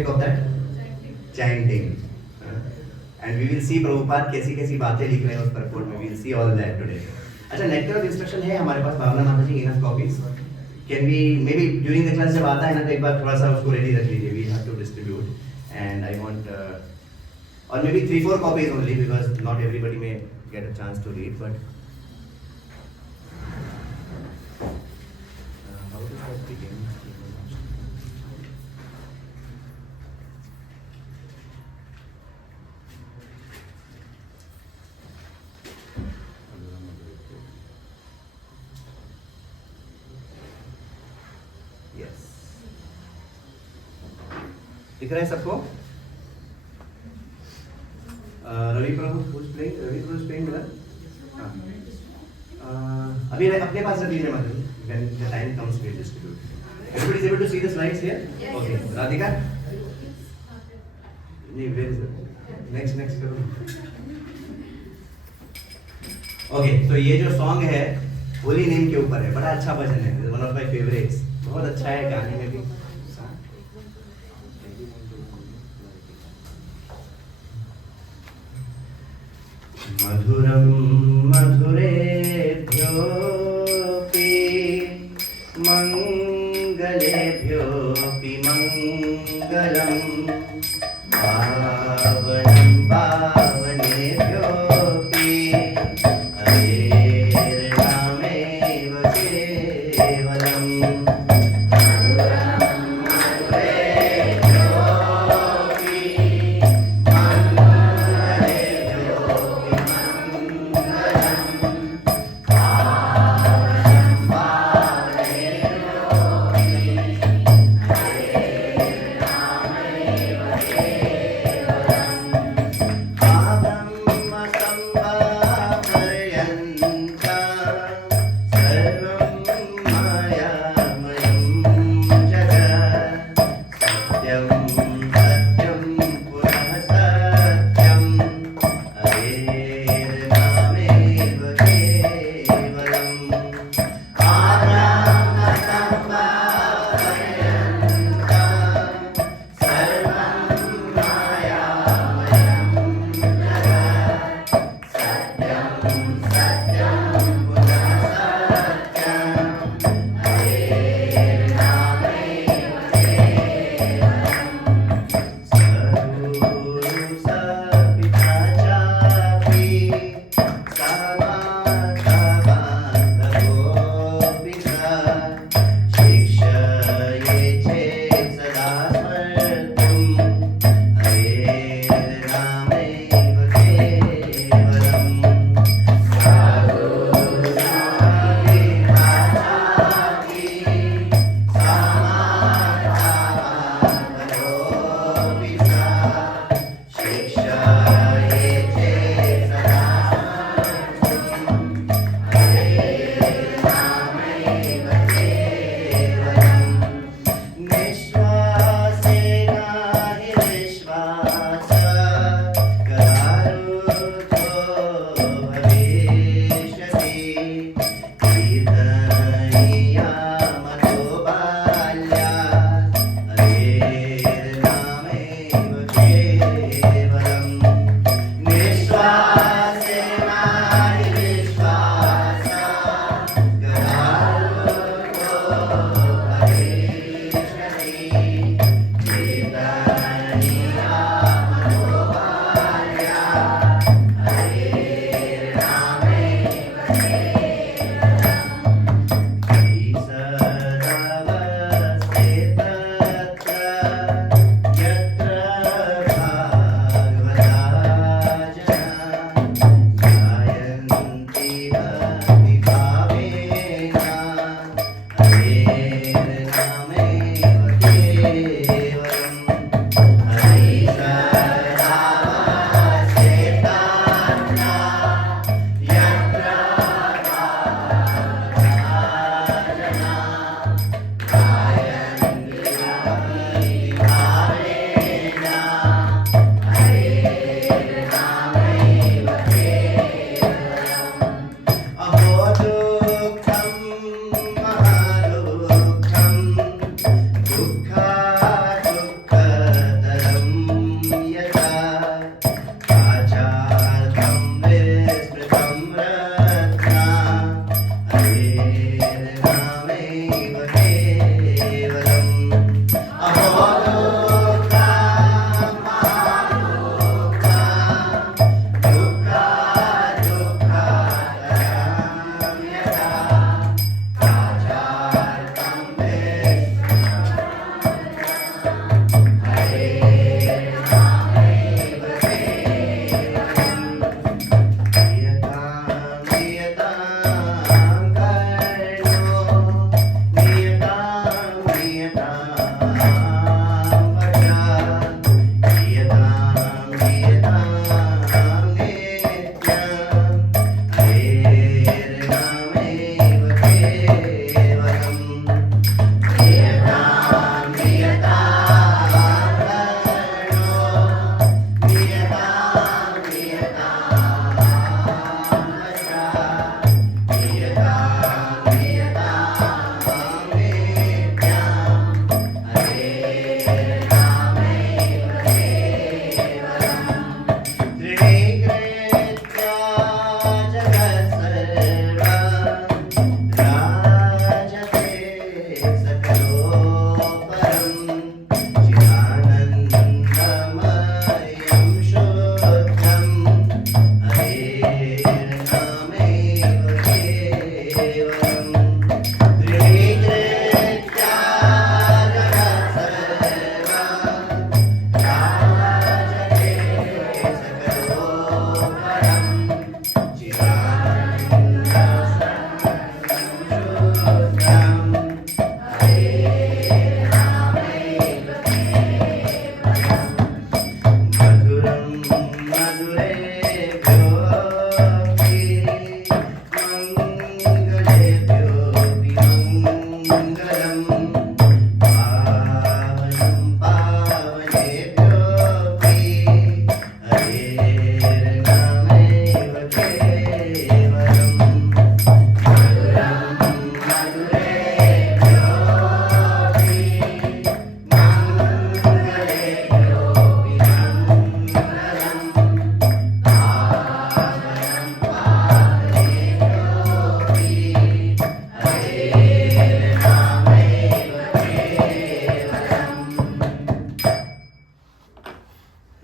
topic of that? Chanting. And we will see Prabhupada कैसी कैसी बातें लिख रहे हैं उस परपोर्ट में. We will see all that today. अच्छा, लेक्चर ऑफ इंस्ट्रक्शन है हमारे पास भावना माता जी, enough copies. Can we maybe during the class जब आता है ना तो एक बार थोड़ा सा उसको रेडी रख लीजिए. We have to distribute and I want or maybe 3-4 copies only because not everybody may get a chance to read, but how does that begin? Yes. दिख रहा है सबको? रवि प्रभु who's playing with us? अभी अपने पास रख लीजिए मतलब. When the time comes we distribute. Everybody is able to see the slides here? Yes. Okay. Radhika? नहीं, where is it? Next करो. Okay, तो ये जो सॉन्ग है होली नेम के ऊपर है. बड़ा अच्छा भजन है. One of my favorites. बहुत अच्छा है गाने में भी. मधुरं मधुरेभ्योऽपि मङ्गलेभ्योऽपि मङ्गलम्. पावनं पावनेभ्योऽपि हरेर्नामेव केवलम्.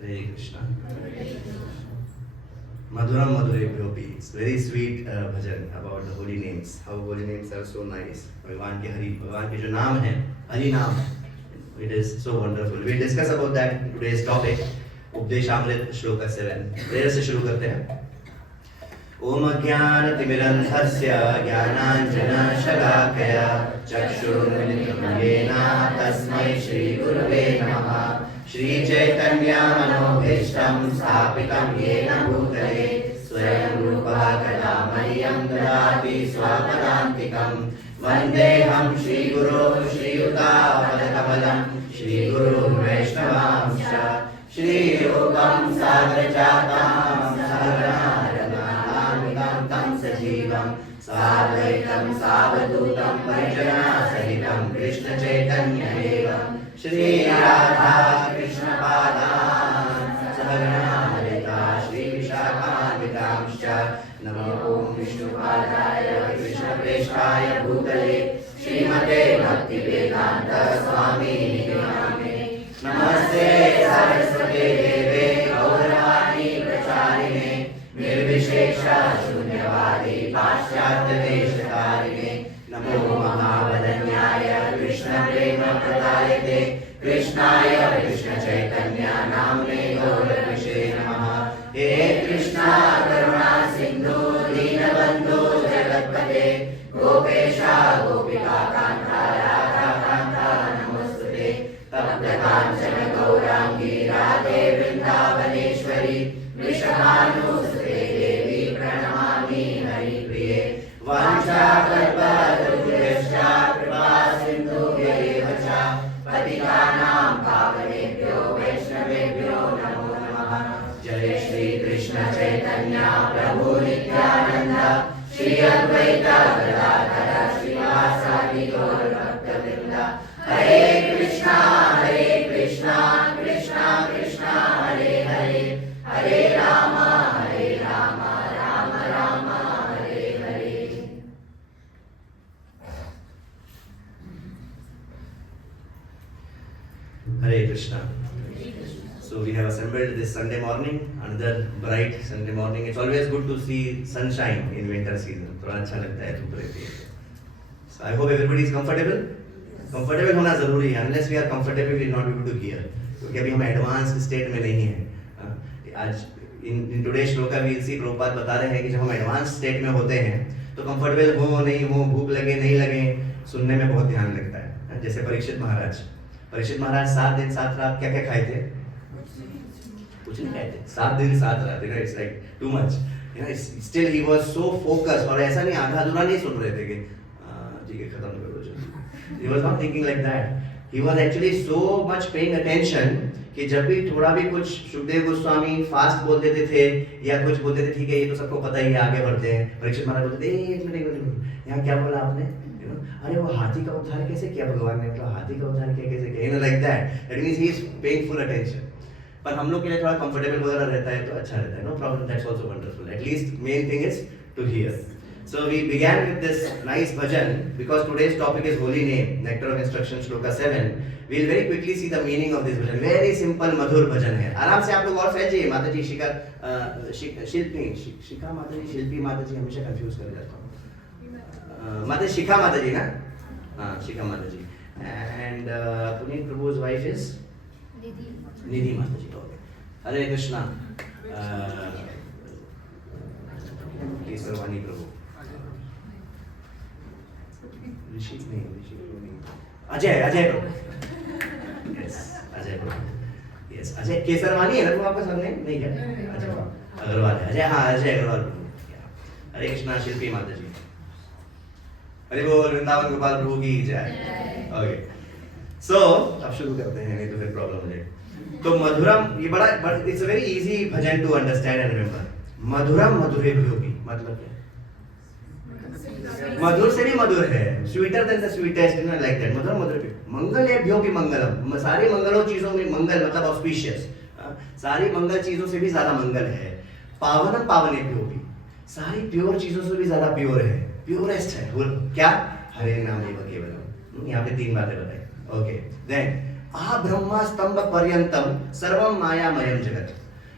Hare Krishna. Madhuram Madhurebhyopi. It's very sweet bhajan about the holy names. How holy names are so nice. भगवान के जो नाम है, हरि नाम. It is so wonderful. We'll discuss about that in today's topic. Upadeshamrita श्लोक 7. देर से शुरू करते हैं. ओम ज्ञानतिमिरन्धस्य ज्ञानाञ्जनशलाकया चक्षुरुन्मिलितं येन तस्मै श्रीगुरवे नमः. श्रीचैतन्यमनोभीष्टं स्थापितं येन भूतले स्वयं रूपः कदा मह्यं ददाति स्वपदान्तिकं. वन्देऽहं श्रीगुरो श्रीयुतापदकमलं श्रीगुरुं वैष्णवांश्च श्रीरूपं साग्रजातं सहगणारघुनाथान्वितं तं सजीवं साद्वैतं सावधूतं परिजनसहितं कृष्णचैतन्यदेवं श्रीराधा कृष्णपादान् सहगणा श्रीविशाखान्वितांश्च. नमो ॐ विष्णुपादाय कृष्णप्रेष्ठाय भूतले श्रीमते भक्तिवेदान्त स्वामिनिधि नामिने. नमस्ते सरस्वते देवे गौरवाणी प्रचारिणे निर्विशेष शून्यवादी पाश्चात्यदेशतारिणे. नमो महावदन्याय कृष्णप्रेम प्रदायते कृष्णाय कृष्णचैतन्य नाम्ने गौरविषे नमः. हे कृष्णा करुणा सिन्धु दीनबन्धु जगत्पते गोपेशा गोपिका कान्ता राधा कान्ता नमोस्तुते. तप्तकाञ्चन गौराङ्गी राधे वृन्दावनेश्वरी वृषभानुसुते देवी प्रणमामि हरिप्रिये. वाञ्छाकल्पतरुभ्यश्च कृपा सिन्धुभ्यैव च पतितानां पावनेभ्यो वैष्णवेभ्यो नमो नमः. जय श्री कृष्ण चैतन्य प्रभु नित्यानंद श्री अद्वैत गदाधर श्रीवासादि गौर भक्तवृंद. हरे Krishna Krishna Krishna Hare Hare Hare Ram Ram Ram Hare Hare. Hare Krishna. So we have assembled this Sunday morning, another bright Sunday morning. It's always good to see sunshine in winter season. थोड़ा अच्छा लगता है धूप रहती है. So I hope everybody is comfortable. Comfortable होना जरूरी है. Unless we are comfortable, we will not be able to hear. क्योंकि अभी हम advanced state में नहीं हैं. आज in today's shloka we will see Prabhupada बता रहे हैं कि जब हम advanced state में होते हैं तो comfortable हो नहीं हो, भूख लगे नहीं लगे, सुनने में बहुत ध्यान लगता है. जैसे परीक्षित महाराज 7 दिन 7 रात क्या क्या खाए थे? कुछ नहीं खाए थे. 7 दिन 7 रात. It's like too much. Still he was so focused. और ऐसा नहीं आधा अधूरा नहीं सुन रहे थे कि ठीक है खत्म करो जल्दी. He was not thinking like that. He was actually so much paying attention कि जब भी थोड़ा भी कुछ सुखदेव गोस्वामी फास्ट बोल देते थे या कुछ बोलते थे, ठीक है ये तो सबको पता ही है, आगे बढ़ते हैं. परीक्षित महाराज बोलते थे एक मिनट यहाँ क्या बोला आपने? अरे वो हाथी का उद्धार कैसे किया भगवान ने? मतलब हाथी का उद्धार किया कैसे किया? Like that. That means he is paying full attention. पर हम लोग के लिए थोड़ा कंफर्टेबल वगैरह रहता है तो अच्छा रहता है. No problem. That's also wonderful. At least main thing is to hear. So we began with this nice bhajan because today's topic is holy name, nectar of instruction, shloka 7. We'll very quickly see the meaning of this bhajan. Very simple मधुर भजन है. आराम से आप लोग और सहज जाइए. माता जी शिखा माता जी शिल्पी माता जी हमेशा कंफ्यूज कर जाता हूँ. माता शिखा माता जी ना? हाँ शिखा माता जी. And पुनीत प्रभु's wife is निधि माता जी. Okay. हरे कृष्णा. केसरवाणी प्रभु. ऋषि नहीं. अजय प्रभु. Yes, अजय प्रभु. Yes, अजय केसरवाणी है ना प्रभु आपका सरनेम? नहीं क्या? अजय अग्रवाल है. अजय अग्रवाल प्रभु. हरे कृष्णा शिल्पी माता जी. हरि बोल वृंदावन गोपाल प्रभु की जय. ओके. सो अब शुरू करते हैं, नहीं तो फिर प्रॉब्लम हो जाएगी. तो मधुरम ये बड़ा it's a very easy bhajan to understand and remember. मधुरम मधुरेभ्योऽपि मतलब क्या? मधुर से भी मधुर है. Sweeter than the sweetest, you know like that. मधुरम मधुरेभ्यो. मंगलेभ्योऽपि मंगलम. सारी मंगलों चीजों में मंगल मतलब ऑस्पिशियस. सारी मंगल चीजों से भी ज्यादा मंगल है. पावनम पावनेभ्योऽपि. सारी प्योर चीजों से भी ज्यादा प्योर है. प्योरेस्ट है. क्या? हरे नाम एव केवलम. यहाँ पे 3 बातें बताई. ओके. देन आ ब्रह्मा स्तंभ पर्यंतम सर्वम मायामयम जगत।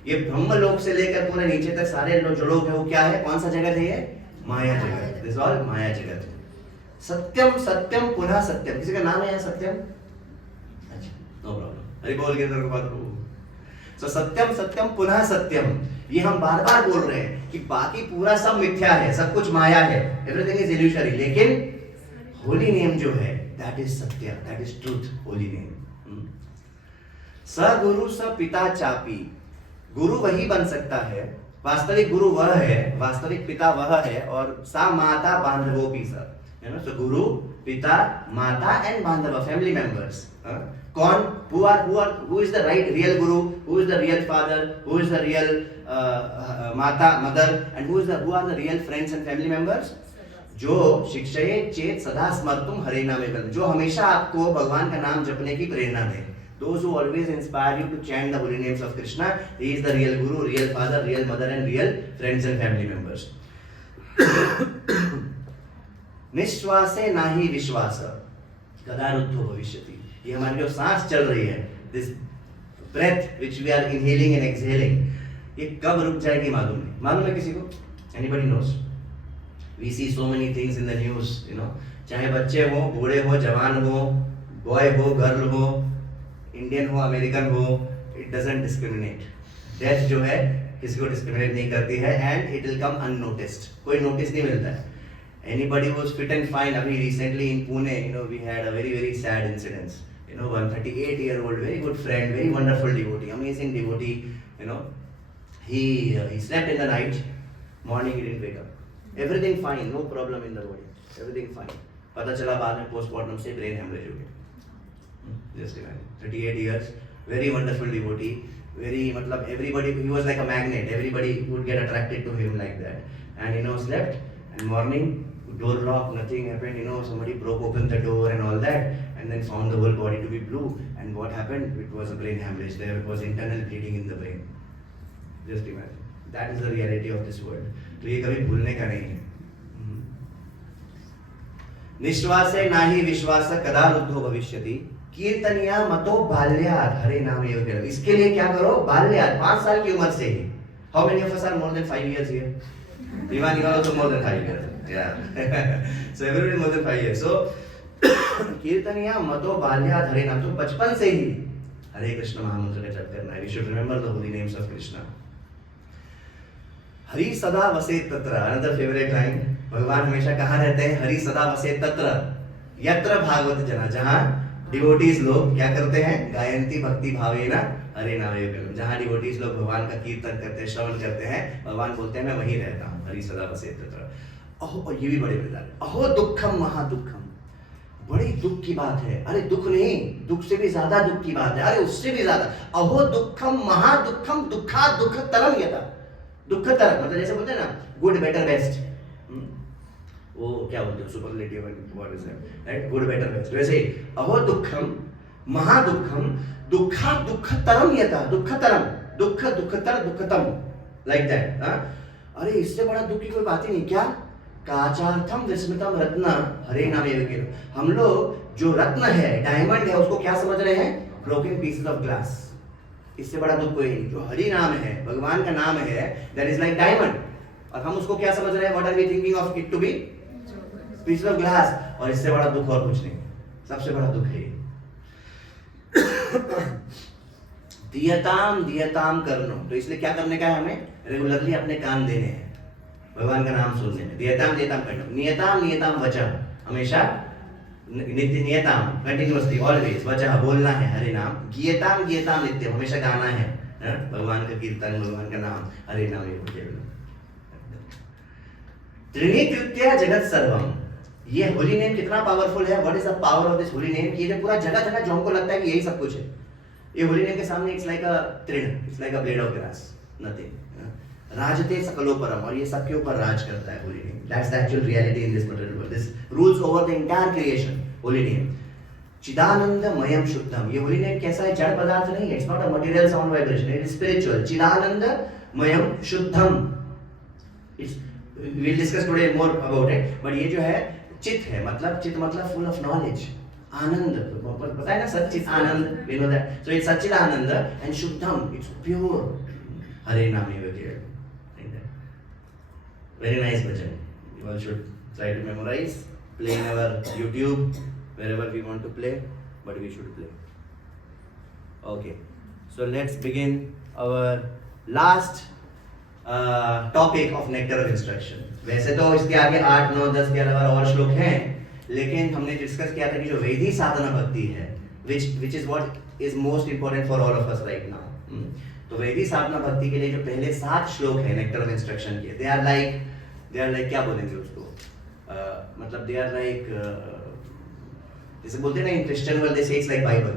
ये ब्रह्म लोक से लेकर पूरे नीचे तक सारे जो लोग है वो क्या है, कौन सा जगत है ये, माया जगत, दिस ऑल माया जगत। सत्यम सत्यम पुनः सत्यम, किसी का नाम है यहाँ सत्यम? अच्छा, नो प्रॉब्लम, अरे बोल के अंदर को बात करूँ। सो सत्यम सत्यम पुनः सत्यम, ये हम बार बार बोल रहे हैं कि बाकी पूरा सब मिथ्या है, सब कुछ माया है, एवरीथिंग इज इल्यूशनरी, लेकिन होली नेम जो है दैट इज सत्य, that is truth, holy name. स गुरु स पिता चापी, गुरु वही बन सकता है, वास्तविक गुरु वह है, वास्तविक पिता वह है, और सा माता बांधवों सब, है ना। सो गुरु, पिता, माता एंड बांधव, फैमिली मेंबर्स। कौन, who is the right real guru, who is the real father, who is the real mata, mother, and who are the real friends and family members? जो शिक्षये चेत सदा स्मर्तुम हरे नामे कलम, जो हमेशा आपको भगवान का नाम जपने की प्रेरणा दे। Those who always inspire you to chant the holy names of Krishna, he is the real guru, real father, real mother, and real friends and family members. निश्वासे नाहि विश्वास कदा रुद्धो भविष्यति, ये हमारी जो सांस चल रही है, this breath which we are inhaling and exhaling, ये कब रुक जाएगी मालूम है किसी को? Anybody knows? We see so many things in the news, you know, चाहे बच्चे हो, बूढ़े हो, जवान हो, बॉय हो, गर्ल हो, इंडियन हो, अमेरिकन हो, इट डजंट डिस्क्रिमिनेट। डेथ जो है किसी को डिस्क्रिमिनेट नहीं करती है, and it will come unnoticed, कोई नोटिस नहीं मिलता है। Anybody was fit and fine, अभी recently in Pune, you know, we had a very sad incidence, you know, 138-year-old very good friend, very wonderful devotee, amazing devotee, you know, he slept in the night, morning he didn't wake up, everything fine, no problem in the body, everything fine, पता चला बाद में postmortem से brain haemorrhage हो गया। Just imagine, 38 years, very wonderful devotee, very, मतलब everybody, he was like a magnet, everybody would get attracted to him like that, and you know, slept, and morning, door lock, nothing happened, you know, somebody broke open the door and all that, and then found the whole body to be blue, and what happened, it was a brain hemorrhage, there was internal bleeding in the brain. Just imagine, that is the reality of this world, तो ये कभी भूलने का नहीं है। निश्वासे नाहि विश्वास कदा रुद्धो भविष्यति, कीर्तनिया मतो बाल्यात् हरे नाम एव केवलम, इसके लिए क्या करो, बाल्यात्, 5 साल की उम्र से ही। How many of us are more than 5 years here? Divani is also more than 5 years. Yeah. So everybody more than 5 years. So कीर्तनिया मतो बाल्यात् हरे नाम, तो बचपन से ही हरे कृष्ण महामंत्र का जप करना है। We should remember the holy names of Krishna. Hari सदा वसेत तत्र, another favorite line, भगवान हमेशा कहाँ रहते हैं? हरि सदा वसेत तत्र यत्र भागवत जना, जहाँ डिवोटीज लोग क्या करते हैं, गायंती भक्ति भावेन हरे नाम एव केवलम, जहाँ डिवोटीज लोग भगवान का कीर्तन करते हैं, श्रवण करते हैं, भगवान बोलते हैं मैं वहीं रहता हूँ, हरि सदा वसेत तत्र। अहो, और ये भी बड़े मजेदार, अहो दुखम महादुखम, बड़ी दुख की बात है, अरे दुख नहीं, दुख से भी ज्यादा दुख की बात है, अरे उससे भी ज्यादा, अहो दुखम महादुखम दुखा दुखतरम यथा, दुखतर मतलब जैसे बोलते हैं ना, गुड बेटर बेस्ट, वो क्या बोलते हैं, superlative word is that, right, good better best, वैसे अहो दुखम महादुखम दुखा दुखतरम यथा, दुखतरम, दुख दुखतर दुखतम, लाइक दैट। अरे इससे बड़ा दुख की कोई बात ही नहीं, क्या, काचार्थम विस्मृतम रत्न हरे नाम एव केवलम, हम लोग जो रत्न है, डायमंड है, उसको क्या समझ रहे हैं, ब्रोकन पीसेस ऑफ ग्लास, इससे बड़ा दुख कोई नहीं। जो हरि नाम है, भगवान का नाम है, दैट इज लाइक डायमंड, और हम उसको क्या समझ रहे हैं, what are we thinking of it to be piece of glass, और इससे बड़ा दुख और कुछ नहीं, सबसे बड़ा दुख है। दियताम दियताम करनो, तो इसलिए क्या करने का है, हमें रेगुलरली अपने कान देने हैं भगवान का नाम सुनने में। दियताम दियताम करनो, नियताम नियताम वचः, हमेशा नित्य नियताम, कंटिन्यूअसली ऑलवेज, वचः बोलना है हरे नाम, गीयताम गीयताम नित्यम, हमेशा गाना है भगवान का कीर्तन, भगवान का नाम, हरे नाम एव केवलम। त्रिणीकृत्य जगत सर्वम, ये होली नेम कितना पावरफुल है, what is the power of this holy name, कि ये पूरा जगह जगह जो हमको लगता है कि यही सब कुछ है, ये होली नेम के सामने इट्स लाइक अ तृण, it's like a blade of grass, nothing. राजते सकलोपरम, और ये सबके ऊपर राज करता है holy name, that's the actual reality in this material world, this rules over the entire creation, holy name. चिदानंदमयम शुद्धम, ये होली नेम कैसा है, जड़ पदार्थ नहीं है, it's not a material sound vibration, it is spiritual. चिदानंदमयम शुद्धम, it's, we'll discuss today more about it, but ये जो है चित है, मतलब चित मतलब फुल ऑफ नॉलेज, आनंद, पता है ना, सच्चित आनंद, we know that. So it's Sachchit Anand and शुद्धम, it's pure. हरे नामे वगैरह. Very nice bhajan. You all should try to memorize, play in our YouTube, wherever we want to play, but we should play. Okay, so let's begin our last topic of nectar of instruction. वैसे तो इसके आगे 8, 9, 10 के अलावा और श्लोक हैं, लेकिन हमने डिस्कस किया था कि जो वैदिक साधना भक्ति है, which is what is most important for all of us right now. तो वैदिक साधना भक्ति के लिए जो पहले 7 श्लोक हैं नेक्टर ऑफ इंस्ट्रक्शन के, they are like क्या बोलेंगे उसको, मतलब they are like जैसे बोलते हैं ना इन Christian world, they say it's like Bible,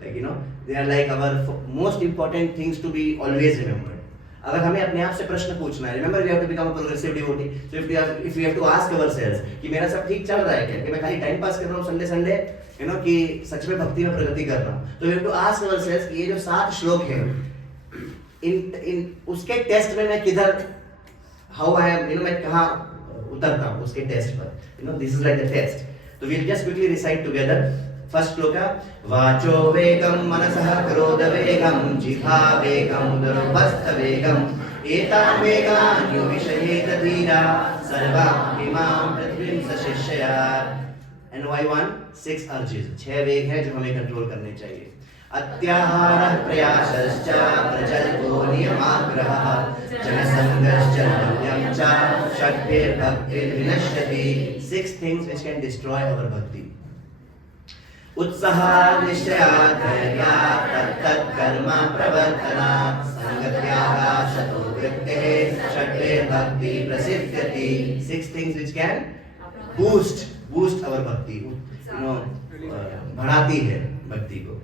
like you know, they are like our most important things to be always remembered. अगर हमें अपने आप से प्रश्न पूछना है, remember we have to become a progressive devotee. So if we have to ask ourselves कि मेरा सब ठीक चल रहा है क्या, कि मैं खाली टाइम पास कर रहा हूँ संडे you know, कि सच में भक्ति में प्रगति कर रहा हूँ, तो we have to ask ourselves कि ये जो 7 श्लोक हैं, इन उसके टेस्ट में मैं किधर, how I am, you know, मैं कहाँ उतरता हूँ उसके टेस्ट पर, you know, this is like the test. So we'll just quickly recite together. First shloka, vacho vegam manasah krodha vegam jitha vegam udarobhastha vegam etam vegan yuvishayeta dhira sarvam imam prithvim sashishayat. And why one? 6 urges, 6 वेग हैं जो हमें control करने चाहिए. अत्याहारः प्रयासश्च प्रजल्पो नियमाग्रहः जनसंगश्च नव्यं च षड्भिर्भक्तिर्विनश्यति. 6 things which can destroy our bhakti. उत्साहात् निश्चयात् धैर्यात् तत्तत् कर्म प्रवर्तनात् संगत्यागात् शतो वृत्तेः षड्भिर्भक्ति प्रसिद्ध्यति. 6 things which can boost our bhakti, you know, बढ़ाती है भक्ति को.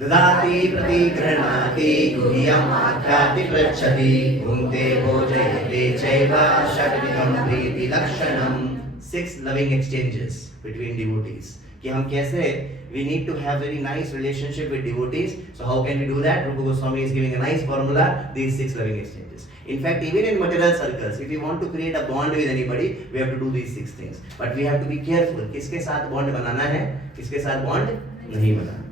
ददाति प्रतिगृह्णाति गुह्यम् आख्याति पृच्छति भुङ्क्ते भोजयते चैव षड्विधं प्रीतिलक्षणम्. 6 loving exchanges between devotees, कि हम कैसे, we need to have very nice relationship with devotees. So how can we do that? Rupa Goswami is giving a nice formula, these 6 loving exchanges. In fact, even in material circles, if we want to create a bond with anybody, we have to do these 6 things. But we have to be careful, किसके साथ bond बनाना है, किसके साथ bond नहीं बनाना.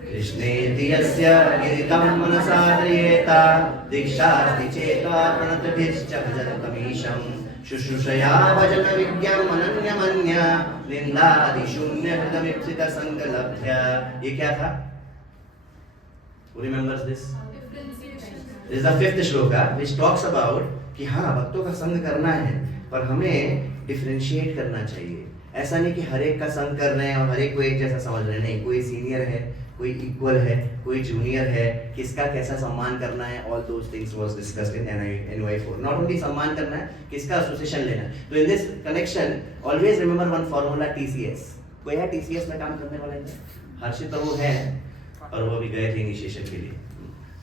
कृष्णेति यस्य गिरितं मनसादयेता दीक्षास्ति चेता प्रणतभिश्च भजन्तमीशम् शुश्रूषया भजन विज्ञान अनन्यमन्य निंदादि शून्य हृदयमिप्सित संकल्प्य. ये क्या था? Who remembers this? This is the 5th shloka which talks about कि हाँ भक्तों का संग करना है, पर हमें डिफरेंशिएट करना चाहिए. ऐसा नहीं कि हर एक का संग कर रहे हैं और हर एक को एक जैसा समझ रहे हैं. नहीं, कोई सीनियर है, कोई इक्वल है, कोई जूनियर है, किसका कैसा सम्मान करना है. All those things was discussed in NY4. Not only सम्मान करना है, किसका एसोसिएशन लेना है. तो in this connection always remember one formula, TCS. कोई है TCS में काम करने वाला है? हर्षित तो वो है, और वो भी गए थे इनिशिएशन के लिए.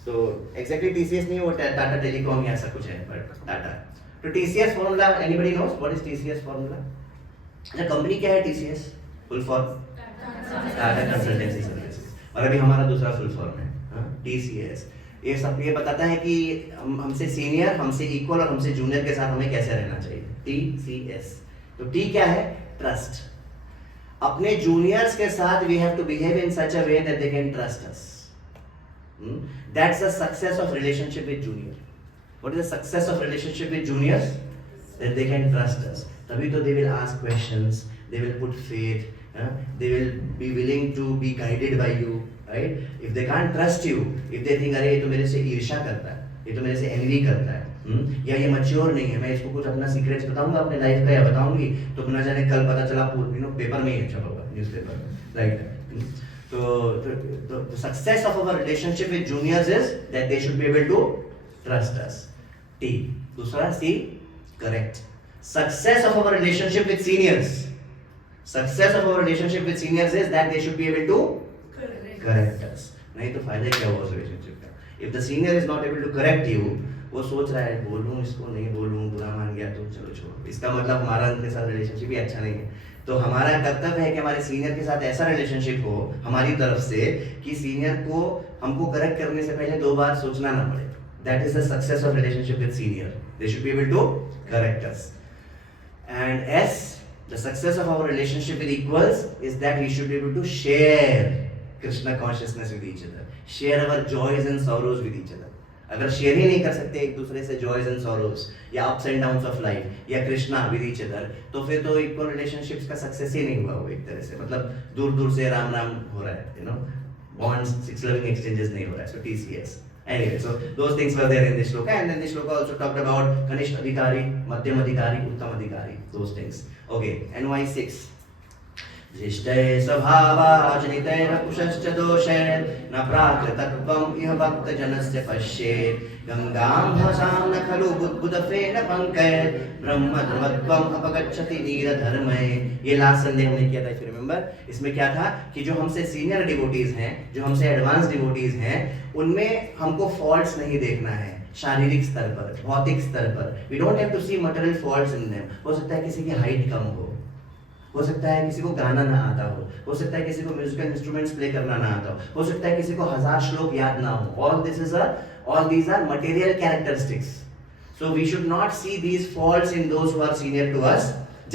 तो एग्जैक्टली TCS नहीं, वो टाटा टेलीकॉम या ऐसा कुछ है, बट टाटा. तो TCS formula, anybody knows what is TCS formula? अच्छा, कंपनी क्या है TCS? Full form Tata consultancy services. और अभी हमारा दूसरा फुल फॉर्म है TCS. ये सब ये बताता है कि हमसे सीनियर, हमसे इक्वल और हमसे जूनियर के साथ हमें कैसे रहना चाहिए. TCS. तो T क्या है? ट्रस्ट. अपने जूनियर्स के साथ we have to behave in such a way that they can trust us. That's the success of relationship with junior. What is the success of relationship with juniors? That they can trust us. तभी तो they will ask questions, they will put faith, they will be willing to be guided by you, right? If they can't trust you, if they think अरे ये तो मेरे से ईर्ष्या करता है, ये तो मेरे से envy करता है, या ये mature नहीं है, मैं इसको कुछ अपना सीक्रेट्स बताऊंगा अपने लाइफ का या बताऊंगी तो ना जाने कल पता चला पेपर में ही छपा हुआ, न्यूज़पेपर में, राइट. तो the success of our relationship with juniors is that they should be able to trust us. T. दूसरा C, correct. Success of our relationship with seniors. Success of our relationship with seniors is that they should be able to correct us. नहीं तो फायदा क्या हुआ उस relationship का? If the senior is not able to correct you, वो सोच रहा है बोलूँ इसको, नहीं बोलूँ, बुरा मान गया तो चलो छोड़ो, इसका मतलब हमारा उनके साथ रिलेशनशिप भी अच्छा नहीं है. तो हमारा कर्तव्य है कि हमारे सीनियर के साथ ऐसा रिलेशनशिप हो हमारी तरफ से कि सीनियर को हमको करेक्ट करने से पहले 2 बार सोचना ना पड़े. That is the success of relationship with senior. They should be able to correct us. And S, The success of our relationship with equals is that we should be able to share Krishna consciousness with each other, share our joys and sorrows with each other. अगर share ही नहीं कर सकते एक दूसरे से joys and sorrows या ups and downs of life या Krishna with each other, तो फिर तो इक्वल रिलेशनशिप्स का सक्सेस ही नहीं हुआ वो एक तरह से, मतलब दूर दूर से राम राम हो रहा है, you know, bonds, six loving exchanges नहीं हो रहा है, so TCS. Anyway, so those things were there in this shloka, and then this shloka also talked about Kanishta Adhikari, Madhyam Adhikari, Uttam Adhikari, those things. Okay, NY6. जिष्टे स्वभावाजनितैरकुशश्च दोषैर् न प्राकृतत्वम् इह भक्तजनस्य पश्येत् गंगां भसां न खलु बुद्बुदफेन पंकैर् ब्रह्मध्रुवत्वम् अपगच्छति नीरधर्मै। ये लास्ट संडे हमने किया था, इफ यू रिमेंबर। इसमें क्या था कि जो हमसे सीनियर डिवोटीज हैं, जो हमसे एडवांस डिवोटीज हैं, उनमें हमको फॉल्ट्स नहीं देखना है शारीरिक स्तर पर, भौतिक स्तर पर। We don't have to see material faults in them. हो सकता है किसी की हाइट कम हो सकता है किसी को गाना ना आता हो सकता है किसी को म्यूजिकल इंस्ट्रूमेंट्स प्ले करना ना आता हो सकता है किसी को 1000 श्लोक याद ना हो। All these are material characteristics. So we should not see these faults in those who are senior to us.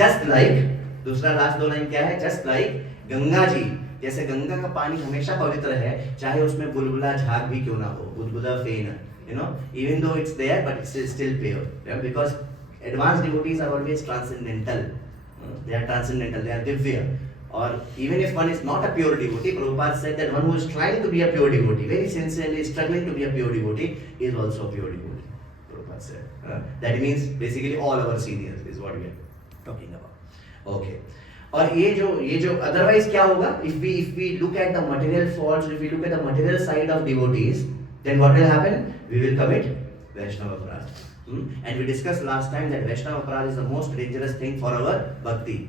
Just like, दूसरा लास्ट दो लाइन क्या है? Just like गंगा जी, जैसे गंगा का पानी हमेशा पवित्र है, चाहे उसमें बुलबुला झाग भी क्यों ना हो, बुदबुदा फेन, you know, even though it's there but it's still pure, yeah? Because advanced devotees are always transcendental. They are transcendental, they are divya. Or even if one is not a pure devotee, Prabhupada said that one who is trying to be a pure devotee, very sincerely struggling to be a pure devotee, is also a pure devotee. Prabhupada said. That means basically all our seniors is what we are talking about. Okay. और ये जो otherwise क्या होगा? If we look at the material faults, if we look at the material side of devotees, then what will happen? We will commit Vaishnava Aparadh. And we discussed last time that Vaishnava Aparadh is the most dangerous thing for our bhakti.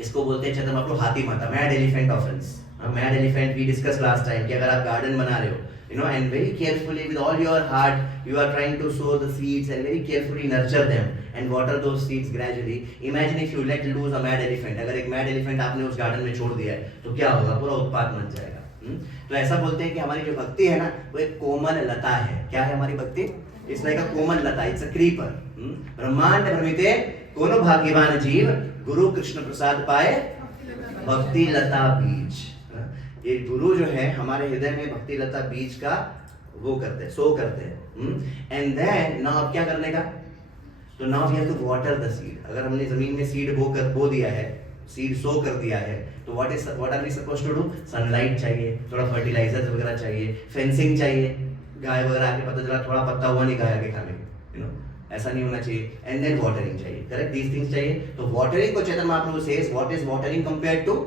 इसको बोलते हैं चैतन्य महाप्रभु हाथी माता, mad elephant offence. Mad elephant we discuss last time कि अगर आप garden बना रहे हो, you know, and very carefully with all your heart you are trying to sow the seeds and very carefully nurture them and water those seeds gradually. Imagine if you let loose a mad elephant. अगर एक mad elephant आपने उस garden में छोड़ दिया है तो क्या होगा? पूरा उत्पात मच जाएगा। तो ऐसा बोलते हैं कि हमारी जो भक्ति है ना, वो एक कोमल लता है। क्या है हमारी भक्ति? It's like a Komal Lata, it's a creeper. ब्रह्मांड भ्रमिते कोनो भाग्यवान जीव गुरु कृष्ण प्रसाद पाए भक्ति लता बीज। ये गुरु जो है हमारे हृदय में भक्ति लता बीज का वो करते हैं, सो करते हैं। एंड देन नाउ अब क्या करने का? तो now we have to water the seed. अगर हमने जमीन में सीड बो दिया है, सीड सो कर दिया है, तो what are we supposed to do? Sunlight चाहिए, थोड़ा फर्टिलाइजर्स वगैरह चाहिए, फेंसिंग चाहिए, गाय वगैरह आके पता चला थोड़ा पत्ता हुआ नहीं गाय आके खाने, यू नो, ऐसा नहीं होना चाहिए। एंड देन वाटरिंग चाहिए, करेक्ट? दीज थिंग्स चाहिए। तो वाटरिंग को Chaitanya Mahaprabhu says what is watering compared to?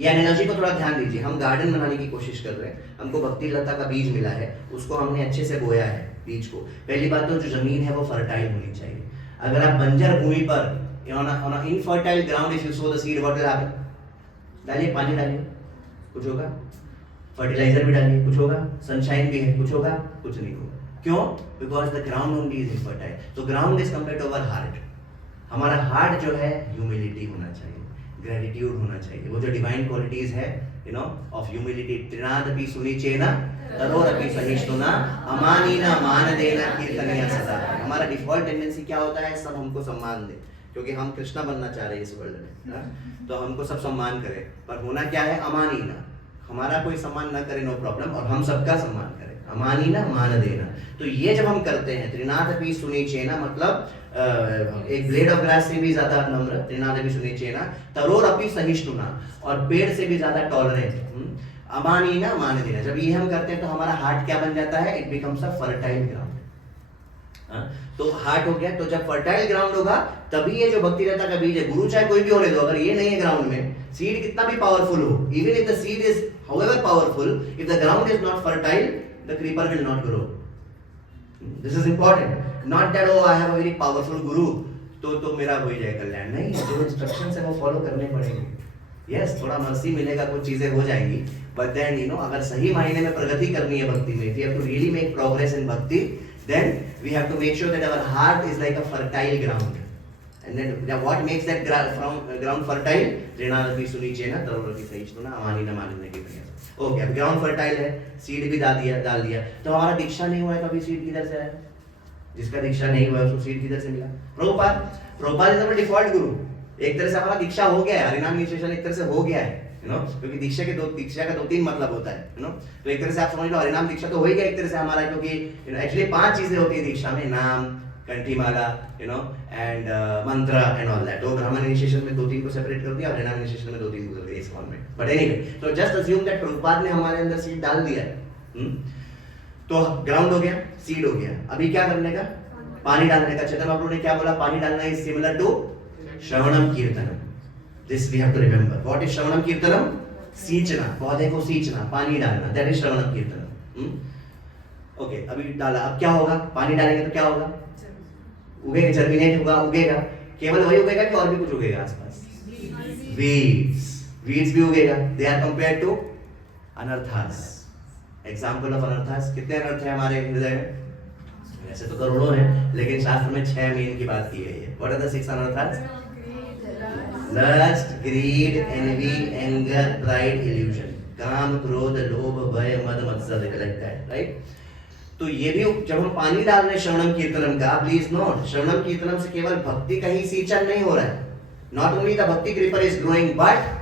ये एनालॉजी को थोड़ा ध्यान दीजिए। हम गार्डन बनाने की कोशिश कर रहे हैं, हमको भक्ति लता का बीज मिला है, उसको हमने अच्छे से बोया है बीज को। पहली बात तो जो जमीन है वो फर्टाइल होनी चाहिए। अगर आप बंजर भूमि पर on a infertile ground if you sow the seed, what will happen? डालिए, पानी डालिए, कुछ होगा? फर्टिलाइजर भी डालिए, कुछ होगा? सनशाइन भी है, कुछ होगा? कुछ नहीं होगा। क्यों? Because the ground only is infertile. तो ground is compared to our heart. हमारा हार्ट जो है ह्यूमिलिटी होना चाहिए, ग्रेटिट्यूड होना चाहिए। वो जो डिवाइन क्वालिटीज है, यू नो, ऑफ ह्यूमिलिटी, त्रिनादपि सुनिचेना तरोरपि सहिष्णुना अमानीना मान देना कीर्तनीय सदा। हमारा डिफॉल्ट टेंडेंसी क्या होता है? सब हमको सम्मान दे, क्योंकि हम कृष्णा बनना चाह रहे हैं इस वर्ल्ड में, तो हमको सब सम्मान करें। पर होना क्या है? अमानीना। हमारा कोई सम्मान ना करे, नो प्रॉब्लम, और हम सबका सम्मान करें, अमानीना मान देना। तो ये जब हम करते हैं, त्रिनादपि सुनिचेना मतलब एक ब्लेड ऑफ ग्रास से भी ज्यादा नम्र, त्रिनादपि सुनिचेना तरोरपि सहिष्णुना, और पेड़ से भी ज्यादा टॉलरेंट, अमानीना मान देना। जब ये हम करते हैं तो हमारा हार्ट क्या बन जाता है? It becomes a fertile ground. तो हार्ट हो गया। तो जब फर्टाइल ग्राउंड होगा तभी ये जो भक्ति लता का बीज है, गुरु चाहे कोई भी होने दो, अगर ये नहीं है ग्राउंड में, सीड कितना भी पावरफुल हो, even if the seed is however powerful, if the ground is not fertile, the creeper will not grow. This is important. Not that oh I have a very powerful guru तो मेरा हो ही जाएगा कल्याण। नहीं, जो instructions है वो follow करने पड़ेंगे। यस, थोड़ा मर्सी मिलेगा, कुछ चीजें हो जाएंगी, बट देन यू नो, अगर सही मायने में प्रगति करनी है भक्ति में, if you have to really make progress in bhakti, then we have to make sure that our heart is like a fertile ground. And then what makes that ground fertile? त्रिनादपि सुनिचेना तरोरपि सहिष्णुना अमानीना मानने की प्रयास। ओके, अब ग्राउंड फर्टाइल है, seed भी डाल दिया, तो हमारा दीक्षा नहीं हुआ है तो अभी सीड किधर से आया? जिसका दीक्षा नहीं हुआ है उसको सीड किधर से मिला? प्रभुपाद इज अवर डिफॉल्ट गुरु। एक तरह से हमारा दीक्षा हो गया है, हरिनाम इनिशिएशन एक तरह से हो गया है, यू नो, क्योंकि दीक्षा का दो तीन मतलब होता है, यू नो। तो एक तरह से आप समझ लो हरिनाम दीक्षा तो हो ही गया एक तरह से हमारा, क्योंकि यू नो एक्चुअली 5 चीजें होती है दीक्षा में, नाम, कंठीमाला, यू नो, एंड मंत्र एंड ऑल दैट। तो ब्राह्मण इनिशिएशन में 2-3 को सेपरेट कर दिया, हरिनाम इनिशिएशन में 2-3 को कर दिया इस फॉर्म में। बट एनीवे, तो जस्ट अज्यूम दैट प्रभुपाद ने हमारे अंदर सीड डाल दिया है। तो ग्राउंड हो गया, सीड हो गया, अभी क्या करने का? पानी डालने का। चेतन महाप्रभु ने क्या बोला? पानी डालना इज सिमिलर टू श्रवणम कीर्तनम। This we have to remember. What is श्रवणम कीर्तनम? सींचना, पौधे को सींचना, पानी डालना, दैट इज श्रवणम कीर्तनम। ओके, अभी डाला, अब क्या होगा? पानी डालेंगे तो क्या होगा? उगेगा, जर्मिनेट होगा, उगेगा। केवल वही उगेगा कि और भी कुछ उगेगा आसपास? वीड्स, वीड्स भी उगेगा। दे आर कंपेयर्ड टू अनर्थास। एग्जाम्पल ऑफ अनर्थास, कितने अनर्थ है हमारे हृदय में? वैसे तो करोड़ों है, लेकिन शास्त्र में 6 मेन की बात की गई है। व्हाट आर द 6 अनर्थास? Lust, greed, envy, anger, pride, illusion. काम, क्रोध, लोभ, भय, मद, मत्सर, लाइक दैट, राइट? तो ये भी जब हम पानी डाल रहे हैं श्रवणम कीर्तनम का, प्लीज नोट, श्रवणम कीर्तनम से केवल भक्ति का ही सिंचन नहीं हो रहा है। नॉट ओनली द भक्ति creeper is growing, but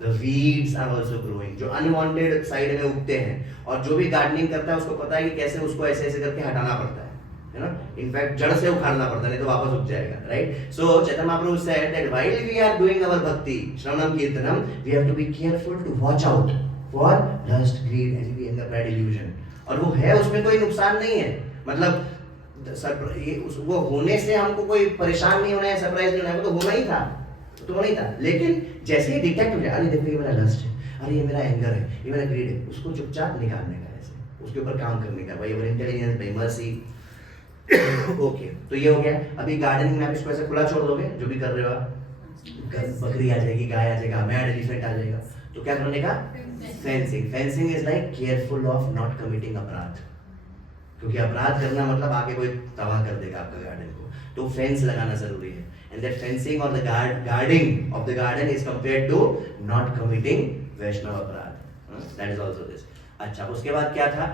the weeds are also growing, जो अनवांटेड साइड में उगते हैं। और जो भी गार्डनिंग करता है उसको पता है कि कैसे उसको ऐसे ऐसे करके हटाना पड़ता है ना? इनफैक्ट जड़ से उखाड़ना पड़ता है, नहीं तो वापस उग जाएगा, right? So Chaitanya Mahaprabhu said that while we are doing our bhakti shravanam kirtanam, we have to be careful to watch out for lust, greed, envy, anger, pride, illusion। और वो है, उसमें कोई नुकसान नहीं है, मतलब ये वो होने से हमको कोई परेशान नहीं होना है, सरप्राइज नहीं होना है, वो तो होना ही था, तो नहीं था। लेकिन जैसे ही डिटेक्ट हो जाए, अरे देखो ये मेरा लस्ट है, अरे ये मेरा एंगर है, ये मेरा ग्रीड है, उसको चुपचाप निकालने का, ऐसे उसके ऊपर काम करने का, by your intelligence, by mercy. Okay, तो ये हो गया। अभी गार्डनिंग में आप इसको ऐसे खुला छोड़ दोगे, जो भी कर रहे हो आप, बकरी आ जाएगी, गाय आ जाएगा, मैड एलिफेंट आ जाएगा, तो क्या करने का? Fencing. Fencing is like careful of not committing अपराध, क्योंकि अपराध करना मतलब आगे कोई तबाह कर देगा आपका गार्डन को, तो फेंस लगाना जरूरी है। And that fencing or the guarding of the garden is compared to not committing Vaishnava अपराध। That is also this। अच्छा, उसके बाद क्या था?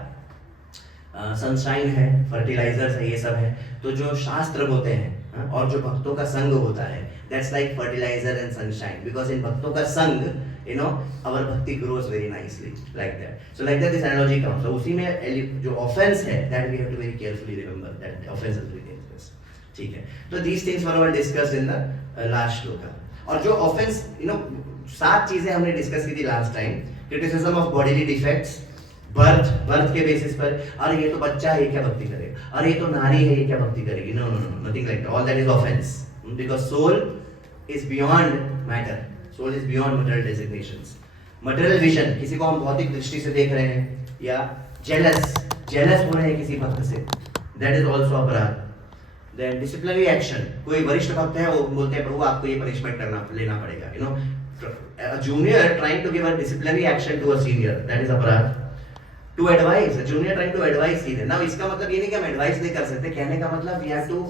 सनशाइन है, फर्टिलाइजर्स है, ये सब है। तो जो शास्त्र होते हैं और जो भक्तों का संग होता है, that's like fertilizer and sunshine, because in भक्तों का संग, you know, our bhakti grows very nicely, like that। So like that this analogy comes। So उसी में जो offense है, that we have to very carefully remember that offense is very dangerous। ठीक है, तो these things were all discussed in the last shloka. और जो offense, you know, 7 चीजें हमने डिस्कस की थी last time. Criticism of bodily defects, birth के बेसिस पर, अरे ये तो बच्चा है, ये क्या भक्ति करेगा, अरे ये तो नारी है, ये क्या भक्ति करेगी। No no no, nothing like that. All that is offence, because soul is beyond matter, soul is beyond material designations. Material vision, किसी को हम भौतिक दृष्टि से देख रहे हैं, या जेलस हो रहे हैं किसी भक्त से, दैट इज ऑल्सो अपराध। देन डिसिप्लिनरी एक्शन, कोई वरिष्ठ भक्त है, वो बोलते हैं प्रभु आपको ये पनिशमेंट लेना पड़ेगा, you know, a junior trying to give a disciplinary action to a senior, that is अपराध। To advise, a junior trying to advise senior। now इसका मतलब ये नहीं कि हम एडवाइस नहीं कर सकते, कहने का मतलब we have to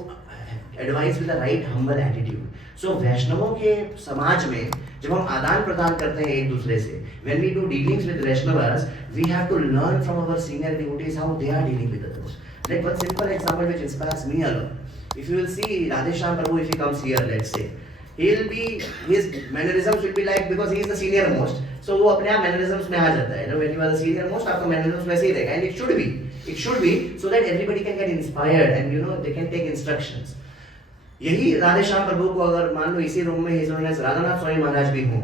advise with the right humble attitude। so वैष्णवों के समाज में जब हम आदान प्रदान करते हैं एक दूसरे से, when we do dealings with Vaishnavas, we have to learn from our senior devotees how they are dealing with others। like one simple example which inspires me a lot, if you will see Radheshyam Prabhu, if he comes here, let's say, his mannerisms will be like, because he is the senior most, so वो अपने आप mannerisms में आ जाता है, you know, when you are the senior most, आपका mannerisms वैसे ही रहेगा, and it should be so that everybody can get inspired and you know they can take instructions। यही राधेश्याम प्रभु को अगर मान लो इसी रूम में His Holiness राधानाथ स्वामी महाराज भी हों,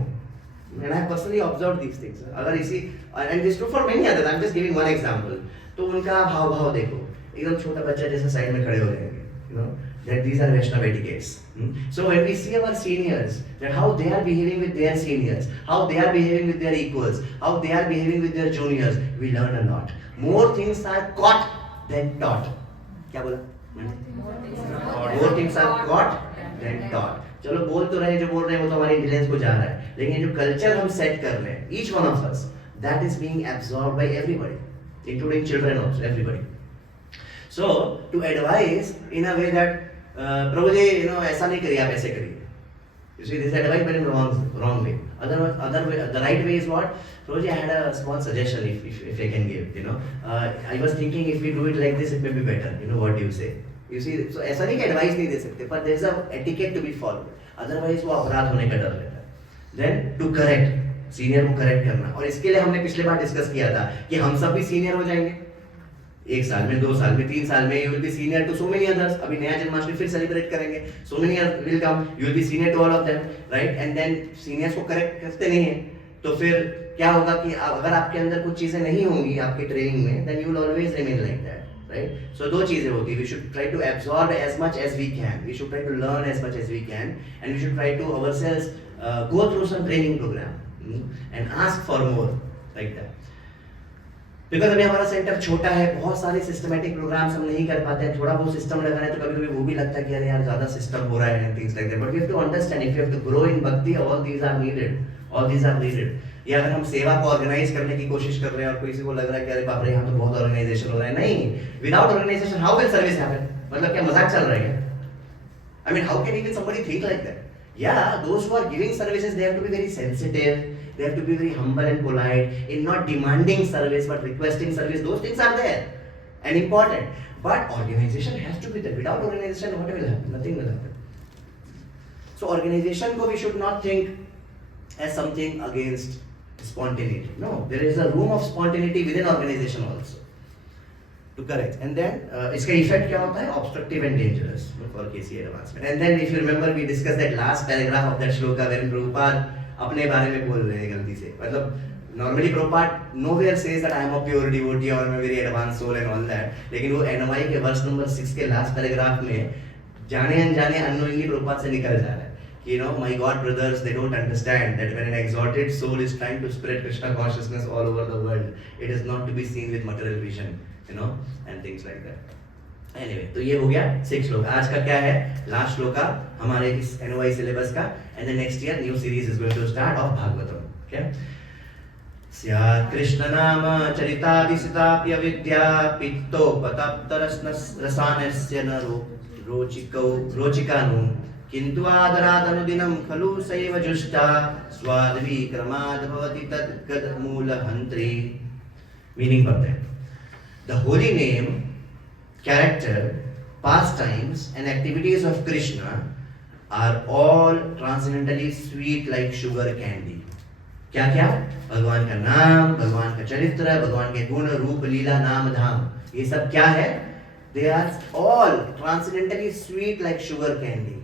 and I have personally observed these things, अगर इसी, and this is true for many others, I'm just giving one example, तो उनका भाव देखो, एकदम छोटा बच्चा जैसे साइड में खड़े हो जाएंगे, you know, that these are Vaishnava etiquettes। So when we see our seniors, that how they are behaving with their seniors, how they are behaving with their equals, how they are behaving with their juniors, we learn a lot। more things are caught than taught। क्या बोला? more things are caught than taught। चलो बोल तो रहे, जो बोल रहे हैं वो तो हमारी इंटेलिजेंस को जा रहा है, लेकिन जो कल्चर हम सेट कर रहे हैं, each one of us, that is being absorbed by everybody, including children also, everybody। so to advise in a way that Prabhu ji, you know, ऐसा नहीं करिए, आप ऐसे करिए, you see this advice but in wrong way। other way, the right way is what? Prabhu ji, I had a small suggestion if I can give, you know, I was thinking if we do it like this it may be better, you know, what do you say? you see, so ऐसा नहीं कि advice नहीं दे सकते, but there is a etiquette to be followed। Otherwise वो अपराध होने का डर रहता है. देन टू करेक्ट, सीनियर को करेक्ट करना. और इसके लिए हमने पिछले बार डिस्कस किया था कि हम सब भी सीनियर हो जाएंगे 1 साल में, 2 साल में, 3 साल में. You will be senior to so many others. अभी नया जन्माष्टमी फिर सेलिब्रेट करेंगे, so many will come, you will be senior to all of them, right. And then seniors को करेक्ट करते नहीं है तो फिर क्या होगा कि अगर आपके अंदर कुछ चीजें नहीं होंगी आपकी ट्रेनिंग में, then you will always remain like that, right. So दो चीजें होती है. We should try to absorb as much as we can, we should try to learn as much as we can, and we should try to ourselves go through some training program and ask for more like that. Because अभी हमारा centre छोटा है, बहुत सारे systematic programmes हम नहीं कर पाते हैं. थोड़ा बहुत सिस्टम लगाना है तो कभी कभी वो भी लगता है कि अरे यार ज्यादा सिस्टम हो रहा है and things like that. But we have to understand if you have to grow in bhakti, all these are needed, all these are needed. या अगर हम सेवा को ऑर्गेनाइज करने की कोशिश कर रहे हैं और किसी को लग रहा है कि अरे बाप रे यहाँ तो बहुत ऑर्गेनाइजेशन हो रहा है, नहीं. Without organisation how will service happen? मतलब क्या मजाक चल रहा है क्या? I mean, how can even somebody think like that? Yeah, those who are giving services, they have to be very sensitive. They have to be very humble and polite in not demanding service but requesting service. Those things are there and important. But organization has to be there. Without organization, what will happen? Nothing will happen. So organization ko we should not think as something against spontaneity. No, there is a room of spontaneity within organization also. To correct. And then इसका effect क्या होता है? Obstructive and dangerous for KC advancement. And then if you remember, we discussed that last paragraph of that shloka wherein Prabhupada अपने बारे में बोल रहे हैं गलती से. मतलब normally Prabhupada nowhere says that I am a pure devotee or I am a very advanced soul and all that. लेकिन वो NY के verse number 6 के last paragraph में जाने अनजाने unknowingly Prabhupada से निकल जा रहा है. You know, my God brothers, they don't understand that when an exalted soul is trying to spread Krishna consciousness all over the world, it is not to be seen with material vision. You know, and things like that. Anyway, तो ये हो गया 6 श्लोक. आज का क्या है? Last shloka हमारे इस NOI सिलेबस का. And the next year new series is going to start of Bhagavatam. Okay? स्यात् कृष्ण नाम चरितादिसिताप्य विद्या पित्तोपतप्तरसानस्य न रोचिकानु किन्तु आदरादनुदिनं खलु सैव जुष्टा स्वाद्विक्रमाद् भवति तद्गत मूलहन्त्री. मीनिंग पढ़ते हैं. The holy name, character, pastimes and activities of Krishna are all transcendently sweet like sugar candy. क्या क्या? भगवान का नाम, भगवान का चरित्र, भगवान के गुण, रूप, लीला, नाम, धाम, ये सब क्या है? They are all transcendently sweet like sugar candy.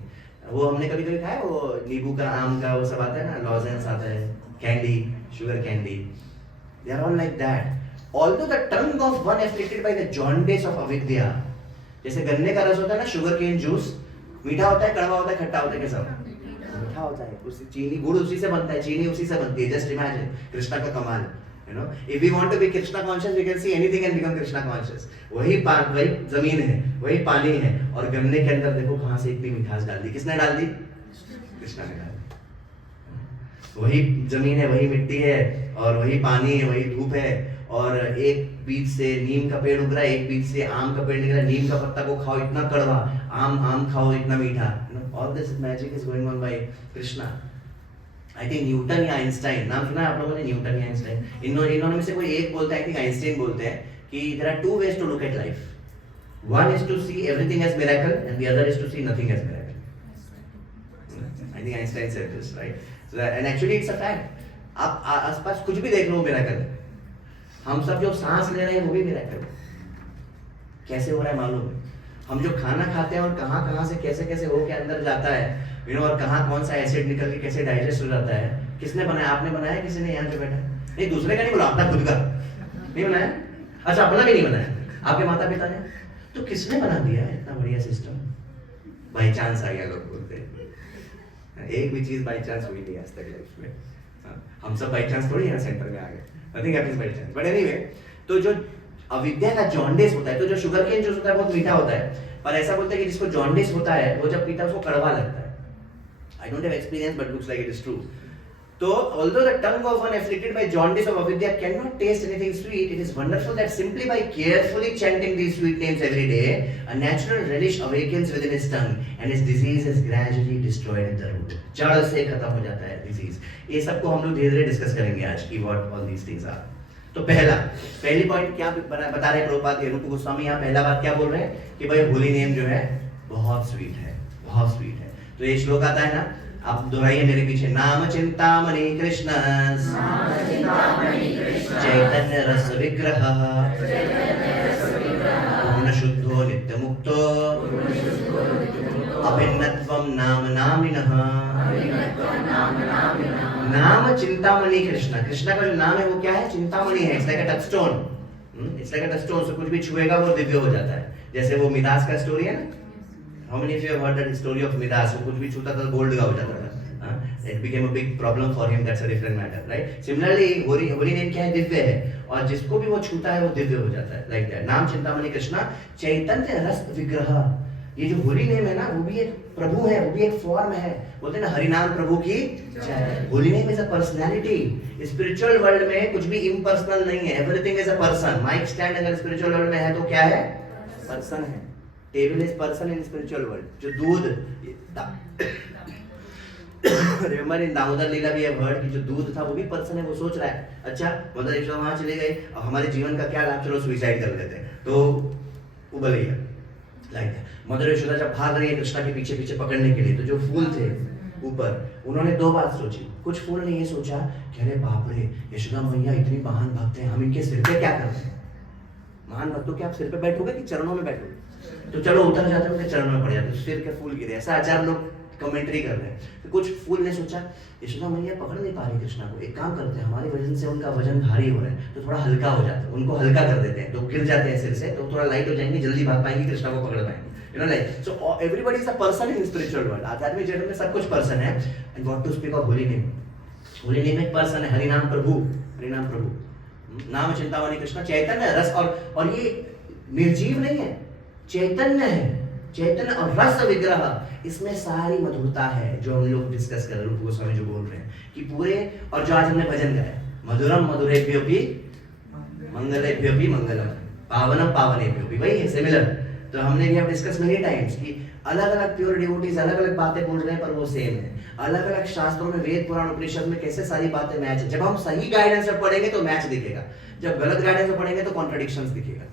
वो हमने कभी कभी खाया वो नींबू का, आम का, वो सब आता है ना, लॉजेंस आता है, candy, sugar candy. They are all like that. Although the tongue of one afflicted by the jaundice of avidya, जैसे गन्ने का रस होता है ना, शुगर केन जूस, मीठा होता है, कड़वा होता है, खट्टा होता है, कैसा? मीठा होता है. उसी चीनी, गुड़ उसी से बनता है, चीनी उसी से बनती है. जस्ट इमेजिन कृष्णा का कमाल. You know, if we want to be Krishna conscious, we can see anything and become Krishna conscious. वही जमीन है, वही पानी है, और गन्ने के अंदर देखो कहाँ से इतनी मिठास डाल दी. किसने डाल दी? कृष्णा ने डाल दी. वही जमीन है, वही मिट्टी है, और वही पानी है, वही धूप है, और एक बीज से नीम का पेड़ उग रहा है, एक बीज से आम का पेड़ निकल रहा है. नीम का पत्ता को खाओ इतना कड़वा, आम खाओ इतना मीठा. All this magic is going on by Krishna. I think Newton या आइंस्टाइन, नाम सुना है आप लोगों ने? न्यूटन या आइंस्टाइन, इन्होंने में से कोई एक बोलता है, कि आइंस्टाइन बोलते हैं कि there are 2 ways to look at life. One is to see everything as miracle and the other is to see nothing as miracle. I think Einstein said this, right? So that, and actually it's a fact. आप आसपास कुछ भी देख लो miracle है. हम सब जो सांस ले रहे हैं वो भी मिराकल है. कैसे हो रहा है मालूम है? हम जो खाना खाते हैं और कहाँ से कैसे हो के अंदर जाता है, यू नो, और कहाँ कौन सा एसिड निकल के कैसे डाइजेस्ट हो जाता है. किसने बनाया? आपने बनाया? किसी ने यहाँ पे बैठा? नहीं, दूसरे का नहीं बोला, अपना खुद का नहीं बनाया. अच्छा, अपना भी नहीं बनाया, आपके माता पिता ने. तो किसने बना दिया है इतना बढ़िया सिस्टम? बाई चांस आ गया, लोग बोलते हैं. एक भी चीज बाई चांस हुई नहीं आज तक लाइफ में. हम सब बाई चांस थोड़ी यहाँ सेंटर में आ गए. Nothing happens by chance. But anyway, तो जो अविद्या का जॉन्डिस होता है, तो जो शुगर केन जूस होता है बहुत मीठा होता है, पर ऐसा बोलते हैं कि जिसको जॉन्डिस होता है वो जब पीता है उसको कड़वा लगता है. I don't have experience but looks like it is true. So, although the tongue of one afflicted by jaundice of avidya cannot taste anything sweet, it is wonderful that simply by carefully chanting these sweet names every day, a natural relish awakens within his tongue, and his disease is gradually destroyed at the root. जड़ से खत्म हो जाता है disease. ये सबको हम लोग धीरे-धीरे डिस्कस करेंगे आज कि what all these things are. तो पहली पॉइंट क्या बता रहे हैं प्रभुपाद? रूप गोस्वामी यहाँ पहला बात क्या बोल रहे हैं कि भाई होली नेम जो है बहुत स्वीट है, बहुत स्वीट है. तो ये श्लोक आता है ना, आप दोहराइए मेरे पीछे, नाम चिंतामणि कृष्ण चैतन्य रस विग्रह पूर्ण शुद्धो नित्य मुक्तो अभिन्नत्वम नाम नामिनः। नाम चिंतामणि कृष्ण, कृष्णा का जो नाम है वो क्या है? चिंतामणि है। It's like a touchstone, it's like a touchstone, से कुछ भी छुएगा वो दिव्य हो जाता है। जैसे वो मिदास का स्टोरी है ना, how many of you have heard that story of Midas? वो कुछ भी छूता था गोल्ड का हो जाता था। It became a big problem for him. That's a different matter, right? Similarly, holy name क्या है? दिव्य है, और जिसको भी वो छूता है वो दिव्य हो जाता है, like that. नाम चिंतामणि कृष्णा चैतन्य रस विग्रह। ये जो होली नेम है ना, वो भी एक प्रभु है, वो भी एक फॉर्म है। बोलते हैं ना, हरिनाम प्रभु की जय। Holy name is a personality. Spiritual world में कुछ भी इम्पर्सनल नहीं है, everything is a person. Mic stand अगर स्पिरिचुअल वर्ल्ड में है तो क्या है? पर्सन है। Table is person in spiritual world. जो दूध रिमेंबर इन दामोदर लीला भी है वर्ड कि जो दूध था वो भी पर्सन है। वो सोच रहा है, अच्छा मदर यशोदा वहां चले गए, अब हमारे जीवन का क्या लाभ, चलो सुसाइड कर लेते हैं, तो उबल गया लाइक दैट। मदर यशोदा जब भाग रही है कृष्णा के पीछे पीछे पकड़ने के लिए, तो जो फूल थे ऊपर, उन्होंने दो बात सोची। कुछ फूल ने ये सोचा कि अरे बाप रे, यशोदा मैया इतनी महान भक्त है, हम इनके सिर पे क्या करते हैं? महान भक्तों के आप सिर पे बैठोगे कि चरणों में बैठोगे? तो चलो उतर जाते हैं, उनके चरणों में पड़ जाते हैं, सिर के फूल गिरे। ऐसा आचार लोग कमेंट्री कर रहे हैं। तो कुछ फूल ने सोचा यशोदा मैया पकड़ नहीं पा रही कृष्णा को, एक काम करते हैं, हमारे वजन से उनका वजन भारी हो रहा है, तो थोड़ा हल्का हो जाता है, उनको हल्का कर देते हैं, तो गिर जाते हैं सिर से, तो थोड़ा लाइट हो जाएंगे, जल्दी भाग पाएंगे, कृष्णा को पकड़ पाएंगे। You know, like, so everybody is a person in spiritual world. आध्यात्मिक जगत में सब कुछ पर्सन है। And what to speak of holy name? Holy name एक पर्सन है, हरिनाम प्रभु, हरिनाम प्रभु। नाम चिंतामणि कृष्णा चैतन्य रस, और ये निर्जीव नहीं है, चैतन्य है, चैतन्य और रस विग्रह। इसमें सारी मधुरता है जो हम लोग डिस्कस कर रहे हैं, रूप गोस्वामी जो बोल रहे हैं कि पूरे, और जो आज हमने भजन गाया, मधुरम मधुरेभ्योऽपि मंगलेभ्योऽपि मंगलम, पावनम पावनेभ्योऽपि, वही है सिमिलर। तो हमने भी अब डिस्कस मेनी टाइम्स कि अलग अलग प्योर डिवोटीज अलग अलग बातें बोल रहे हैं, पर वो सेम है। अलग अलग शास्त्रों में, वेद पुराण उपनिषद में कैसे सारी बातें मैच है। जब हम सही गाइडेंस में पढ़ेंगे तो मैच दिखेगा, जब गलत गाइडेंस में पढ़ेंगे तो कॉन्ट्रडिक्शंस दिखेगा,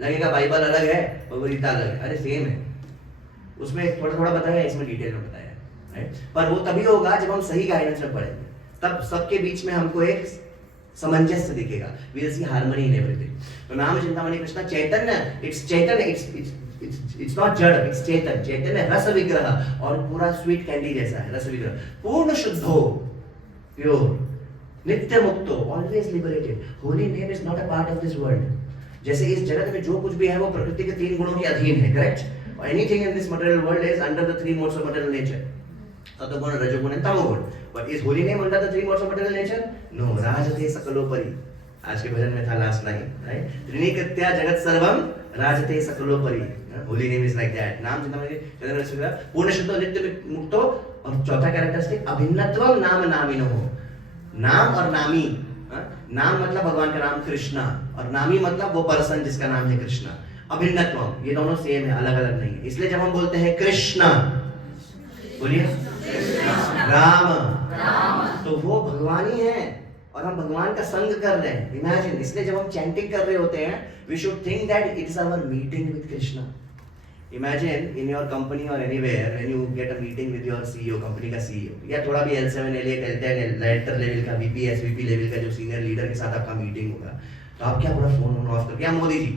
लगेगा बाइबल अलग है और गीता अलग है, अरे सेम है। उसमें थोड़ा थोड़ा बताया, इसमें डिटेल में बताया, राइट? पर वो तभी होगा जब हम सही गाइडेंस में पढ़ेंगे, तब सबके बीच में हमको एक सामंजस्य दिखेगा, we will see harmony in everything. तो नाम चिंतामणि कृष्णा चैतन्य, it's chaitanya, it's not jada, it's chaitanya, चैतन्य रस विग्रह, और पूरा स्वीट कैंडी जैसा है रस विग्रह। पूर्ण शुद्धो, प्योर, नित्य मुक्तो, always liberated. Holy name is not a part of this world. जैसे इस जगत में जो कुछ भी है वो प्रकृति के तीन गुणों के अधीन है, correct? Anything in this material world is under the three modes of material nature. Sattva, Rajogun and Tamogun. But is holy name under the three modes of material nature? No. Rajate sakaloपरि. आज के भजन में था last line, right? त्रिनिकृत्या जगत सर्वम राजते सकलोपरि. Holy name is like that. नाम चिंतामणि चंद्र रसविग्रह, पूर्ण शुद्धो नित्य मुक्तो, और चौथा कैरेक्टरिस्टिक अभिन्नत्वम नाम नामिनो. नाम और नामी. नाम मतलब भगवान का नाम कृष्णा, और नामी मतलब वो पर्सन जिसका नाम है कृष्णा. अभिन्नत्वम, ये दोनों सेम है, अलग अलग नहीं है। इसलिए जब हम बोलते हैं कृष्णा, बोलिए राम, तो वो भगवान ही है, और हम भगवान का संग कर रहे हैं, इमेजिन। इसलिए जब हम चैंटिंग कर रहे होते हैं, we should think that it is our meeting with Krishna. Imagine in your company और anywhere when you get a meeting with your CEO, company का सीईओ, या थोड़ा भी L7 L8 L10 letter level का, VP SVP लेवल का जो senior leader के साथ आपका मीटिंग होगा, तो आप क्या पूरा फोन ऑफ करके, Modi ji,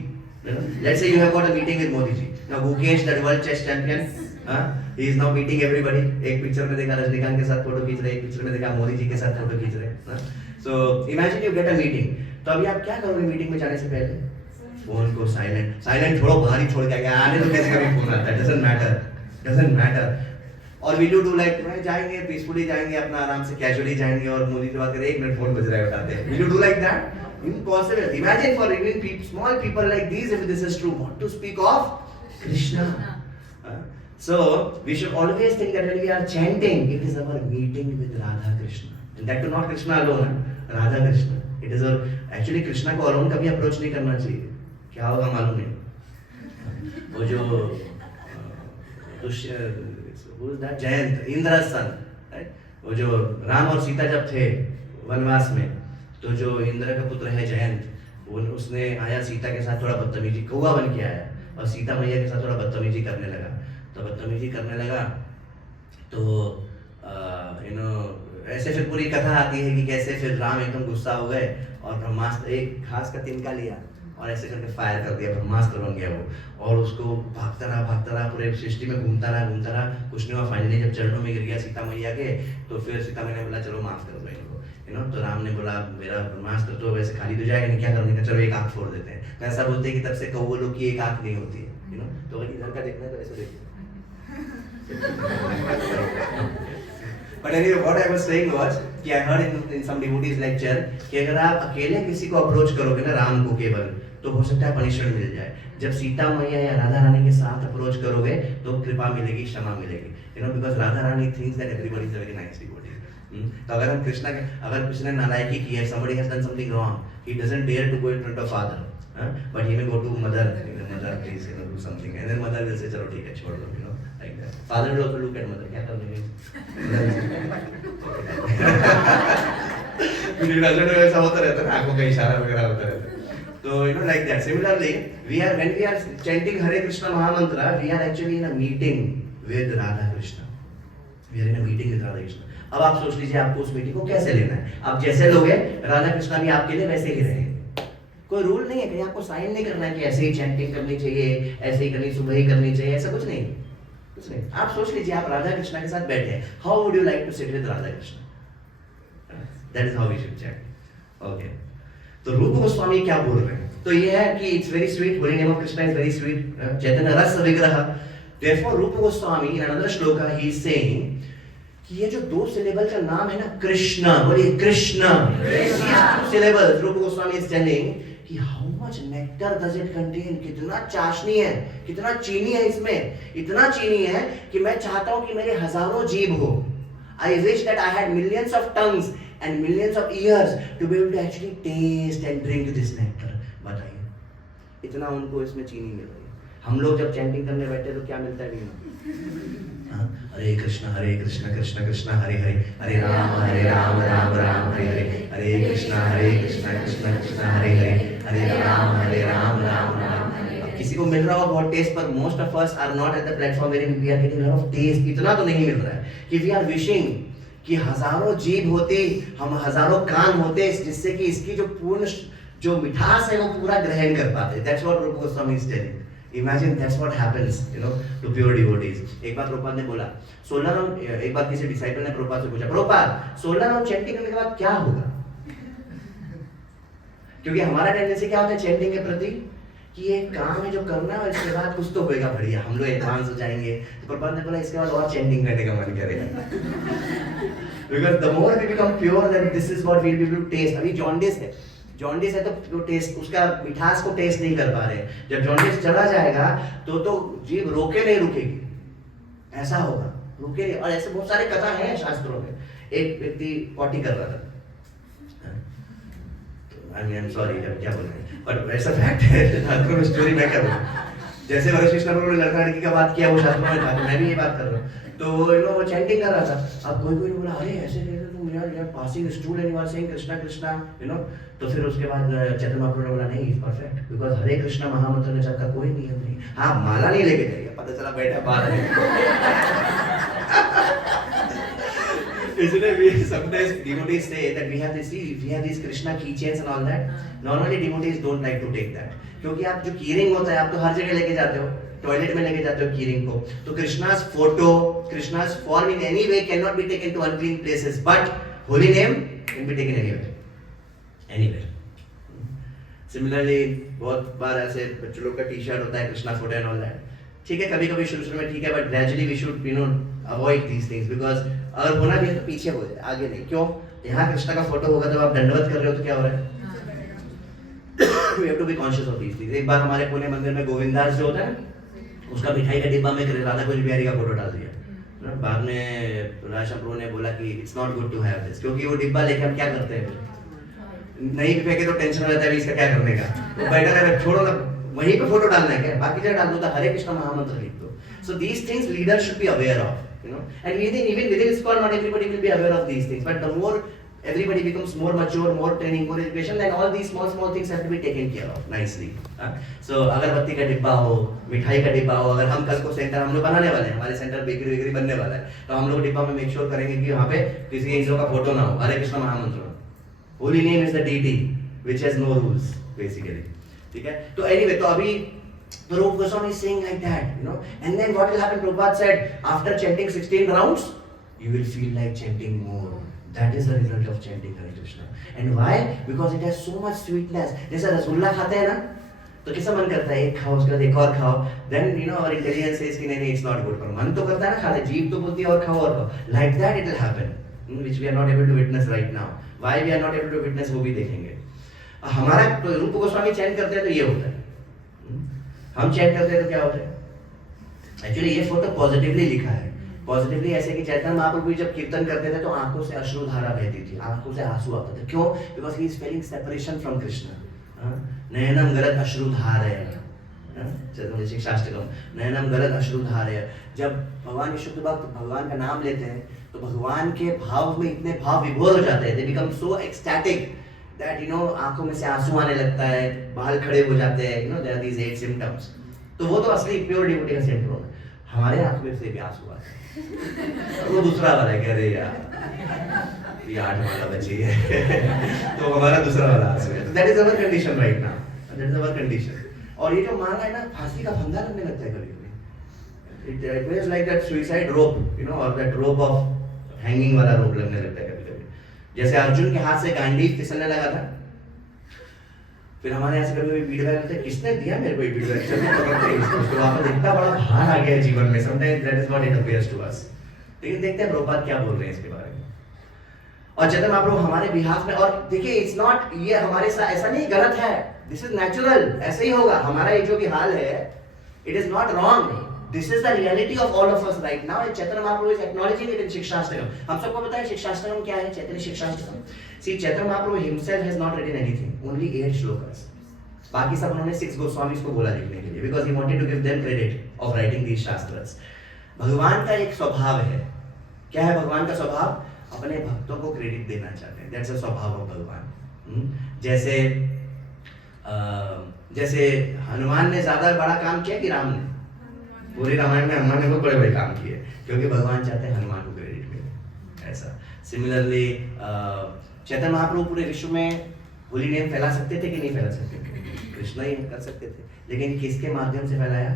let's say you have got a meeting with Modi ji. Now Gukesh, that world chess champion, he is now meeting everybody. एक पिक्चर में देखा रजनीकांत के साथ फोटो खींच रहे, एक पिक्चर में देखा मोदी जी के साथ फोटो खींच रहे. So imagine you get a meeting. तो अभी आप क्या करोगे मीटिंग में जाने से पहले? फोन को साइलेंट छोड़ो, बाहर ही छोड़ के आने तो कैसे कभी फोन आता है, doesn't matter. और will you do like जाएंगे पीसफुली, जाएंगे अपना आराम से कैजुअली जाएंगे, और मोदी से बात करें, 1 मिनट फोन बज रहा है उठाते हैं. Will you do like that? Impossible. Imagine for even small people like these, if this is true, what to speak of Krishna. So we should always think that when we are chanting, it is our meeting with Radha Krishna, and that too not Krishna alone, Radha Krishna. It is our, actually Krishna को alone कभी approach नहीं करना चाहिए. क्या होगा मालूम नहीं. वो जो who is that? Jayant, Indra's son, right? वो जो राम और सीता जब थे वनवास में, तो जो इंद्र का पुत्र है जयंत, उसने आया सीता के साथ थोड़ा बदतमीजी, कौवा बन के आया, और सीता मैया के साथ थोड़ा बदतमीजी करने लगा. तो बदतमीजी करने लगा तो यू नो ऐसे फिर पूरी कथा आती है कि कैसे फिर राम एकदम गुस्सा हो गए और ब्रह्मास्त्र एक घास का तिनका लिया और ऐसे करके फायर कर दिया, ब्रह्मास्त्र बन गया वो, और उसको भागता रहा पूरे सृष्टि में घूमता रहा, कुछ नहीं हुआ। फाइनली जब चरणों में गिर गया सीता मैया के, तो फिर सीता मैया ने बोला चलो माफ कर दो इनको, यू नो। तो राम ने बोला मेरा ब्रह्मास्त्र तो वैसे खाली तो जाएगा नहीं, क्या करने का, चलो एक आंख फोड़ देते हैं। तो ऐसा बोलते हैं कि तब से कौवे लोग की एक आंख नहीं होती है, यू नो। तो अगर इधर का देखना है तो ऐसे देखिए। But anyway, what I was saying was कि I heard in some devotees lecture कि अगर आप अकेले किसी को अप्रोच करोगे ना राम को केवल, तो हो सकता है पनिशमेंट मिल जाए। जब सीता मैया या राधा रानी के साथ अप्रोच करोगे तो कृपा मिलेगी, क्षमा मिलेगी, you know, because Radha Rani thinks that everybody is a very nice devotee. तो अगर हम अगर कृष्ण ने नालायकी की है, somebody has done something wrong, he doesn't dare to go in front of father, but he may go to mother, mother please, you know, do something, and then mother will say चलो ठीक है छोड़ दो, you know, like that. Father will also look at mother, क्या कर रही है? ऐसा होता रहता है, आंखों का इशारा वगैरह होता रहता है। तो you know like that. Similarly, when we are chanting Hare Krishna Mahamantra, we are actually in a meeting with Radha Krishna. We are in a meeting with Radha Krishna. अब आप सोच लीजिए आपको उस मीटिंग को कैसे लेना है। आप जैसे लोगे राधा कृष्णा भी आपके लिए वैसे ही रहेंगे। कोई रूल नहीं है कि आपको साइन नहीं करना है कि ऐसे ही चैंटिंग करनी चाहिए, ऐसे ही करनी, सुबह ही करनी चाहिए, ऐसा कुछ नहीं, कुछ नहीं। आप सोच लीजिए आप राधा कृष्णा के साथ बैठे हैं, how would you like to sit with Radha Krishna? That is how we should chant. Okay, तो रूप गोस्वामी क्या बोल रहे हैं? तो ये है कि it's very sweet, holy name of Krishna is very sweet, चैतन्य रस विग्रह। Therefore Rupa Goswami in another shloka he is saying कि ये जो दो सिलेबल का नाम है ना कृष्णा, बोलिए कृष्णा, सिलेबल, रूप गोस्वामी इज टेलिंग कि how much nectar does it contain, कितना चाशनी है, कितना चीनी है इसमें, इतना चीनी है कि मैं चाहता हूं कि मेरे हजारों जीभ हो। I wish that I had millions of tongues and millions of ears to be able to actually taste and drink this nectar. बताइए, इतना उनको इसमें चीनी मिल रही है। हम लोग जब चैंटिंग करने बैठे तो क्या मिलता है? हरे कृष्णा कृष्ण कृष्ण हरे हरे, हरे राम राम राम हरे हरे, हरे कृष्णा कृष्ण कृष्ण हरे हरे, हरे राम राम राम। अब किसी को मिल रहा होगा बहुत टेस्ट, पर most of us are not at the platform where we are getting lot of taste. इतना तो नहीं मिल रहा है कि वी आर विशिंग कि हजारों जीभ होती, हम हजारों कान होते, जिससे कि इसकी जो पूर्ण जो मिठास है वो पूरा ग्रहण कर पाते। दैट्स व्हाट रूप Goswami is telling. Imagine that's what happens, you know, to pure devotees. एक बार प्रभुपाद ने बोला 16 राउंड, एक बार किसी डिसाइपल ने प्रभुपाद से पूछा, प्रभुपाद 16 राउंड चैंटिंग करने के बाद क्या होगा? क्योंकि हमारा टेंडेंसी क्या होता है चैंटिंग के प्रति कि ये काम है जो करना है और इसके बाद कुछ तो होएगा बढ़िया, हम लोग एडवांस हो जाएंगे। तो प्रभुपाद ने बोला इसके बाद और चैंटिंग करने का मन करेगा। Because the more we become pure, then this is what we'll be able to taste. अभी जॉन्डिस है तो टेस्ट, उसका मिठास को टेस्ट नहीं कर पा रहे। जब जॉन्डिस चला जाएगा तो जीभ रोके नहीं रुकेगी, ऐसा होगा, रुके नहीं। और ऐसे बहुत सारे कथा हैं शास्त्रों में। एक व्यक्ति पॉटी कर रहा था, आई एम सॉरी क्या बोल रहे हैं, पर ऐसा फैक्ट है, शास्त्रों में स्टोरी मैं कर रहा हूँ। जैसे वरिष्ठ कृष्ण प्रभु ने लड़का लड़की का बात किया, वो शास्त्रों में था, तो मैं भी ये बात कर रहा हूँ। तो यू नो वो चैंटिंग कर रहा था। अब कोई ने बोला अरे ऐसे तुम यार passing stool and you are saying Krishna Krishna, you know. तो फिर उसके बाद चैतन्य महाप्रभु ने बोला नहीं, is perfect, because Hare Krishna महामंत्र ने सबका कोई नियम नहीं। हाँ, माला नहीं लेके जाइए, पता चला बैठा बाहर इसलिए we sometimes devotees say that we have these Krishna keychains and all that. Normally devotees don't like to take that, क्योंकि आप जो कीरिंग होता है आप तो हर जगह लेके जाते हो, टॉयलेट में लेके जाते हो कीरिंग को। तो कृष्णा's photo, कृष्णा's form in any way cannot be taken to unclean places, but holy name can be taken anywhere. Similarly, बहुत बार ऐसे बच्चों लोग का टी शर्ट होता है Krishna photo and all that. ठीक है, कभी कभी शुरू में ठीक है, but gradually we should you know avoid these things, because अगर होना भी है तो पीछे हो जाए, आगे नहीं। क्यों? यहाँ कृष्णा का फोटो होगा तो आप दंडवत कर रहे हो तो क्या हो रहा है? We have to be conscious of these things. एक बार हमारे पुणे मंदिर में गोविंदास जो होता है ना, उसका मिठाई का डिब्बा में राधा कुंज बिहारी का फोटो डाल दिया। बाद में राजा प्रभु ने बोला कि it's not good to have this, क्योंकि वो डिब्बा लेके हम क्या करते हैं, नहीं भी फेंके तो टेंशन रहता है इसका क्या करने का, तो बेटर है छोड़ो ना, वहीं पे फोटो डालना है क्या, बाकी जगह डाल दो, तो हरे कृष्ण महामंत्र लिख दो। So these things leader should be aware of, you know, and even within ISKCON not everybody will be aware of these things, but the more Everybody becomes more mature, more training, more education, then all these small things have to be taken care of nicely. So अगरबत्ती का डिब्बा हो, मिठाई का डिब्बा हो, अगर हम कल को सेंटर हम लोग बनाने वाले हैं, हमारे सेंटर बेकरी वेकरी बनने वाला है, तो हम लोग डिब्बा में मेक श्योर करेंगे कि वहाँ पे किसी एंजल का फोटो ना हो. हरे कृष्ण महामंत्र. Holy name is the deity which has no rules basically. ठीक है? तो anyway, तो अभी the Rupa Goswami is saying like that, you know, and then what will happen? Prabhupada said, after chanting 16 rounds, you will feel like chanting more. That is the result of chanting Hare Krishna. And why? Because it has so much sweetness. जैसा रसगुल्ला खाते हैं ना, तो किसा मन करता है एक खाओ उसके बाद एक और खाओ. Then you know our intelligence says कि नहीं it's not good. पर मन तो करता है ना खाते, जीभ तो बोलती है और खाओ और खाओ. Like that it will happen, which we are not able to witness right now. Why we are not able to witness वो भी देखेंगे. हमारा रूप गोस्वामी चैन करते हैं तो ये होता है. हम चैन करते हैं तो क्या होता है? एक्चुअली ये फोटो पॉजिटिवली लिखा है. पॉजिटिवली ऐसे कि चैतन्य महाप्रभु जब कीर्तन करते थे तो आंखों से अश्रुधारा बहती थी, आंखों से आंसू आते थे. क्यों? Because he is feeling separation from Krishna. नयनम गलत अश्रुधारय, चैतन्य शास्त्रकम, नयनम गलत अश्रुधारय. जब भगवान के शुद्ध भक्त भगवान का नाम लेते हैं तो भगवान के भाव में इतने भाव विभोर हो जाते हैं, they become so ecstatic that you no आंखों में से आंसू आने लगता है, बाल खड़े हो जाते हैं, you know there are these 8 symptoms. तो वो तो असली प्योर डिवोटी का सिम्टम है. हमारे आंखों में से भी आंसू आते हैं. वो दूसरा वाला है, कह रहे यार ये 8 वाला बची है तो हमारा दूसरा वाला आंसू है. That is our condition right now. That is our condition. और ये जो मांग है ना, फांसी का फंदा लगने लगता है कभी-कभी. It feels like that suicide rope, you know, or that rope of hanging वाला rope लगने लगता है कभी-कभी. जैसे अर्जुन के हाथ से गांडीव फिसलने लगा था, फिर हमारे यहाँ से कभी फीडबैक होता है किसने दिया मेरे को ये फीडबैक, चलो पकड़ते हैं इसको. उसके बाद इतना बड़ा भार आ गया है जीवन में. Sometimes that is what it appears to us. लेकिन देखते हैं प्रभुपाद क्या बोल रहे हैं इसके बारे में. और चैतन्य महाप्रभु हमारे बिहाफ में, और देखिए इट्स नॉट, ये हमारे साथ ऐसा नहीं गलत है, दिस इज नेचुरल, ऐसे ही होगा. हमारा ये जो भी हाल है, it is not wrong. This is the reality of all of us right now, and Chaitanya Mahaprabhu is acknowledging it in Shikshashtakam. हम सबको पता है Shikshashtakam क्या है, चैतन्य शिक्षाष्टकम. See, Chaitanya Mahaprabhu himself has not written anything, only 8 shlokas. बाकी सब उन्होंने 6 गोस्वामीज को बोला लिखने के लिए, because he wanted to give them credit of writing these shastras. भगवान का एक स्वभाव है. क्या है भगवान का स्वभाव? अपने भक्तों को क्रेडिट देना चाहते हैं. That's the स्वभाव of भगवान. जैसे हनुमान ने ज्यादा बड़ा काम किया कि राम ने? पूरी रामायण में हनुमान ने बहुत बड़े बड़े काम किए, क्योंकि भगवान चाहते हैं हनुमान को क्रेडिट मिले. ऐसा सिमिलरली चैतन्य महाप्रभु पूरे विश्व में होली नेम फैला सकते थे कि नहीं फैला सकते थे? कृष्ण ही कर सकते थे, लेकिन किसके माध्यम से फैलाया?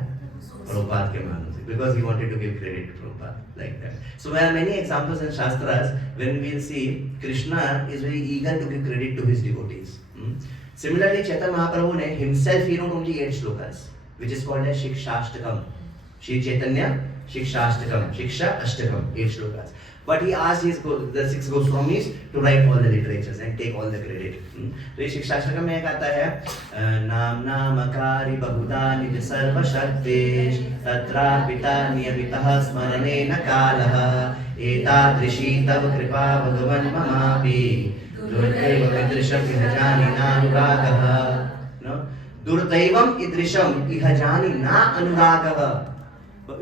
प्रभुपाद के माध्यम से, because he wanted to give credit to Prabhupada like that. So there are many examples in Shastras when we will see Krishna is very eager to give credit to his devotees. Similarly, Chaitanya Mahaprabhu ne himself he wrote only 8 shlokas, which is called as Shikshashtakam. Shri Chaitanya Shikshashtakam, Shiksha Ashtakam, 8 shlokas. But he asked the 6 Goswamis to write all the literatures and take all the credit. तो ये शिक्षाष्टकम में एक आता है, नाम नामकारी बहुधा निज सर्वशक्तेश तत्रार्पिता नियमितः स्मरणेन कालः एतादृशी तव कृपा भगवन् ममापि दुर्दैवम् ईदृशम् इह जानि नानुरागः. दुर्दैवम् ईदृशम् इह जानि ना अनुरागः.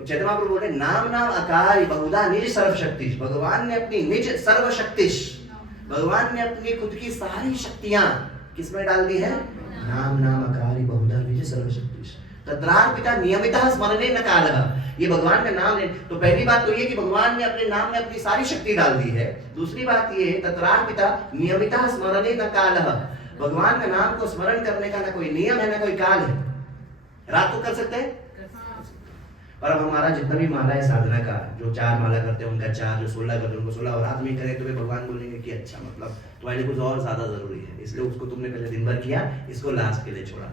चैतन्य महाप्रभु बोले नाम नाम अकारी बहुधा निज सर्वशक्तिश. भगवान ने अपनी निज सर्वशक्तिश, भगवान ने अपनी खुद की सारी शक्तियां किसमें डाल दी है? नाम नाम अकारी बहुधा निज सर्वशक्तिश तत्रार्पिता नियमितः स्मरणेन कालः. ये भगवान का नाम है. तो पहली बात तो ये कि भगवान ने अपने नाम में अपनी सारी शक्ति डाल दी है. दूसरी बात ये तत्रार्पिता नियमितः स्मरणेन कालः. भगवान का नाम को स्मरण करने का ना कोई नियम है ना कोई काल है. रात को कर सकते हैं, और अब हमारा जितना भी माला है साधना का, जो 4 माला करते हैं उनका 4, जो 16 करते हैं उनको 16, और रात में करें तो वे भगवान बोलेंगे कि अच्छा मतलब तुम्हारे लिए कुछ और ज्यादा जरूरी है, इसलिए उसको तुमने पहले दिन भर किया, इसको लास्ट के लिए छोड़ा.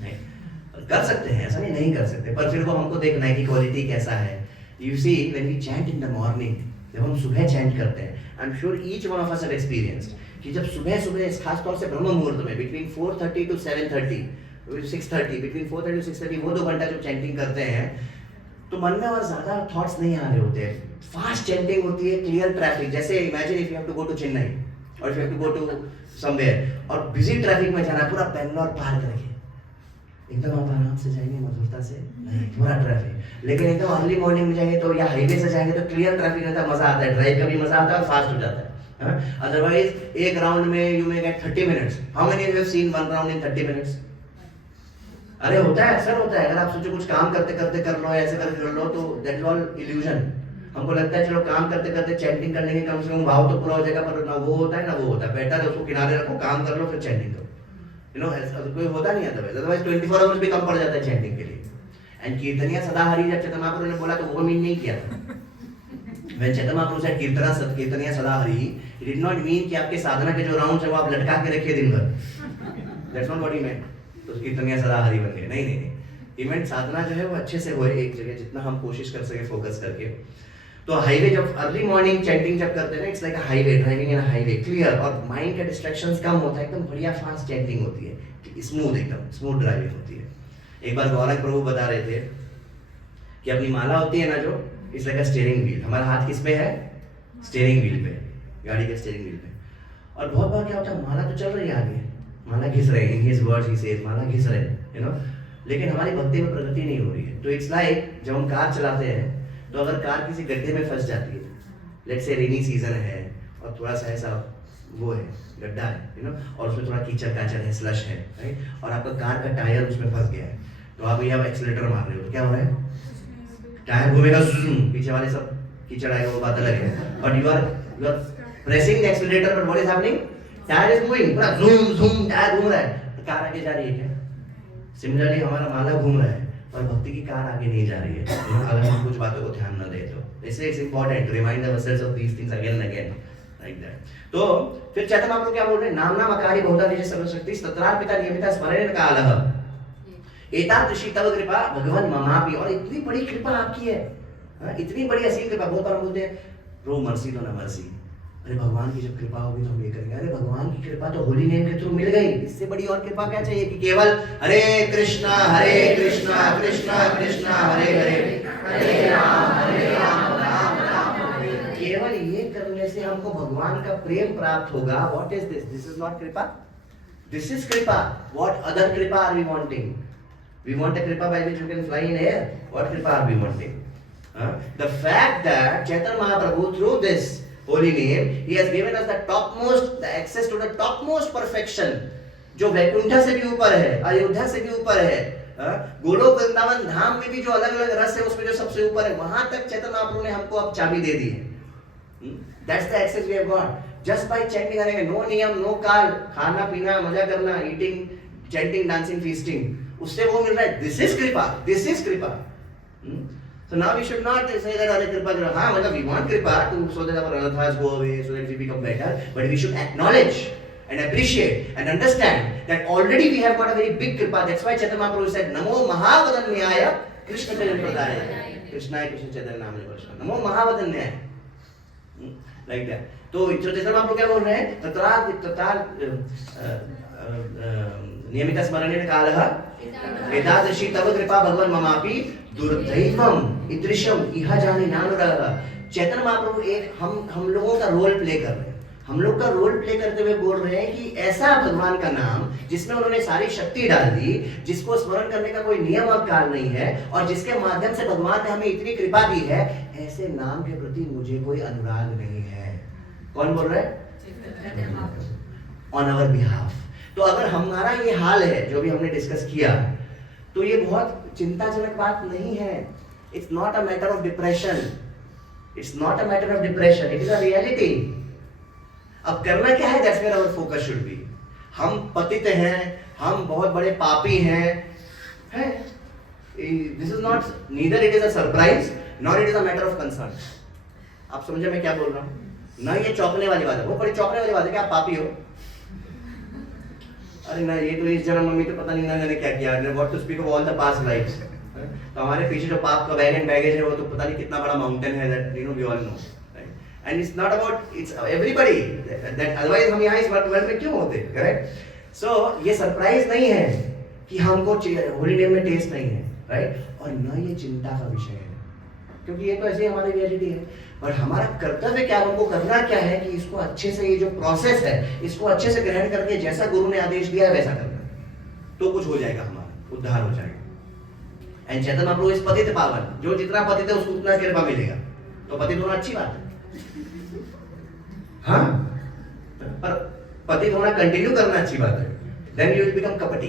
नहीं कर सकते हैं, ऐसा नहीं कर सकते, पर फिर वो हमको देखना है कि क्वालिटी कैसा है. You see when we chant in the morning, जब हम सुबह चैंट करते हैं, I am sure each one of us have experienced कि जब सुबह खास तौर से ब्रह्म मुहूर्त में बिटवीन 4:30 to 7:30, 6:30, बिटवीन 4:30 to 6:30 वो 2 घंटा जब चैंटिंग करते हैं तो मन में और ज्यादा थॉट्स नहीं आ रहे होते हैं. फास्ट चैंटिंग होती है, क्लियर ट्रैफिक. जैसे imagine if you have to go to Chennai और if you have to go to somewhere और बिजी ट्रैफिक में जाना, पूरा बेंगलोर पार करके एकदम आप आराम से जाएंगे मधुरता से, नहीं पूरा ट्रैफिक. लेकिन एकदम अर्ली मॉर्निंग में जाएंगे तो या हाईवे से जाएंगे तो क्लियर ट्रैफिक रहता है, मजा आता है, ड्राइव का भी मजा आता है और फास्ट हो जाता है. Otherwise एक राउंड में you may get 30 minutes. How many of you have seen one round in 30 minutes? अरे होता है, अक्सर होता है. अगर आप सोचो कुछ काम करते करते कर लो, ऐसे कर लो, तो that is all illusion. हमको लगता है चलो काम करते करते चैंटिंग करने के कम से कम भाव तो पूरा हो जाएगा, पर ना वो होता है ना वो होता है. बेटर है उसको किनारे रखो, काम कर लो, फिर चैंटिंग करो. You know, ऐसा कोई होता नहीं है. अदरवाइज 24 आवर्स भी कम पड़ जाता है चैंटिंग के लिए. एंड कीर्तनिया सदा हरि जब चैतन्य महाप्रभु ने बोला तो वो मीन नहीं किया था. When Chaitanya Mahaprabhu said कीर्तनिया सदा Hari, it did not mean कि आपके साधना के जो राउंड्स है वो आप लटका के रखिए दिन भर. That's not what he meant. तो कीर्तनिया सदा हरि बन गए. नहीं. He meant साधना जो है वो अच्छे से होए एक जगह, जितना हम कोशिश कर सके फोकस करके. तो हाईवे जब अर्ली मॉर्निंग चैंटिंग जब करते हैं ना, it's like a highway, driving in a highway, clear, और माइंड का डिस्ट्रैक्शंस कम होता है, एकदम बढ़िया फास्ट चैंटिंग होती है, स्मूथ, एकदम स्मूथ ड्राइविंग होती है. एक बार गौरंग प्रभु बता रहे थे कि अपनी माला होती है ना जो, it's like a steering wheel. हमारा हाथ किस पे है? स्टीयरिंग व्हील पे, गाड़ी के स्टीयरिंग व्हील पे. और बहुत बार क्या होता है, माला तो चल रही है आगे, माला घिस रहे हैं, in his words he says, माला घिस रहे हैं, यू नो, लेकिन हमारी भक्ति में प्रगति नहीं हो रही है. तो इट्स लाइक जब हम कार चलाते हैं, तो अगर कार किसी गड्ढे में फंस जाती है, लेट्स से रेनी सीजन है और थोड़ा सा ऐसा वो है, गड्ढा है, यू नो, और उसमें थोड़ा कीचड़ काचड़ है, स्लश है, राइट, और आपका कार का टायर उसमें फंस गया है, तो आप यहाँ एक्सीलरेटर मार रहे हो, तो क्या हो रहा है? टायर घूमेगा, पीछे वाले सब कीचड़ आएगा, वो बात अलग है. But you are pressing the accelerator, but what is happening? Tyre is moving, पूरा झूम झूम टायर घूम रहा है, तो कार आगे जा रही है क्या? सिमिलरली हमारा माला घूम रहा है और भक्ति की कार आगे नहीं जा रही है, अगर हम कुछ बातों को ध्यान न दें तो. इसलिए it's important to remind ourselves of these things again and again, like that. तो फिर चैतन्य महाप्रभु क्या बोल रहे हैं? नाम अकारि बहुधा निज सर्वशक्ति तत्रार्पिता नियमिता स्मरण कालः एतादृशी तव कृपा भगवान ममापि. और इतनी बड़ी कृपा आपकी है, इतनी बड़ी असीम कृपा. बहुत बार हम बोलते हैं रो मर्सी तो ना मर्सी, अरे भगवान की जब कृपा होगी तो हम ये करेंगे. अरे भगवान की कृपा तो होली नेम के थ्रू मिल गई, इससे बड़ी और कृपा क्या चाहिए? कि केवल हरे कृष्णा कृष्णा कृष्णा हरे हरे, हरे राम राम राम. केवल ये करने से हमको भगवान का प्रेम प्राप्त होगा. What is this? This is not kripa, this is kripa. What other kripa are we wanting? We want a kripa by which you can fly in air. What kripa are we wanting? The fact that Chaitanya Mahaprabhu through this holy name, he has given us the topmost, the access to the topmost perfection, जो वैकुंठ से भी ऊपर है, अयोध्या से भी ऊपर है, गोलोक वृंदावन धाम में भी जो अलग अलग रस है उसमें जो सबसे ऊपर है, वहां तक चैतन्य महाप्रभु ने हमको अब चाबी दे दी है. That's the access we have got. Just by chanting करेंगे, no नियम, no काल, खाना पीना, मजा करना, eating, chanting, dancing, feasting, उससे वो मिल रहा है. This is कृपा, this is कृपा. So now we should not say that अरे कृपा करो. हाँ, मतलब we want कृपा to so that our anarthas go away, so that we become better. But we should acknowledge and appreciate and understand that already we have got a very big कृपा. That's why Chaitanya Mahaprabhu said, नमो महावदन्याय कृष्ण चरण प्रदाय. कृष्णाय कृष्ण चैतन्य नामने वर्षा. नमो महावदन्याय. Like that. तो चैतन्य महाप्रभु क्या बोल रहे हैं? तत्रार नियमित स्मरणेन कालः एतादृशी तव कृपा भगवान ममापि दुर्दैवम ईदृशम इह जाने नानुराग. चैतन्य महाप्रभु एक हम लोगों का रोल प्ले कर रहे हैं. हम लोग का रोल प्ले करते हुए बोल रहे हैं कि ऐसा भगवान का नाम जिसमें उन्होंने सारी शक्ति डाल दी, जिसको स्मरण करने का कोई नियम और काल नहीं है, और जिसके माध्यम से भगवान ने हमें इतनी कृपा दी है, ऐसे नाम के प्रति मुझे कोई अनुराग नहीं है. कौन बोल रहा है? On our behalf. तो अगर हमारा ये हाल है जो भी हमने डिस्कस किया, तो ये बहुत चिंताजनक बात नहीं है. It's not a matter of depression, it's not a matter of depression, it is a reality. अब करना क्या है? That's where our focus should be. हम पतित हैं, हम बहुत बड़े पापी हैं. This is not, neither it is a surprise nor it is a matter of concern. आप समझे मैं क्या बोल रहा हूँ? ना ये चौंकने वाली बात है, वो बड़ी चौंकने वाली बात है कि आप पापी हो. अरे ना, ये तो इस जन्म मम्मी तो पता नहीं ना मैंने क्या किया. What to speak of all the past lifes. तो हमारे पीछे जो पाप का बैग एंड बैगेज है वो तो पता नहीं कितना बड़ा माउंटेन है. That you know we all know. And it's not about, it's everybody that. Otherwise हम यहाँ इस वर्ल्ड में क्यों होते? करेक्ट. सो ये सरप्राइज नहीं है कि हमको होली नेम में टेस्ट नहीं है, राइट. और न ये चिंता का विषय है, क्योंकि ये तो ऐसे ही हमारी रियलिटी है. पर हमारा कर्तव्य क्या, हमको करना क्या है कि इसको अच्छे से, ये जो प्रोसेस है इसको अच्छे से ग्रहण करके जैसा गुरु ने आदेश दिया है वैसा करना, तो कुछ हो जाएगा, हमारा उद्धार हो जाएगा. एंड चैतन्य महाप्रभु इस पतित पावन, जो जितना पतित है उसको उतना कृपा मिलेगा. तो पतित होना अच्छी बात है. हाँ, पर पतित होना कंटिन्यू करना अच्छी बात है, देन यू विल बिकम कपटी।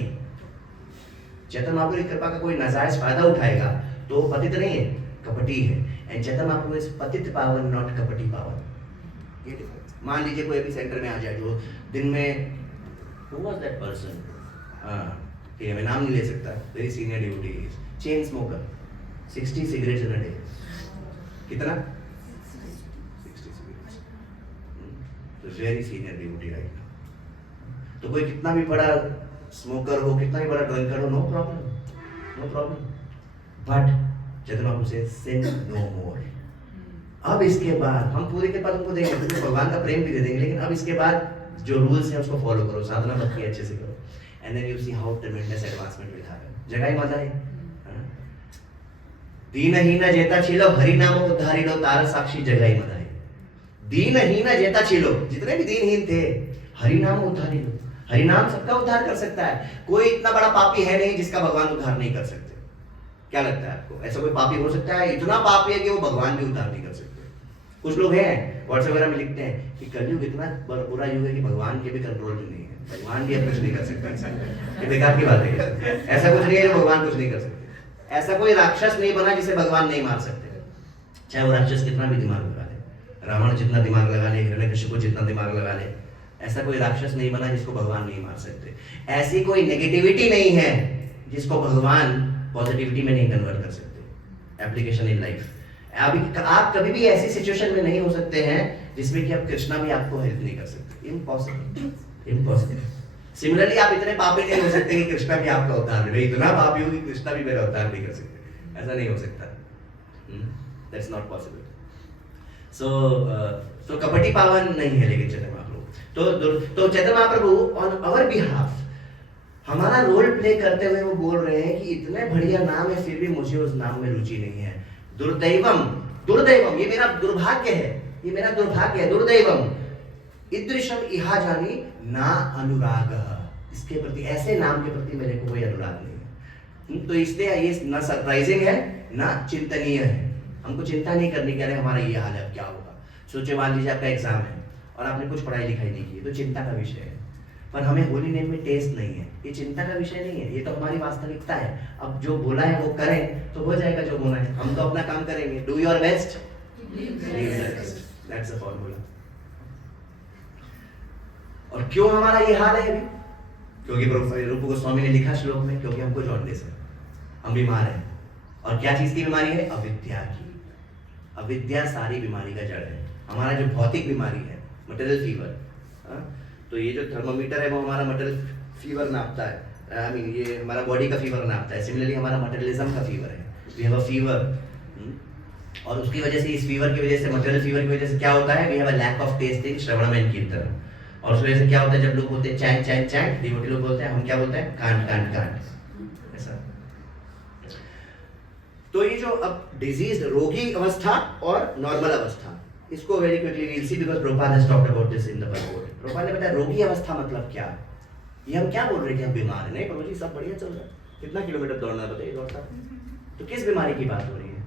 चैतन्य महाप्रभु की कृपा का कोई नाजायज फायदा उठाएगा तो वो पतित नहीं है, कपटी है। एंड चैतन्य महाप्रभु इज पतित पावन, नॉट कपटी पावन। ये डिफरेंस। मान लीजिए कोई अभी सेंटर में आ जाए जो दिन में, who was that person? ठीक है, मैं नाम नहीं ले सकता, very senior duty, chain smoker, 60 cigarettes in a day. कितना? 60 सिगरेट्स। तो very senior duty right now. तो कोई कितना भी बड़ा स्मोकर हो, कितना भी बड़ा ड्रिंकर हो, no problem, no problem, but Chaitanya Mahaprabhu से सिन नो मोर। अब इसके बाद हम पूरे के बाद उनको देंगे, तुमको भगवान का प्रेम भी दे देंगे, लेकिन अब इसके बाद जो रूल्स हैं उसको फॉलो करो, साधना भक्ति अच्छे से करो, and then you see how tremendous advancement will happen. जगह ही मजा है। दीनहीन जेता छिलो हरि नाम उद्धारिलो, तार साक्षी जगह ही मजा है। दीनहीन जेता छिलो, जितने भी दीनहीन थे, हरि नाम उद्धारिलो, हरि नाम सबका उद्धार कर सकता है। कोई इतना बड़ा पापी है नहीं जिसका भगवान उद्धार नहीं कर सकते। क्या लगता है आपको, ऐसा कोई पापी हो सकता है? इतना पापी है कि वो भगवान भी उद्धार नहीं कर सकते। कुछ लोग हैं व्हाट्सएप वगैरह में लिखते हैं कि कलयुग इतना बुरा युग है कि भगवान के भी कंट्रोल में नहीं है, भगवान भी अब कुछ नहीं कर सकता इंसान। ये बेकार की बात है। ऐसा कुछ नहीं है जो भगवान कुछ नहीं कर सकते। ऐसा कोई राक्षस नहीं बना जिसे भगवान नहीं मार सकते, चाहे वो राक्षस कितना भी दिमाग लगा ले, रावण जितना दिमाग लगा ले, हिरण्यकशिपु जितना दिमाग लगा ले, ऐसा कोई राक्षस नहीं बना जिसको भगवान नहीं मार सकते। ऐसी कोई नेगेटिविटी नहीं है जिसको भगवान पॉजिटिविटी में नहीं कन्वर्ट कर सकते। एप्लीकेशन इन लाइफ, अभी आप कभी भी ऐसी सिचुएशन में नहीं हो सकते हैं जिसमें कि अब कृष्णा भी आपको हेल्प नहीं कर सकते। Impossible, impossible. सिमिलरली आप इतने पापी नहीं हो सकते कि कृष्णा भी आपका उद्धार करे, इतना पापी हो कि कृष्णा भी मेरा उद्धार नहीं कर सकते, ऐसा नहीं हो सकता। That's not possible. सो कपटी पावन नहीं है लेकिन चैतन्य महाप्रभु। तो Chaitanya Mahaprabhu on our behalf हमारा रोल प्ले करते हुए वो बोल रहे हैं कि इतने बढ़िया नाम है फिर भी मुझे उस नाम में रुचि नहीं है। दुर्दैवम, दुर्दैवम, ये मेरा दुर्भाग्य है, ये मेरा दुर्भाग्य है। दुर्दैवम ईदृशम इहा जानी ना अनुराग, इसके प्रति, ऐसे नाम के प्रति मेरे को कोई अनुराग नहीं है। तो इसलिए ये ना सरप्राइजिंग है ना चिंतनीय है। हमको चिंता नहीं करनी कि अरे हमारा ये हाल है, अब क्या होगा। सोचे मान लीजिए आपका एग्जाम है और आपने कुछ पढ़ाई लिखाई नहीं की, तो चिंता का विषय है। पर हमें होली नेम में टेस्ट नहीं है, ये चिंता का विषय नहीं है, ये तो हमारी वास्तविकता है। अब जो बोला है वो करें तो हो जाएगा जो बोला है, हम तो अपना काम करेंगे। Do your best, that's the formula. और क्यों हमारा ये हाल है अभी? क्योंकि रूप गोस्वामी ने लिखा श्लोक में, क्योंकि हमको जॉन्डिस है, हम बीमार हैं। और क्या चीज की बीमारी है? अविद्या की। अविद्या सारी बीमारी का जड़ है। हमारा जो भौतिक बीमारी है, मटेरियल फीवर, तो ये जो थर्मोमीटर है वो हमारा मटेरियल फीवर नापता है, आई मीन ये हमारा बॉडी का फीवर नापता है। सिमिलरली हमारा मटेरियलिज्म का फीवर है, वी हैव अ फीवर। और उसकी वजह से, इस फीवर की वजह से, मटेरियल फीवर की वजह से क्या होता है? We have a lack of taste in shravanam and kirtan. और उस वजह से क्या होता है? जब लोग बोलते हैं चैंट चैंट चैंट, डिवोटी लोग बोलते हैं, हम क्या बोलते हैं? कांट कांट कांट, ऐसा। तो ये जो अब डिजीज, रोगी अवस्था और नॉर्मल अवस्था, इसको very quickly we'll see because Prabhupada has talked about this in the purport. Prabhupada ने बताया रोगी अवस्था मतलब क्या? ये हम क्या बोल रहे हैं कि हम बीमार हैं? नहीं प्रभु जी, सब बढ़िया चल रहा है, कितना किलोमीटर दौड़ना है बताइए डॉक्टर साहब। तो किस बीमारी की बात हो रही है?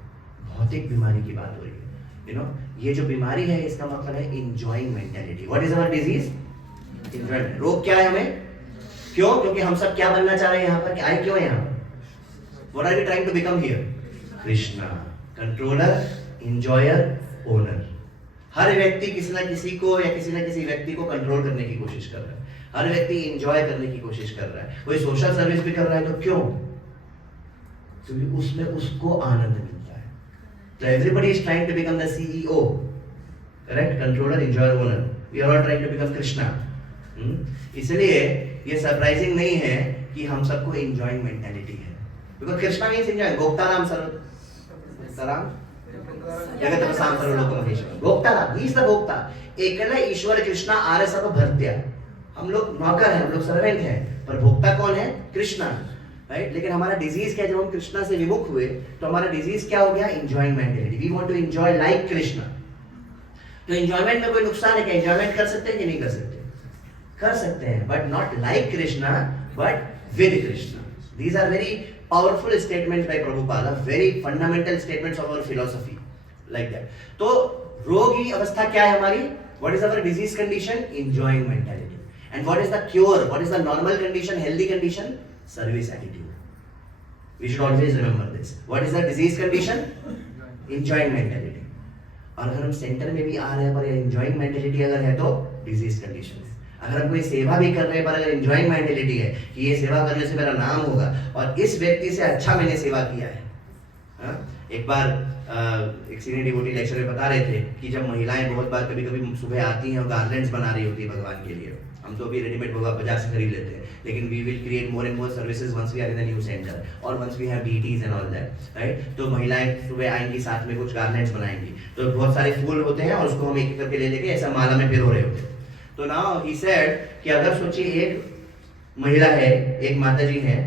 भौतिक बीमारी की बात हो रही है। यू नो, ये जो बीमारी है इसका मतलब है enjoying mentality. What is our disease? Enjoyment. रोग क्या है हमें? क्यों? क्योंकि हम सब क्या बनना चाह रहे हैं यहाँ पर, कि आए क्यों यहाँ पर? What are we trying to become here? Krishna, controller, enjoyer, owner. हर व्यक्ति किसी ना किसी को या किसी ना किसी व्यक्ति को कंट्रोल करने की कोशिश कर रहा है। हर व्यक्ति एंजॉय करने की कोशिश कर रहा है। कोई सोशल सर्विस भी कर रहा है, तो क्यों? क्योंकि उसमें उसको आनंद मिलता है। तो everybody is trying to become the CEO, correct? Controller, enjoyer, owner. We are all trying to become Krishna. इसलिए ये सरप्राइजिंग नहीं है कि हम सबको एंजॉइंग मेंटालिटी है, बिकॉज कृष्णा मींस एंजॉय। गोप्ताराम सर्वराम जगत प्रसाद सर्वलोक महेश्वर। गोप्ताराम, ही इज द गोप्ता। एकल ईश्वर कृष्णा आर्य सब भर्त्या। हम लोग नौकर हैं, हम लोग सर्वेंट हैं, पर भोक्ता कौन है? कृष्णा, राइट? लेकिन हमारा डिजीज क्या है? जब हम कृष्णा से विमुख हुए तो हमारा डिजीज क्या हो गया? Enjoying mentality. We want to enjoy like Krishna. तो एंजॉयमेंट में कोई नुकसान है क्या? एंजॉयमेंट कर सकते हैं कि नहीं कर सकते? कर सकते हैं, but not like Krishna, but with Krishna. These are very powerful statements by Prabhupada, very fundamental statements of our philosophy, like that. तो रोगी अवस्था क्या है हमारी? What is our disease condition? Enjoying mentality. And what is the cure? What is the normal condition, healthy condition? Service attitude. We should always remember this. What is the disease condition? Enjoying mentality. और अगर हम centre में भी आ रहे हैं पर enjoying mentality अगर है तो disease condition है. अगर हम कोई सेवा भी कर रहे हैं पर अगर enjoying mentality है कि ये सेवा करने से मेरा नाम होगा और इस व्यक्ति से अच्छा मैंने सेवा किया है. एक बार एक सीनियर डिवोटी लेक्चर में बता रहे थे कि जब महिलाएं बहुत बार कभी कभी सुबह आती हैं और गार्लैंड्स बना रही होती है भगवान के लिए, हम तो अभी रेडीमेड भगवान बाजार से खरीद लेते हैं, लेकिन we will create more and more services once we are in the new centre और once we have deities and all that, right. तो महिलाएं सुबह आएंगी, साथ में कुछ गार्लैंड्स बनाएंगी, तो बहुत सारे फूल होते हैं और उसको हम एक एक करके ले लेके ऐसा माला में पिरो रहे होते हैं. तो नाउ ही सेड कि अगर सोचिए एक महिला है, एक माताजी है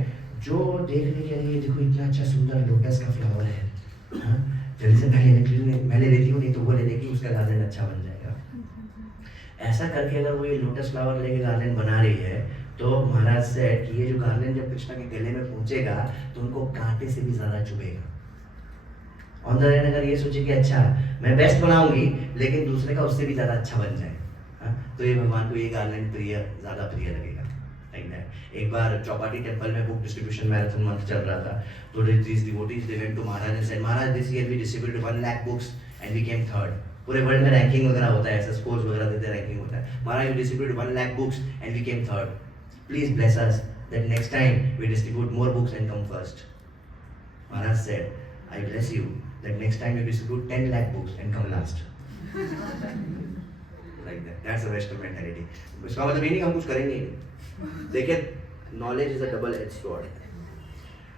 जो देखने के लिए देखो इतना अच्छा सुंदर लोटस का फ्लावर है, जल्दी से पहले लेती हूँ, नहीं तो वो ले लेगी, उसका गार्डन अच्छा बन जाएगा. ऐसा करके अगर वो ये लोटस फ्लावर लेके गार्डन बना रही है तो महाराज से कि ये जो गार्डन जब कृष्णा के गले में पहुंचेगा तो उनको कांटे से भी ज्यादा चुभेगा. ऑन द एंड अगर ये सोचे कि अच्छा मैं बेस्ट बनाऊंगी लेकिन दूसरे का उससे भी ज्यादा अच्छा बन जाए, तो ये भगवान को ये गार्डन ज्यादा प्रिय लगेगा. एक बार चौपाटी टेम्पल में बुक डिस्ट्रीब्यूशन मैराथन मंथ चल रहा था, तो these devotees they went to Maharaj and said, Maharaj, this year we distributed 1 lakh books and we came third. पूरे वर्ल्ड में रैंकिंग वगैरह होता है, ऐसा स्कोर्स वगैरह देते हैं, रैंकिंग होता है. Maharaj, we distributed 1 lakh books and we came third. Please bless us that next time we distribute more books and come first. Maharaj said, I bless you that next time you distribute 10 lakh books and come last. Like that. That's a Western mentality. इसका मतलब ये नहीं हम कुछ करेंगे. देखिए, knowledge is a double edge sword.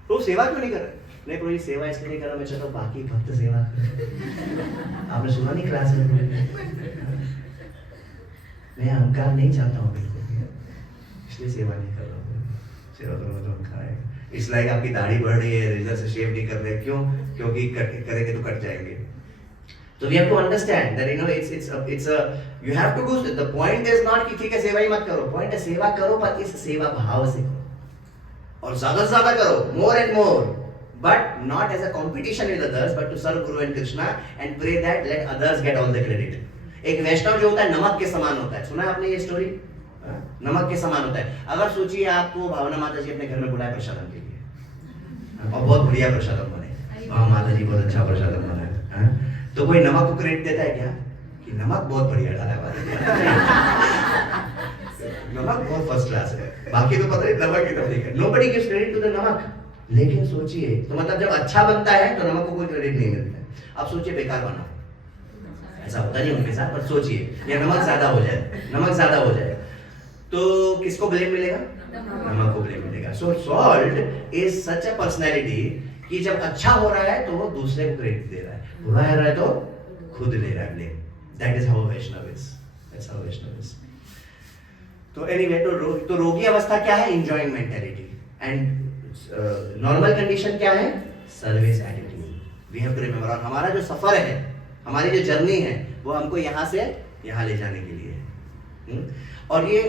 तो सेवा क्यों नहीं कर रहे? नहीं प्रभु, सेवा इसलिए नहीं कर रहा, मैं चाहता हूँ बाकी भक्त सेवा करें. आपने सुना नहीं क्लास में? मैं अहंकार नहीं चाहता हूँ बिल्कुल, इसलिए सेवा नहीं कर रहा हूँ. सेवा करो तो अहंकार है. इस लाइक आपकी दाढ़ी बढ़ रही है, रिजल्ट से शेव नहीं कर रहे, क्यों? क्योंकि करेंगे तो कट जाएंगे. So we have to understand that it's a you have to do. The point is not कि ठीक है सेवा ही मत करो, point है सेवा करो पर इस सेवा भाव से करो और ज़्यादा से ज़्यादा करो, more and more, but not as a competition with others, but to serve Guru and Krishna and pray that let others get all the credit. एक वैष्णव जो होता है नमक के समान होता है, सुना है आपने ये स्टोरी? नमक के समान होता है. अगर सोचिए आपको भावना माता जी अपने घर में बुलाए प्रसादम के लिए और बहुत बढ़िया प्रसादम बने, माता जी बहुत अच्छा प्रसादम बना है, तो कोई नमक को क्रेडिट देता है क्या कि नमक बहुत बढ़िया डाला है, नमक बहुत फर्स्ट क्लास है, बाकी तो पता नहीं नमक की तकलीफ है. Nobody gives credit to the namak. लेकिन सोचिए तो मतलब जब अच्छा बनता है तो नमक को कोई क्रेडिट नहीं मिलता है. अब सोचिए बेकार बना, ऐसा होता नहीं उनके साथ, पर सोचिए या नमक ज्यादा हो जाए तो किसको ब्लेम मिलेगा? नमक को ब्लेम मिलेगा. सो salt is such a personality कि जब अच्छा हो रहा है तो वो दूसरे को क्रेडिट दे रहा है, बुरा हो रहा है तो खुद ले रहा है blame. That is how Vaishnava is. That's how Vaishnava is. तो एनीवे, तो रोगी अवस्था क्या है? Enjoying mentality. And normal condition क्या है? Service attitude. We have to remember. और हमारा जो सफर है, हमारी जो जर्नी है, वो हमको यहाँ से यहाँ ले जाने के लिए है. और ये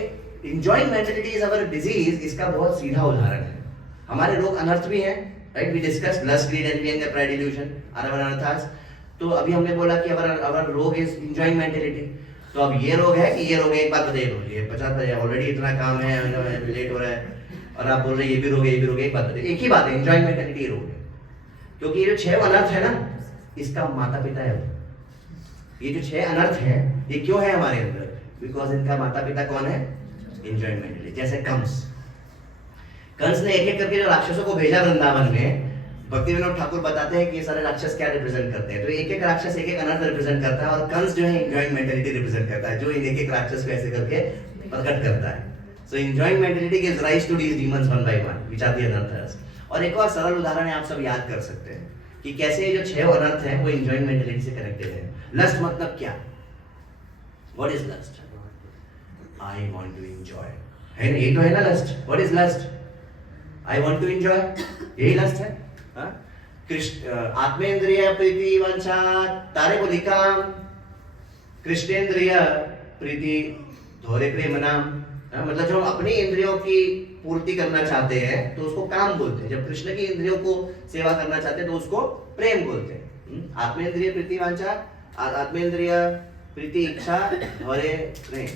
enjoying mentality is our disease. इसका बहुत सीधा उदाहरण है. हमारे रोग अनर्थ भी हैं, right? We discuss lust, greed, envy and the pride illusion are our अनर्थास. तो अभी हमने बोला कि अवर रोग इज एंजॉयिंग मेंटालिटी. तो अब ये रोग है कि ये रोग है, एक बात बताइए. ये 50 ऑलरेडी इतना काम है, लेट हो रहा है, और आप बोल रहे हैं ये भी रोग है, ये भी रोग है. एक बात बताइए, एक ही बात है, एंजॉयिंग मेंटालिटी ये रोग है. क्योंकि ये जो 6 अनर्थ है ना, इसका माता पिता है. ये जो 6 अनर्थ है ये क्यों है हमारे अंदर? बिकॉज इनका माता पिता कौन है? Enjoying mentality. जैसे कंस ने एक एक करके जो राक्षसों को भेजा वृंदावन में, भक्ति विनोद ठाकुर बताते हैं कि ये सारे राक्षस क्या रिप्रेजेंट करते हैं. तो एक एक राक्षस एक एक अनर्थ रिप्रेजेंट करता है, और कंस जो है एंजॉयिंग मेंटालिटी रिप्रेजेंट करता है, जो इन एक एक राक्षस को ऐसे करके प्रकट करता है. So enjoying mentality gives rise to these demons one by one which are the अनर्थस. और एक और सरल उदाहरण है, आप सब याद कर सकते हैं कि कैसे ये जो 6 अनर्थ हैं वो एंजॉयिंग मेंटालिटी से कनेक्टेड है. लस्ट मतलब क्या? What is lust? I want to enjoy, है ना? ये तो है ना lust. What is lust? I want to enjoy, यही लस्ट है. आत्मेंद्रिय प्रीति वांछा तारे को लिकाम, कृष्णेंद्रिय प्रीति धोरे प्रेम नाम. मतलब जब हम अपनी इंद्रियों की पूर्ति करना चाहते हैं तो उसको काम बोलते हैं. जब कृष्ण की इंद्रियों को सेवा करना चाहते हैं तो उसको प्रेम बोलते हैं. आत्मेंद्रिय प्रीति वांछा, आत्मेंद्रिय प्रीति इच्छा धोरे प्रेम,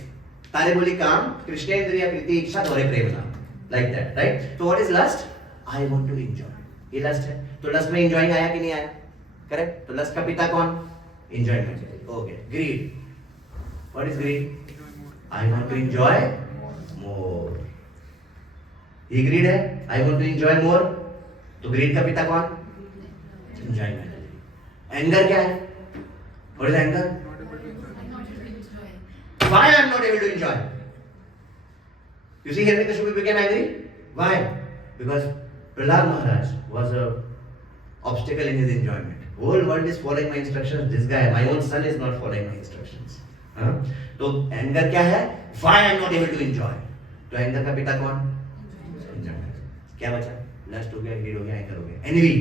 तारे बोली काम, कृष्णेंद्रिय प्रीति इच्छा धोरे प्रेम नाम, लाइक दैट, राइट? तो what is lust? I want to enjoy, ये लस्ट है। तो लस्ट में एंजॉयिंग आया कि नहीं आया? करेक्ट। तो लस्ट का पिता कौन? Enjoyment. Okay. Greed, what is greed? I want to enjoy more, ये ग्रीड है, I want to enjoy more. तो ग्रीड का पिता कौन? एंजॉयमेंट। एंगर क्या है? What is anger? Why I am not able to enjoy? You see, Hiranyakashipu became angry. Why? Because Prahlad Maharaj was a obstacle in his enjoyment. Whole world is following my instructions. This guy, my own son, is not following my instructions. तो anger क्या है? Why I am not able to enjoy? तो anger का पिता कौन? Enjoyment. क्या बचा? Lust हो गया, ग्रीड हो गया, एंगर हो गया, एनवी।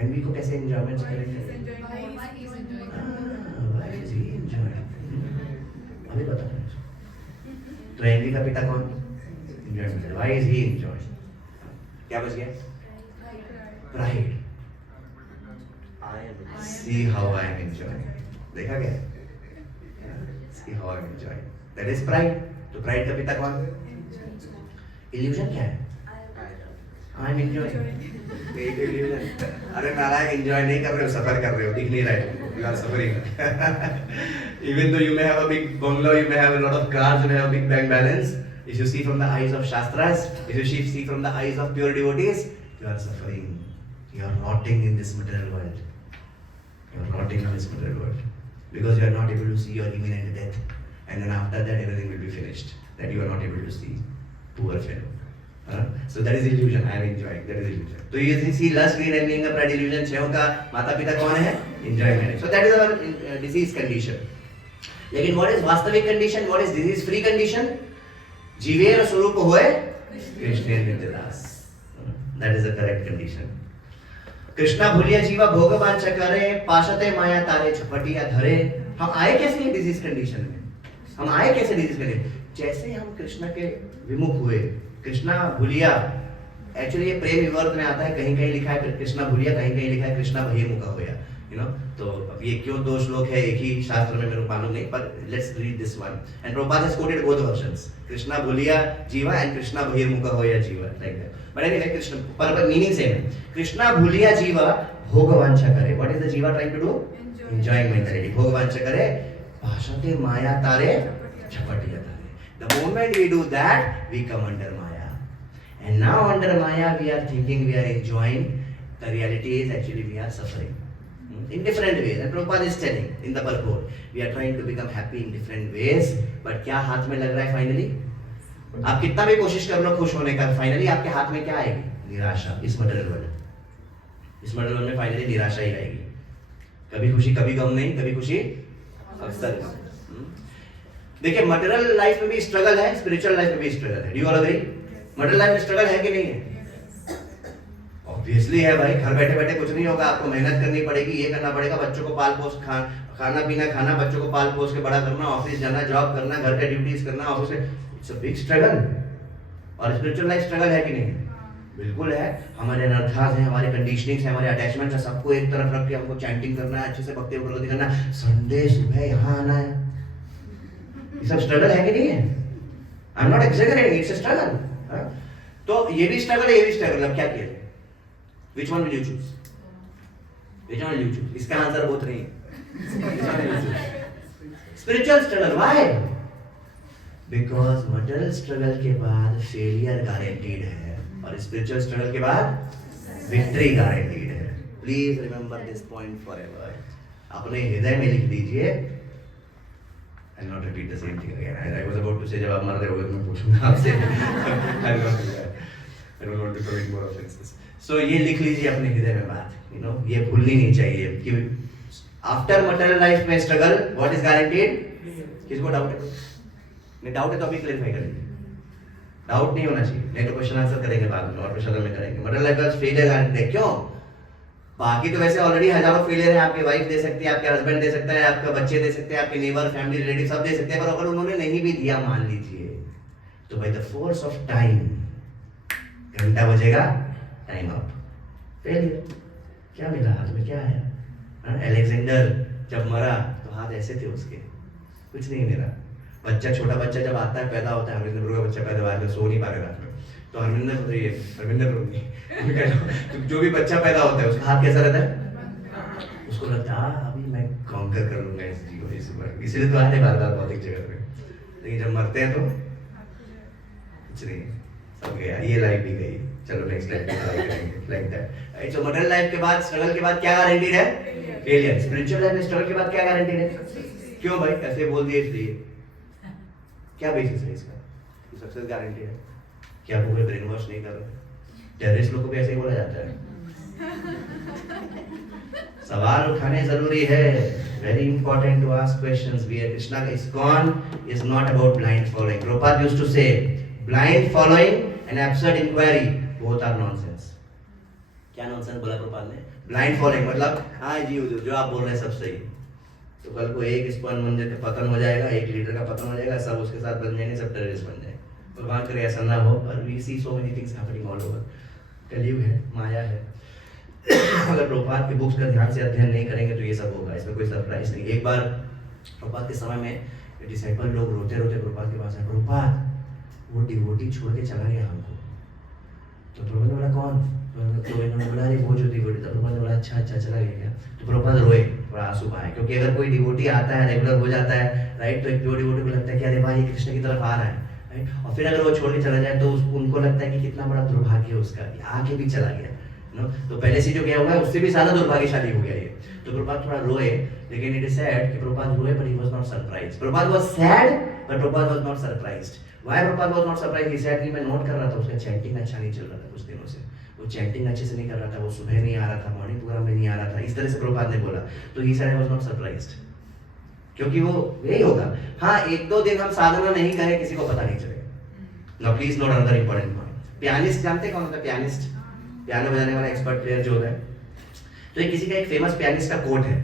एनवी को कैसे एंजॉयमेंट करेंगे? अभी बता रहे हैं। तो एनवी का पिता कौन? Enjoyment. Why is he enjoy? क्या बच गया? Pride. See how I am enjoying, देखा क्या? See how I am enjoying, that is pride. तो प्राइड का पिता कौन? इल्यूजन क्या है? I am enjoying. अरे नारायण, एंजॉय नहीं कर रहे हो, सफर कर रहे हो, दिख नहीं रहा है। You are suffering. Even though you may have a big bungalow, you may have a lot of cars, you may have a big bank balance. If you see from the eyes of Shastras, if you see from the eyes of pure devotees, you are suffering. You are rotting in this material world. You are rotting in this material world because you are not able to see your imminent death, and then after that everything will be finished. That you are not able to see. Poor fellow. So that is illusion. I am enjoying. That is illusion. So you see lust, greed, envy, anger, pride, illusion. छहों का माता पिता कौन है? Enjoyment. So that is our disease condition. लेकिन what is वास्तविक condition? What is disease free condition? जीवेर स्वरूप होए कृष्णेर नित्यदास. That is the correct condition. Krishna भूलिया जीवा भोग वांछा करे, पाशते माया तारे झपटिया धरे. हम आए कैसे ये डिजीज कंडीशन में? हम आए कैसे डिजीज कंडीशन? जैसे हम कृष्ण के विमुख हुए, कृष्णा भूलिया, एक्चुअली ये प्रेम विवर्त में आता है, कहीं कहीं लिखा है कृष्णा भूलिया, कहीं कहीं लिखा है कृष्णा बहिर्मुखा होया, यू नो। तो अब ये क्यों दो श्लोक है एक ही शास्त्र में, मेरे को मालूम नहीं, पर let's read this one and Prabhupada has quoted both versions, Krishna भूलिया जीवा एंड कृष्णा बहिर्मुखा होया जीवा, like that. But anyway Krishna पर मीनिंग सेम है। कृष्णा भूलिया जीवा भोग वांछा करे, what is the jiva trying to do? Enjoying mentality. भोग वांछा करे, भाषते माया तारे झपटिया तारे. The moment we do that, we come under Maya. And now under Maya, we are thinking we are enjoying. The reality is actually we are suffering. In different ways. And Prabhupada is telling in the purport, we are trying to become happy in different ways. But क्या हाथ में लग रहा है finally? आप कितना भी कोशिश कर लो खुश होने का, finally आपके हाथ में क्या आएगी? निराशा. इस material world. इस material world में finally निराशा ही आएगी. कभी खुशी कभी गम नहीं, कभी खुशी अक्सर गम. देखिए मटेरियल लाइफ में भी स्ट्रगल है, स्पिरिचुअल लाइफ में भी स्ट्रगल है. Do you all agree? Material life में स्ट्रगल है कि नहीं है? ऑब्वियसली है भाई. घर बैठे बैठे कुछ नहीं होगा, आपको मेहनत करनी पड़ेगी, ये करना पड़ेगा, बच्चों को पाल पोस खाना पीना खाना, बच्चों को पाल पोस के बड़ा करना, ऑफिस जाना, जॉब करना, घर के ड्यूटीज करना, ऑफिस में. It's a big struggle. और स्पिरिचुअल लाइफ स्ट्रगल है कि नहीं है? बिल्कुल है. हमारे अनर्थास हैं, हमारे कंडीशनिंग्स हैं, हमारे अटैचमेंट्स हैं, सबको एक तरफ रख के हमको चैंटिंग करना है, अच्छे से भक्ति प्रगति करना, संडे सुबह यहाँ आना है. ये सब स्ट्रगल है कि नहीं है? I am not exaggerating, it's a struggle. तो ये भी स्ट्रगल है, ये भी स्ट्रगल. अब क्या किया जाए? Which one will you choose? Which one will you choose? इसका आंसर बहुत नहीं है. Spiritual struggle. Why? Because material struggle के बाद फेलियर गारंटीड है और स्पिरिचुअल स्ट्रगल के बाद विक्ट्री गारंटीड है. Please remember this point forever. अपने हृदय में लिख दीजिए. I'll not repeat the same thing again. I was about to say जब आप मर रहे होगे तो मैं पूछूंगा आपसे. I'll not do that. I don't want to commit more offenses. So ये लिख लीजिए अपने हृदय में बात. You know ये भूलनी नहीं चाहिए कि after material life में struggle, what is guaranteed? किसको डाउट है? नहीं डाउट है तो अभी क्लेरिफाई करेंगे. डाउट नहीं होना चाहिए, नहीं तो क्वेश्चन आंसर करेंगे बाद में और प्रश्न में करेंगे. material life का फेलियर गारंटी है. क्यों? बाकी तो वैसे ऑलरेडी हजारों फेलियर है. आपकी वाइफ दे सकती है, आपके हस्बैंड दे सकता है, आपके बच्चे दे सकते हैं, आपके नेबर फैमिली रिलेटिव सब दे सकते हैं. पर अगर उन्होंने नहीं भी दिया मान लीजिए तो by the force of time घंटा बजेगा, टाइम अप. फेलियर. क्या मिला हाथ में? क्या है? अलेक्जेंडर जब मरा तो हाथ ऐसे थे उसके, कुछ नहीं मेरा बच्चा, छोटा बच्चा जब आता है, पैदा होता है, हरमिंदर ब्रो का बच्चा पैदा हुआ है, सो नहीं पा रहे रात में, तो हरमिंदर ब्रो नहीं जो भी बच्चा पैदा होता है उसका हाथ कैसा रहता है, उसको लगता है अभी मैं कॉन्कर कर लूंगा इस जीवन इस बार, इसलिए तो आते बार बार भौतिक जगत में, लेकिन जब मरते हैं तो कुछ नहीं, सब गया, ये लाइफ भी गई, चलो नेक्स्ट लाइफ में ट्राई करेंगे like that. So material life के बाद, स्ट्रगल के बाद क्या गारंटीड है? फेलियर। स्पिरिचुअल लाइफ में स्ट्रगल के बाद क्या गारंटीड है? क्यों भाई ऐसे बोल दिए इसलिए? क्या बेसिस है इसका? सक्सेस गारंटी है? क्या आपको कोई ब्रेन वॉश नहीं कर रहे? टेररिस्ट लोग को भी ऐसे ही बोला जाता है। सवाल उठाने जरूरी है, very important to ask questions. We are Krishna का ISKCON is not about blind following. Prabhupada used to say blind following and absurd inquiry both are nonsense. क्या नॉनसेंस बोला प्रभुपाद ने? ब्लाइंड फॉलोइंग मतलब हाँ जी जो आप बोल रहे हैं सब सही, तो कल को एक ISKCON मंदिर का पतन हो जाएगा, एक लीडर का पतन हो जाएगा, सब उसके साथ बन जाएंगे, सब टेररिस्ट बन जाएंगे। भगवान करे ऐसा ना हो, पर we see so many things happening all over. कलयुग है, माया है। अगर प्रभुपाद की बुक्स का ध्यान से अध्ययन नहीं करेंगे तो ये सब होगा, इसमें कोई सरप्राइज नहीं। एक बार प्रभुपाद के समय में डिसाइपल लोग रोते रोते प्रभुपाद के पास आए, प्रभुपाद वो डिवोटी छोड़ के चला गया हमको। तो प्रभुपाद ने बोला कौन? तो इन्होंने बोला अरे वो जो डिवोटी था। प्रभुपाद ने बोला अच्छा चला गया क्या? तो प्रभुपाद रोए, थोड़ा आंसू बहाए, क्योंकि अगर कोई डिवोटी आता है, रेगुलर हो जाता है, राइट, तो एक प्योर डिवोटी को लगता है कि अरे भाई ये कृष्ण की तरफ आ रहा है, राइट, और फिर अगर वो छोड़ के चला जाए तो उनको लगता है कि कितना बड़ा दुर्भाग्य है उसका, आके भी चला गया, नो। तो पहले से जो गया हुआ है उससे भी ज्यादा दुर्भाग्यशाली हो गया ये। तो प्रभुपाद थोड़ा रोए, लेकिन इट इज सैड कि प्रभुपाद रोए but he was not surprised. Prabhupada was sad but Prabhupada was not surprised. Why Prabhupada was not surprised? He said कि मैं नोट कर रहा था उसका चैंटिंग अच्छा नहीं चल रहा था कुछ दिनों से, वो चैंटिंग अच्छे से नहीं कर रहा था, वो सुबह नहीं आ रहा था, मॉर्निंग प्रोग्राम में नहीं आ रहा था, इस तरह से प्रभुपाद ने बोला। तो he said I was not surprised, क्योंकि वो यही होगा। हाँ, एक दो दिन हम साधना नहीं करें किसी को पता नहीं चलेगा। Now please note another important point. Pianist जानते हैं कौन होता है? पियानिस्ट, पियानो बजाने वाला एक्सपर्ट प्लेयर जो होता है। तो ये किसी का एक फेमस पियानिस्ट का कोट है,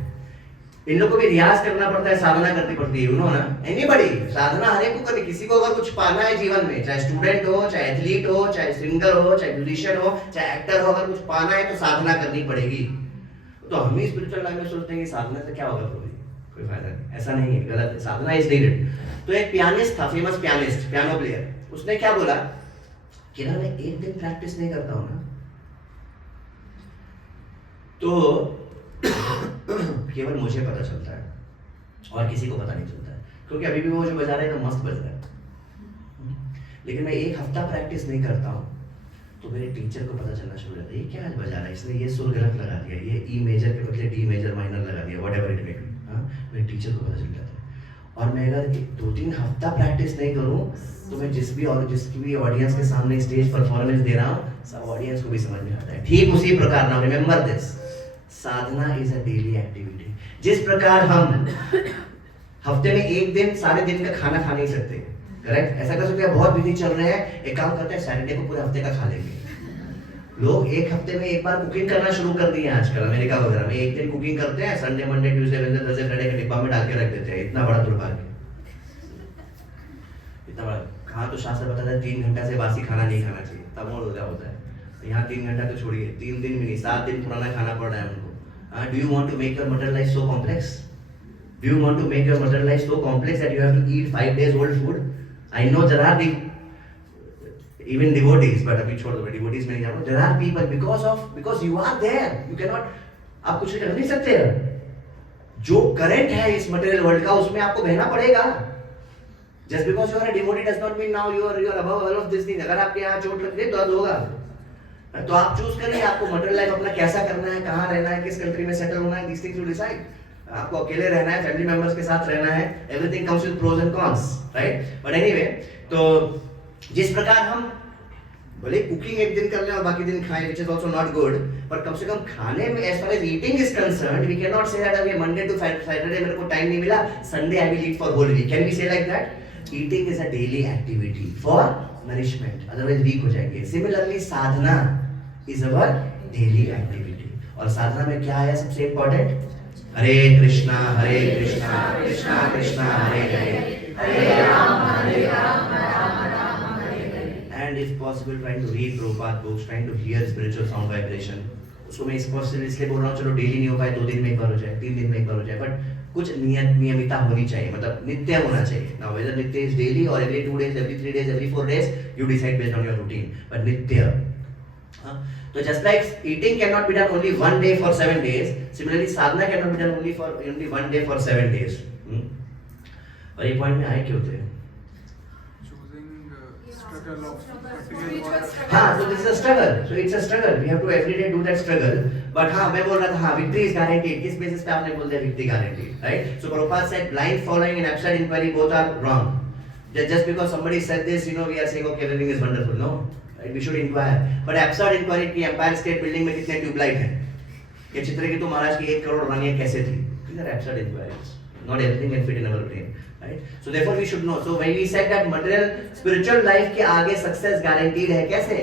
इन लोगों को भी रियाज करना पड़ता है, साधना करनी पड़ती है, यू नो ना। एनीबडी, साधना हर एक को करनी, किसी को अगर कुछ पाना है जीवन में, चाहे स्टूडेंट हो, चाहे एथलीट हो, चाहे सिंगर हो, चाहे म्यूजिशियन हो, चाहे एक्टर हो, अगर कुछ पाना है तो साधना करनी पड़ेगी। तो हम ही स्पिरिचुअल लाइफ में सोचते हैं कि साधना से क्या होगा, कोई फायदा नहीं, ऐसा नहीं है, गलत है, साधना इज नीडेड। तो एक पियानिस्ट था, फेमस पियानिस्ट, पियानो प्लेयर, उसने क्या बोला कि ना मैं एक दिन प्रैक्टिस नहीं करता हूं ना तो केवल मुझे पता चलता है और किसी को पता नहीं चलता है, क्योंकि अभी भी वो जो बजा रहे हैं तो मस्त बज रहा है। लेकिन मैं एक हफ्ता प्रैक्टिस नहीं करता हूँ तो मेरे टीचर को पता चलना शुरू हो जाता है, ये क्या आज बजा रहा है, इसने ये सुर गलत लगा दिया, ये ई मेजर के बदले डी मेजर माइनर लगा दिया, व्हाटएवर इट मे बी। मेरे टीचर को पता चल जाता है। और मैं अगर 2-3 हफ्ता प्रैक्टिस नहीं करूँ तो मैं जिसकी भी ऑडियंस के सामने स्टेज परफॉर्मेंस दे रहा हूँ, सब ऑडियंस को भी समझ में आता है। ठीक उसी प्रकार ना, remember this, Sadhana is a daily activity. जिस प्रकार हम हफ्ते में एक दिन सारे दिन का खाना खा नहीं सकते, करेक्ट, ऐसा कर सकते हैं, बहुत बिजी चल रहे हैं, एक काम करते हैं सैटरडे को पूरे हफ्ते का खा लेंगे। लोग एक हफ्ते में एक बार कुकिंग करना शुरू कर दिए हैं आजकल, अमेरिका वगैरह में एक दिन कुकिंग करते हैं, Sunday Monday Tuesday Wednesday Thursday Friday के डिब्बा में डाल के रख देते हैं। इतना बड़ा दुर्भाग्य, इतना बड़ा। कहाँ तो शास्त्र बताता है 3 घंटा से बासी खाना नहीं खाना चाहिए, तब और रोजा होता है। यहाँ 3 घंटा तो छोड़िए, 3 दिन भी नहीं, 7 दिन पुराना खाना पड़ रहा है उनको। Do you want to make your material life so complex? Do you want to make your material life so complex that you have to eat 5 days old food? I know there are even devotees, but अभी छोड़ दो, devotees में नहीं जाऊँगा। There are people because you are there, you cannot, आप कुछ कर नहीं सकते। जो करंट है इस मटेरियल वर्ल्ड का उसमें आपको बहना पड़ेगा। Just because you are a devotee does not mean now you are above all of these things. अगर आपके यहाँ चोट लग गई तो दर्द होगा, तो आप चूज करिए आपको मटेरियल लाइफ अपना कैसा करना है, कहाँ रहना है, किस कंट्री में सेटल होना है, दिस थिंग्स यू डिसाइड। आपको अकेले रहना है, फैमिली मेंबर्स के साथ रहना है, everything comes with pros and cons, right. But anyway, तो जिस प्रकार हम भले कुकिंग एक दिन कर लें और बाकी दिन खाएं, which is also not good, पर कम से कम खाने में as far as eating is concerned, we cannot say that अभी Monday to Saturday मेरे को टाइम नहीं मिला, Sunday I will eat for whole week. Can we say like that? Eating is a daily activity for nourishment, otherwise weak हो जाएंगे. Similarly, Sadhana is our daily activity. और साधना में क्या है सबसे important? Hare Krishna Krishna Krishna Hare Hare, Hare Ram Ram Ram Hare Hare. And if possible, trying to read Prabhupada books, trying to hear spiritual sound vibration. उसको मैं इस possible इसलिए बोल रहा हूँ, चलो डेली नहीं हो पाए, 2 दिन में एक बार हो जाए, 3 दिन में एक बार हो जाए, बट कुछ नियमितता होनी चाहिए, मतलब नित्य होना चाहिए। नाउ वेदर नित्य इज डेली और every 2 days, every 3 days, every 4 days, you decide based on your routine, but नित्य। तो just like eating cannot be done only 1 day for 7 days, similarly sadhana cannot be done only 1 day for 7 days। और ये point में आए क्यों थे? हाँ, so this is a struggle, so it's a struggle, we have to every day do that struggle, but हाँ मैं बोल रहा था, हाँ victory is guaranteed, किस basis पे आपने बोल दिया victory guaranteed, right? So Prabhupada said blind following and abstract inquiry both are wrong. Just because somebody said this, you know, we are saying okay everything is wonderful, no, right? We should inquire, but abstract inquiry की Empire State Building में कितने tubelight हैं, ये चित्रकेतु महाराज की 1 करोड़ रानियां कैसे थी, these are abstract inquiries, not everything can fit in our brain, right? So therefore we should know. So when we said that material spiritual life के आगे success guaranteed है, कैसे?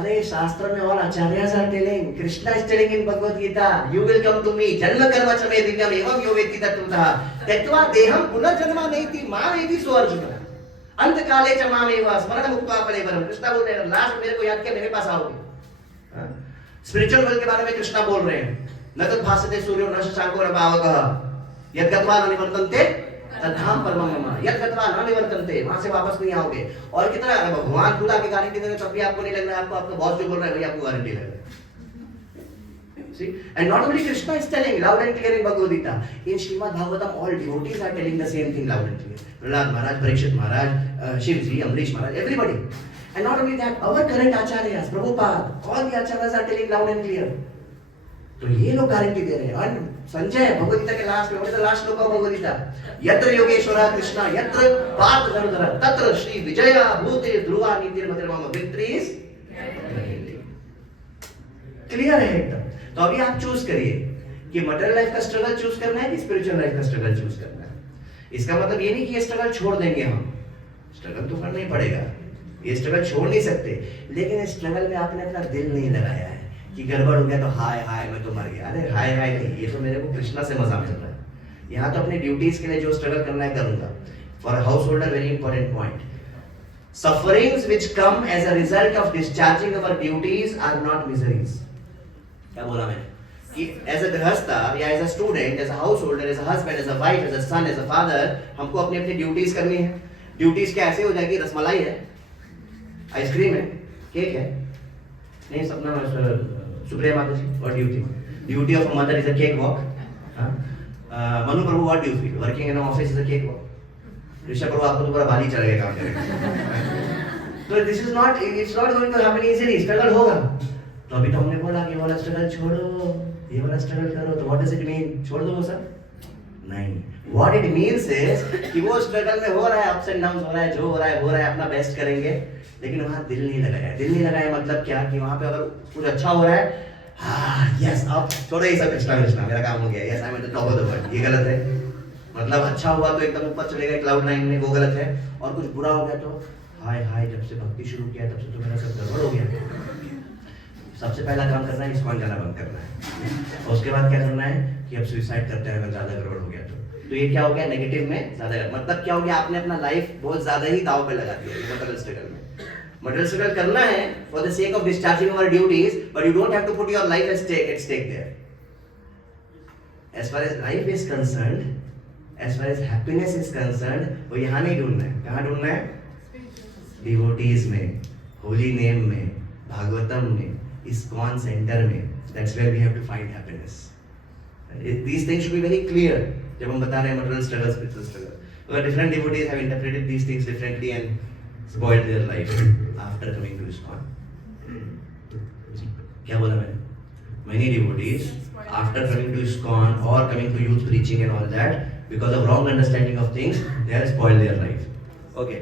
अरे शास्त्र में all acharyas are telling, Krishna is telling in Bhagavad Gita, you will come to me, जन्म कर्म च मे दिव्यम एवं यो वेत्ति तत्त्वतः, त्यक्त्वा देहं पुनर्जन्मा नैति मां वेत्ति सो अर्जुन, अंत काले च मामेव स्मरण मुक्त्वा फलेवरम। कृष्णा बोल रहे हैं लास्ट मेरे को याद किया मेरे पास आओगे। स्पिरिचुअल वर्ल्ड के बारे में कृष्णा बोल रहे हैं, न तत् भासते सूर्यो न शशांको न पावकः यत् गत्वा न निवर्तन्ते तद्धाम परमं मम यत् गत्वा न निवर्तन्ते, वहां से वापस नहीं आओगे। और कितना भगवान खुद आके गारंटी दे रहे हैं, तब भी आपको नहीं लग रहा है, आपको आपका बॉस जो बोल रहा है वही आपको गारंटी लग रहा है। See, and not only Krishna is telling loud and clear in Bhagavad Gita, in Srimad Bhagavatam all devotees are telling the same thing loud and clear. Prahlad Maharaj, Parikshit Maharaj, Shivji, Amrish Maharaj, everybody. And not only that, our current acharyas, Prabhupada, all the acharyas are telling loud and clear. तो ये लोग guarantee दे रहे हैं। और संजय भगवद गीता के last में, what is the last श्लोक of Bhagavad Gita? यत्र योगेश्वरः कृष्णा यत्र पार्थ धनुधरः तत्र श्री विजया भूते ध्रुवा नीतिर्मतिर्मम, विक्ट्री इज क्लियर है एकदम। तो अभी आप चूज करिए कि मटेरियल लाइफ का स्ट्रगल चूज करना है कि स्पिरिचुअल लाइफ का स्ट्रगल चूज करना है। इसका मतलब ये नहीं कि ये स्ट्रगल छोड़ देंगे हम, स्ट्रगल तो करना ही पड़ेगा, ये स्ट्रगल छोड़ नहीं सकते, लेकिन इस स्ट्रगल में आपने अपना दिल नहीं लगाया है कि गड़बड़ हो गया तो हाय हाय मैं तो मर गया। अरे हाय हाय नहीं, ये तो मेरे को कृष्णा से मजा मिल रहा है। यहाँ तो अपने ड्यूटीज के लिए जो स्ट्रगल करना है करूंगा। For house holder very important point, sufferings which come as a result of discharging our duties are not miseries। क्या बोला मैंने कि एज अ गृहस्था या as a student, as a householder, as a husband, as a wife, as a son, as a father, हमको अपनी अपनी duties करनी है। ड्यूटीज क्या ऐसे हो जाएगी, रसमलाई है, आइसक्रीम है, केक है, नहीं सपना सुप्रिया माता जी, what do you think? Duty of a mother is a cake walk. Manu प्रभु what do you feel? Working in office is a cake walk. Rishabh प्रभु आपको तो पूरा बाली चढ़ गया काम करके। तो this is not, it's not going to happen easily, struggle होगा। तो अभी तो हमने बोला कि ये वाला स्ट्रगल छोड़ो, ये वाला स्ट्रगल करो, तो व्हाट डज इट मीन? छोड़ दो वो सब? नहीं, व्हाट इट मींस इज कि वो स्ट्रगल में हो रहा है, अप्स एंड डाउन्स हो रहा है, जो हो रहा है अपना बेस्ट करेंगे, लेकिन वहां दिल नहीं लगाया। दिल नहीं लगाया मतलब क्या कि वहां पे अगर कुछ अच्छा हो रहा है, हाँ यस अब छोड़ो ये सब, कृष्णा मेरा काम हो गया, yes I am at the top of the world, ये गलत है। मतलब अच्छा हुआ तो एकदम ऊपर चले गए क्लाउड नाइन में, वो गलत है। और कुछ बुरा हो गया तो हाय हाय जब से भक्ति शुरू किया तब से तो मेरा सब गड़बड़ हो गया। सबसे पहला काम करना है इस्कॉन जाना बंद करना है, और उसके बाद क्या करना है कि अब सुसाइड करते हैं अगर ज्यादा गड़बड़ हो गया तो ये क्या हो गया, नेगेटिव में ज्यादा, मतलब क्या हो गया, आपने अपना लाइफ बहुत ज्यादा ही दांव पे लगा दिया मटेरियल स्ट्रगल में। मटेरियल स्ट्रगल करना है for the sake of discharging our duties, but you don't have to put your life at stake there. As far as life is concerned, as far as happiness is concerned, वो यहाँ नहीं ढूंढना है। कहाँ ढूंढना है? डिवोटीज में, holy name में, भागवतम में, ISKCON सेंटर में। That's where we have to find happiness. These things should be very clear जब हम बता रहे हैं material struggle, spiritual struggle. Because different devotees have interpreted these things differently and spoiled their life after coming to ISKCON. क्या बोला मैंने? Many devotees after coming to ISKCON or coming to youth preaching and all that, because of wrong understanding of things, they have spoiled their life. Okay.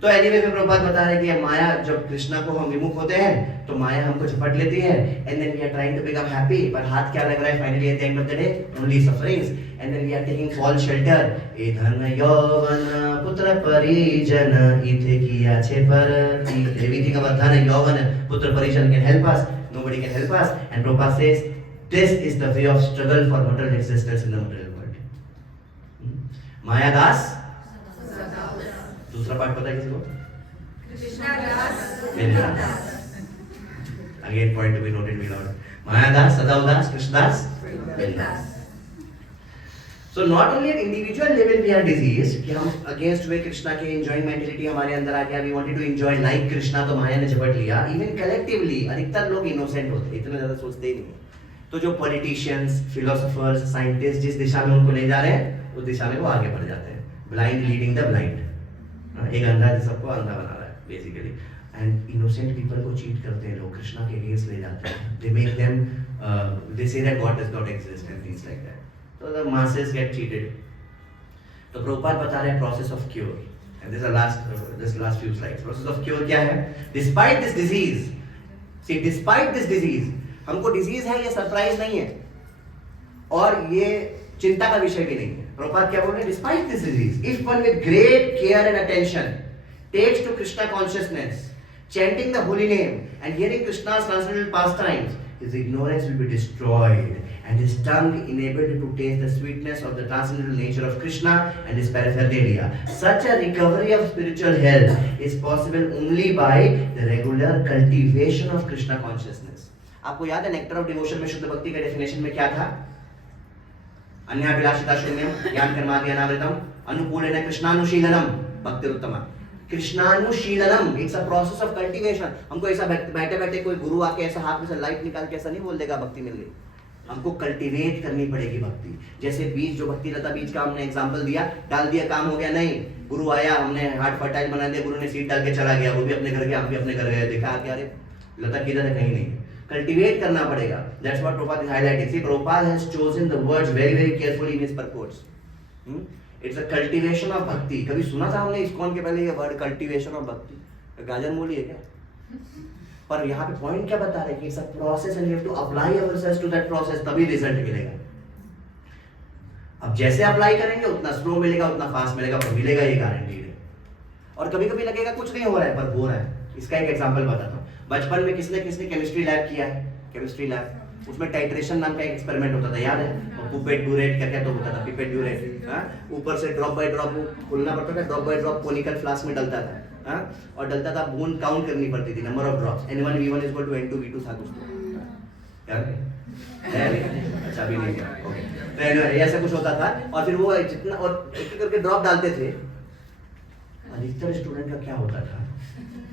तो anyway फिर प्रभुपाद बता रहे हैं कि माया, जब कृष्णा को हम विमुख होते हैं तो माया हमको झपट लेती है, and then we are trying to become happy, पर हाथ क्या लग रहा है finally at the end of the day? Only sufferings, and then we are taking false shelter. ए धन यौवन पुत्र परिजन इथे किया छे पर वी थिंक अबाउट धन यौवन पुत्र परिजन can help us, nobody can help us, and Prabhupada says this is the way of struggle for material existence in the material world. माया दास, दूसरा पार्ट पता है किसी को? कृष्णदास। Again point to be noted, be loud. मायादास, सदा उदास, Krishnadas, बिलदास। So not only at individual level we are diseased कि हम against हुए कृष्णा के enjoying mentality हमारे अंदर आ गया, we wanted to enjoy like Krishna तो माया ने झपट लिया. Even collectively अधिकतर लोग innocent होते हैं, इतना ज़्यादा सोचते ही नहीं हैं. तो जो politicians, philosophers, scientists जिस दिशा में उनको ले जा रहे हैं उस दिशा में वो आगे बढ़ जाते हैं. Blind leading the blind. एक अंधा सबको अंधा बना रहा है basically. And innocent people को cheat करते हैं लोग, कृष्णा के against ले जाते हैं. They make them, they say that God does not exist and things like that. So the masses get cheated. तो प्रभुपाद बता रहे हैं process of cure. And this is last few slides. Process of cure क्या है? Despite this disease, see despite this disease, हमको disease है ये surprise नहीं है, और ये चिंता का विषय भी नहीं है. प्रभुपाद क्या बोल रहे हैं? Despite this disease, if one with great care and attention takes to Krishna consciousness, chanting the holy name and hearing Krishna's transcendental pastimes, his ignorance will be destroyed and his tongue enabled to taste the sweetness of the transcendental nature of Krishna and his paraphernalia. Such a recovery of spiritual health is possible only by the regular cultivation of Krishna consciousness. आपको याद है nectar of devotion में शुद्ध भक्ति का definition में क्या था? अन्याभिलाषिता शून्यम ज्ञान कर्मादि अनावृतम अनुकूलेन कृष्णानुशीलनम भक्तिरुत्तमा. कृष्णानुशीलनम, it's a process of cultivation. हमको ऐसा बैठे बैठे कोई गुरु आके ऐसा हाथ में से लाइट निकाल के ऐसा नहीं बोल देगा भक्ति मिल गई. हमको कल्टीवेट करनी पड़ेगी भक्ति. जैसे बीज, जो भक्ति लता बीज का हमने एग्जांपल दिया, डाल दिया काम हो गया नहीं. गुरु आया, हमने हार्ट फर्टाइल बना दिया, गुरु ने सीड डाल के चला गया, वो भी अपने घर गया, हम भी अपने घर गए, देखा कि अरे लता किधर है, कहीं नहीं. कल्टीवेट करना पड़ेगा. That's what Prabhupada is highlighting. See Prabhupada has chosen the words very very carefully in his purports. It's a cultivation of bhakti. कभी सुना था हमने इस्कॉन के पहले ये वर्ड कल्टीवेशन ऑफ भक्ति? गाजर मूली है क्या? पर यहाँ पे पॉइंट क्या बता रहे हैं कि it's a process and we have to apply ourselves to that process, तभी रिजल्ट मिलेगा. अब जैसे अप्लाई करेंगे उतना स्लो मिलेगा, उतना फास्ट मिलेगा, पर मिलेगा, ये गारंटीड है. और कभी कभी लगेगा कुछ नहीं हो रहा है, पर हो रहा है. इसका एक एग्जांपल बताता हूँ. बचपन में किसने केमिस्ट्री लैब किया है? केमिस्ट्री लैब, उसमें टाइट्रेशन नाम का एक एक्सपेरिमेंट होता था, याद है? पुपेट ड्यूरेट क्या क्या तो होता था, पिपेट ड्यूरेट. ऊपर से ड्रॉप बाय ड्रॉप खुलना पड़ता था, drop by drop conical flask में डलता था. और डलता था, बूंद काउंट करनी पड़ती थी, number of drops. N1 V1 is equal to N2 V2 था कुछ तो यार अच्छा भी नहीं है. ओके, तो anyway, ऐसा कुछ होता था. और फिर वो जितना और एक एक करके ड्रॉप डालते थे. अधिकतर स्टूडेंट का क्या होता था,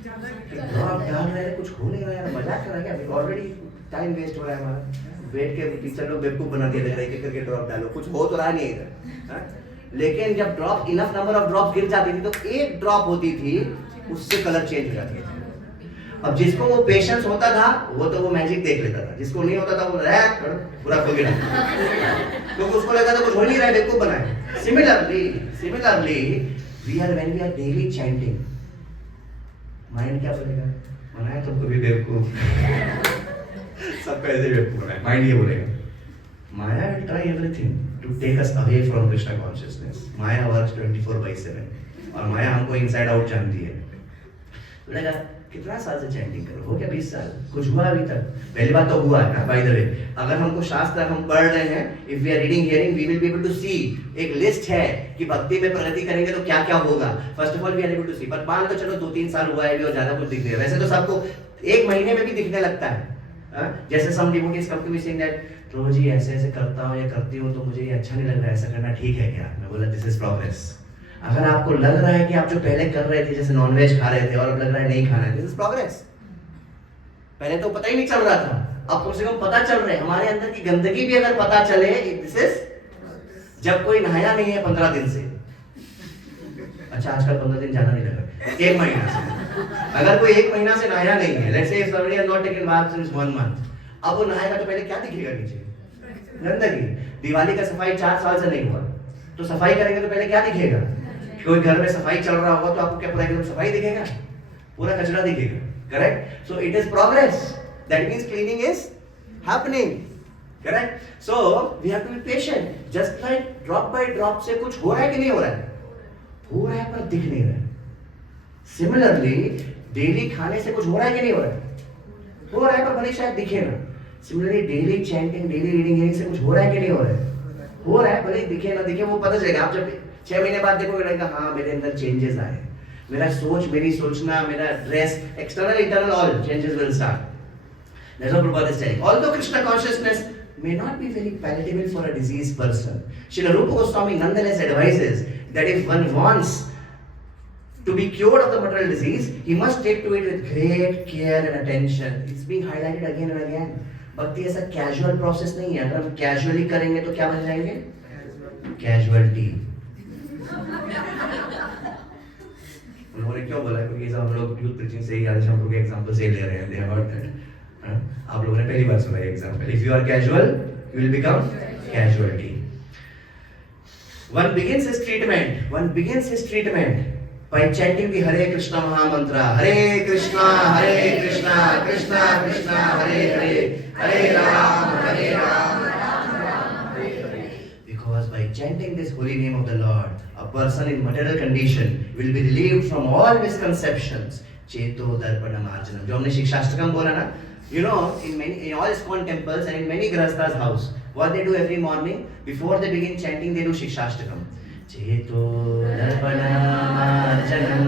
ड्रॉप डाल रहे हैं, कुछ हो नहीं रहा है, मजाक कर रहा है क्या, ऑलरेडी टाइम वेस्ट हो रहा है हमारा. बैठ के टीचर लोग बेवकूफ बना दिया, एक एक करके ड्रॉप डालो, कुछ हो तो रहा नहीं इधर. लेकिन जब drop enough number of drop गिर जाती थी तो एक ड्रॉप होती थी, उससे कलर चेंज हो जाती थी. अब जिसको वो पेशेंस होता था वो तो वो मैजिक देख लेता था, जिसको नहीं होता था वो पूरा खो गया, क्योंकि उसको लगता था कुछ हो नहीं रहा है, बेवकूफ बनाए. Similarly we are when we are daily chanting, mind क्या बोलेगा? बनाया तुमको भी बेवकूफ. सबको ऐसे बेवकूफ बनाया, माइंड ये बोलेगा. Maya will try everything to take us away from Krishna consciousness. Maya works 24/7 और माया हमको इनसाइड आउट जानती है. लगा कितना साल से चैंटिंग करो, हो गया 20 साल, कुछ हुआ अभी तक? पहली बात तो हुआ है ना. बाय द वे, अगर हमको शास्त्र हम पढ़ रहे हैं, if we are reading hearing, we will be able to see. एक लिस्ट है कि भक्ति में प्रगति करेंगे तो क्या क्या होगा. First of all we are able to see. पर मान लो चलो 2-3 साल हुआ है भी और ज्यादा कुछ दिख नहीं रहा. वैसे तो सबको एक महीने में भी दिखने लगता है. जैसे some devotees come to me saying that प्रभु जी ऐसे ऐसे करता हूँ या करती हूँ तो मुझे ये अच्छा नहीं लग रहा है, ऐसा करना ठीक है क्या? मैं बोला दिस इज प्रोग्रेस. अगर आपको लग रहा है कि आप जो पहले कर रहे थे, जैसे नॉनवेज खा रहे थे और अब लग रहा है नहीं खाना है, दिस इज प्रोग्रेस. पहले तो पता ही नहीं चल रहा था, अब कम से कम पता चल रहा है. हमारे अंदर की गंदगी भी अगर पता चले, दिस इज जब कोई नहाया नहीं है 15 दिन से. अच्छा आजकल 15 दिन ज्यादा नहीं लग रहा, 1 महीना से. अगर कोई 1 महीना से नहाया नहीं है, let's say if somebody has not taken bath since 1 month, अब वो नहाएगा तो पहले क्या दिखेगा? नीचे गंदगी. दिवाली का सफाई 4 साल से नहीं हुआ, तो सफाई करेंगे तो पहले क्या दिखेगा? कोई घर में सफाई चल रहा होगा तो आपको क्या पूरा एकदम सफाई दिखेगा? पूरा कचरा दिखेगा. Correct? So it is progress. That means cleaning is happening. Correct? So we have to be patient. Just like drop by drop से कुछ हो रहा है कि नहीं हो रहा है? हो रहा है पर दिख नहीं रहा है. सिमिलरली डेली खाने से कुछ हो रहा है कि नहीं हो रहा है? हो रहा है पर भले शायद दिखे ना. Similarly daily chanting, daily reading, यही से कुछ हो रहा है कि नहीं हो रहा है? हो रहा है, भले दिखे ना दिखे, वो पता चलेगा. आप जब 6 महीने बाद देखोगे लगेगा हाँ मेरे अंदर चेंजेस आए, मेरा सोच, मेरी सोचना, मेरा dress, external internal all changes will start. That's what Prabhupada is telling. Although Krishna consciousness may not be very palatable for a diseased person. Srila Rupa Goswami nonetheless advises that if one wants to be cured of the material disease, he must take to it with great care and attention. It's being highlighted again and again. भक्ति ऐसा casual process नहीं है. अगर हम casually करेंगे तो क्या बन जाएंगे? Casualty. उन्होंने क्यों बोला? क्योंकि हम लोग यूथ प्रीचिंग से ही आदेश हम लोग एग्जांपल से ले रहे हैं. They have heard that. आप लोगों ने पहली बार सुना ये example. If you are casual, you will become casualty. One begins his treatment by chanting the Hare Krishna Maha Mantra. Hare Krishna, Krishna Krishna, Hare Hare, Hare Ram, Ram Ram, Hare Hare. Because by chanting this holy name of the Lord, a person in material condition will be relieved from all misconceptions. Cheto Darpanam Arjanam. जो हमने शिक्षाष्टकम बोला ना, you know, in all ISKCON temples and in many grahasthas' house, what they do every morning before they begin chanting, they do शिक्षाष्टकम. चेतो दर्पणमार्जनं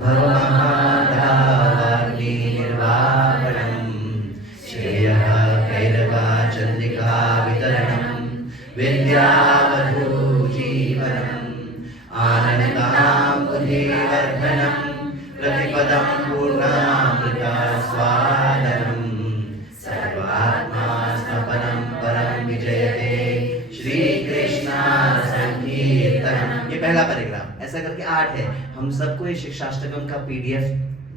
भवमहाधावाग्नि निर्वापणं श्रेयः कैरवा चन्द्रिका वितरणं विद्यावधू जीवनम् आनन्दां बुद्धिवर्धनं प्रतिपदं पूर्णामृता स्वादनं सर्वात्मा स्नपनं परं विजयते श्री कृष्ण संकीर्तनम. ये पहला पैराग्राफ. ऐसा करके 8 है. हम सबको ये शिक्षाष्टकम का पीडीएफ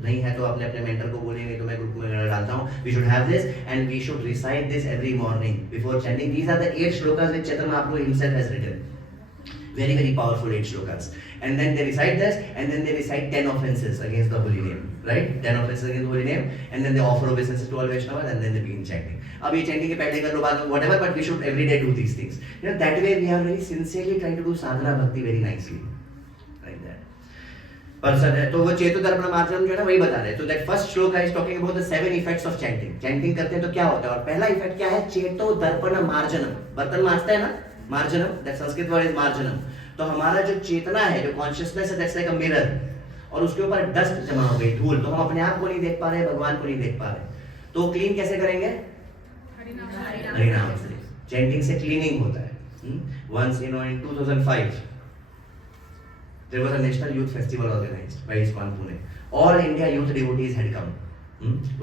नहीं है तो अपने अपने मेंटर को बोलेंगे तो मैं ग्रुप में डालता हूँ. We should have this and we should recite this every morning before chanting. These are the 8 shlokas which Chaitanya Mahaprabhu himself has written. Very very powerful 8 shlokas. And then they recite this and then they recite 10 offenses against the holy name. Right? 10 offenses against the holy name and then they offer obeisances to all Vaishnavas and then they begin chanting. अब ये chanting के पहले कर लो बाद में whatever, but we should every day do these things. You know, that way we are very sincerely trying to do sadhana bhakti very nicely. Like that. Person है तो वो चेतो दर्पण मार्जनम जो है ना वही बता रहे हैं. तो that first shloka is talking about the 7 effects of chanting. Chanting करते हैं तो क्या होता है? और पहला इफेक्ट क्या है? चेतो दर्पण मार्जनम. बर्तन मांजता है ना? मार्जनम. That Sanskrit word is मार्जनम. तो हमारा जो चेतना है, जो कॉन्शियसनेस है, that's like a mirror. और उसके ऊपर डस्ट जमा हो गई, धूल. तो हम अपने आप को नहीं देख पा रहे, भगवान को नहीं देख पा रहे. तो क्लीन कैसे करेंगे? हरिनाम से. चैंटिंग से क्लीनिंग होता है. Once in 2005 there was a national youth festival organized by ISKCON Pune. All India youth devotees had come.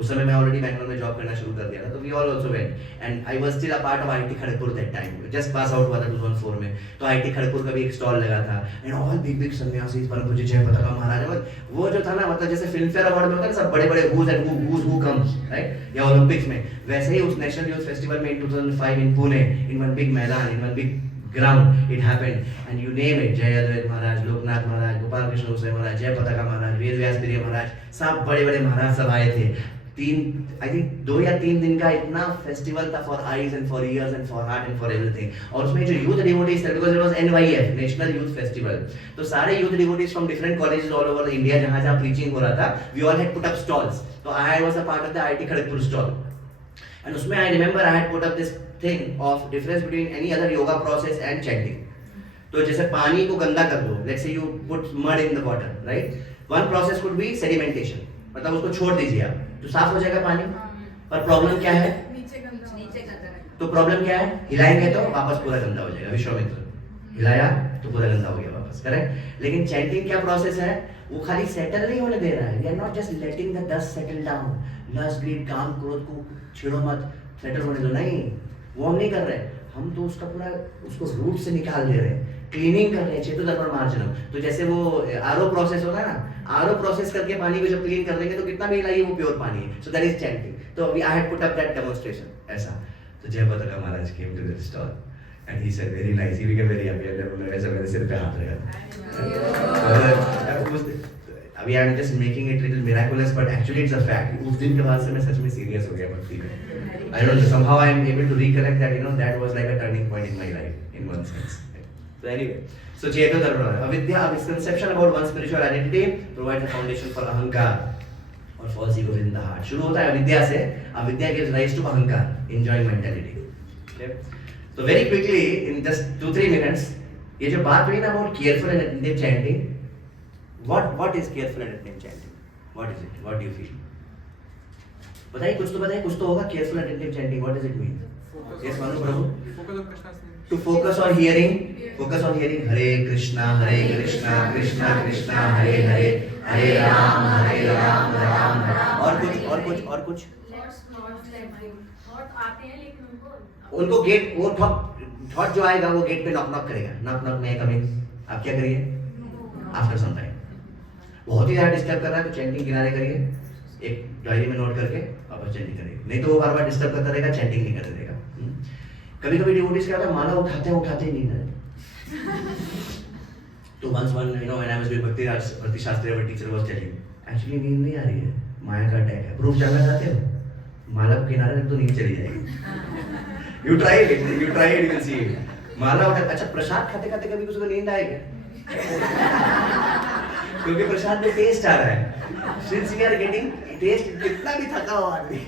उस समय मैं ऑलरेडी बैंगलोर में जॉब करना शुरू कर दिया था. तो we all also went and I was still a part of IIT Kharagpur that time. Just pass out हुआ था 2004 में. तो आईटी खड़गपुर का भी एक स्टॉल लगा था एंड ऑल बिग सन्यासी परम पूज्य जय पताका महाराज. वो जो था ना, मतलब जैसे फिल्म फेयर अवार्ड में होता है ना, सब बड़े बड़े who's and who comes, right, या ओलंपिक्स में, वैसे ही उस नेशनल यूथ फेस्टिवल में in 2005 in Pune, in one big maidan, in one big ground it happened and you name it, Jay Advait Maharaj, Loknath Maharaj, Gopal Krishna Goswami Maharaj, Jay Pataka Maharaj, Ved Vyas Piriya Maharaj, सब बड़े बड़े महाराज सब आए थे. 2 या 3 दिन का इतना फेस्टिवल था for eyes and for ears and for heart and for everything. और उसमें जो यूथ डिवोटीज थे, because it was NYF national youth festival, तो सारे youth devotees from different colleges all over India जहां जहां प्रीचिंग हो रहा था, we all had put up stalls. तो I was a part of the IIT Kharagpur stall and उसमें I remember I had put up this thing of difference between any other yoga process and chanting. तो जैसे पानी को गंदा कर दो, let's say you put mud in the water, right. One process could be sedimentation, मतलब उसको छोड़ दीजिए आप तो साफ हो जाएगा पानी. पर प्रॉब्लम क्या है? नीचे गंदा. तो प्रॉब्लम क्या है? हिलाएंगे तो वापस पूरा गंदा हो जाएगा. विश्वामित्र हिलाया तो पूरा गंदा हो गया वापस, करेक्ट. लेकिन चैंटिंग क्या प्रोसेस है? वो खाली सेटल नहीं होने दे रहा है. We are not just letting the dust settle down. Lust, greed, kama, krodha को छेड़ो मत, सेटल होने दो. नहीं, वो हम नहीं कर रहे. हम तो उसका पूरा उसको रूट से निकाल दे रहे हैं, क्लीनिंग कर रहे हैं. चेतो दर्पण मार्जनम. तो जैसे वो आरओ प्रोसेस होगा ना, आरओ प्रोसेस करके पानी को जब क्लीन कर देंगे तो कितना भी हिलाइए वो प्योर पानी है. So that is chanting. तो I had put up that demonstration ऐसा. तो Jai Pataka Maharaj came to the stall and he said very nice, he became very happy. And ऐसा मेरे सिर पे हाथ रखा. अभी I am just making it little miraculous but actually it's a fact. उस दिन के बाद से मैं सच में सीरियस हो गया भक्ति में. I don't know, somehow I am able to recollect that, you know, that was like a turning point in my life, in one sense. So anyway, so Cheto Dharma, avidya, a misconception about one's spiritual identity provides a foundation for ahankar or false ego within the heart. शुरू होता है अविद्या से. अविद्या gives rise to ahankar, enjoying mentality. Okay? So very quickly, in just 2-3 minutes, ये जो बात हुई ना about careful and attentive chanting, what is careful and attentive chanting? What is it? What do you feel? बताइए, कुछ तो बताइए, कुछ तो होगा। Careful attentive chanting, what does it mean? Yes मानो प्रभु। To focus on hearing, focus on hearing Hare Krishna Krishna Krishna Hare Hare, Hare Ram Ram Ram. और कुछ और कुछ और कुछ? उनको गेट, वो थॉट जो आएगा वो गेट पे नॉक नॉक करेगा, नॉक नॉक मे कम इन। आप क्या करिए? आफ्टर सम टाइम बहुत ही ज़्यादा डिस्टर्ब कर रहा है तो चैंटिंग किनारे करिए, एक डायरी में नोट करके वापस चैंटिंग करिए, नहीं तो वो बार बार डिस्टर्ब करता रहेगा, चैंटिंग नहीं करने देगा। कभी कभी डिवोटीज क्या होता है, माला उठाते ही नींद आए। तो once one you know when I was doing Bhakti Shastri, our teacher was telling, actually नींद नहीं आ रही है, माया का अटैक है। प्रूफ जानना चाहते हो? माला को किनारे रख तो नींद चली जाएगी। You try it, you will see it. माला उठा, अच्छा प्रसाद खाते खाते कभी किसी को नींद आएगी? क्योंकि प्रसाद में टेस्ट आ रहा है। Since we are getting taste, कितना भी थका हुआ आदमी।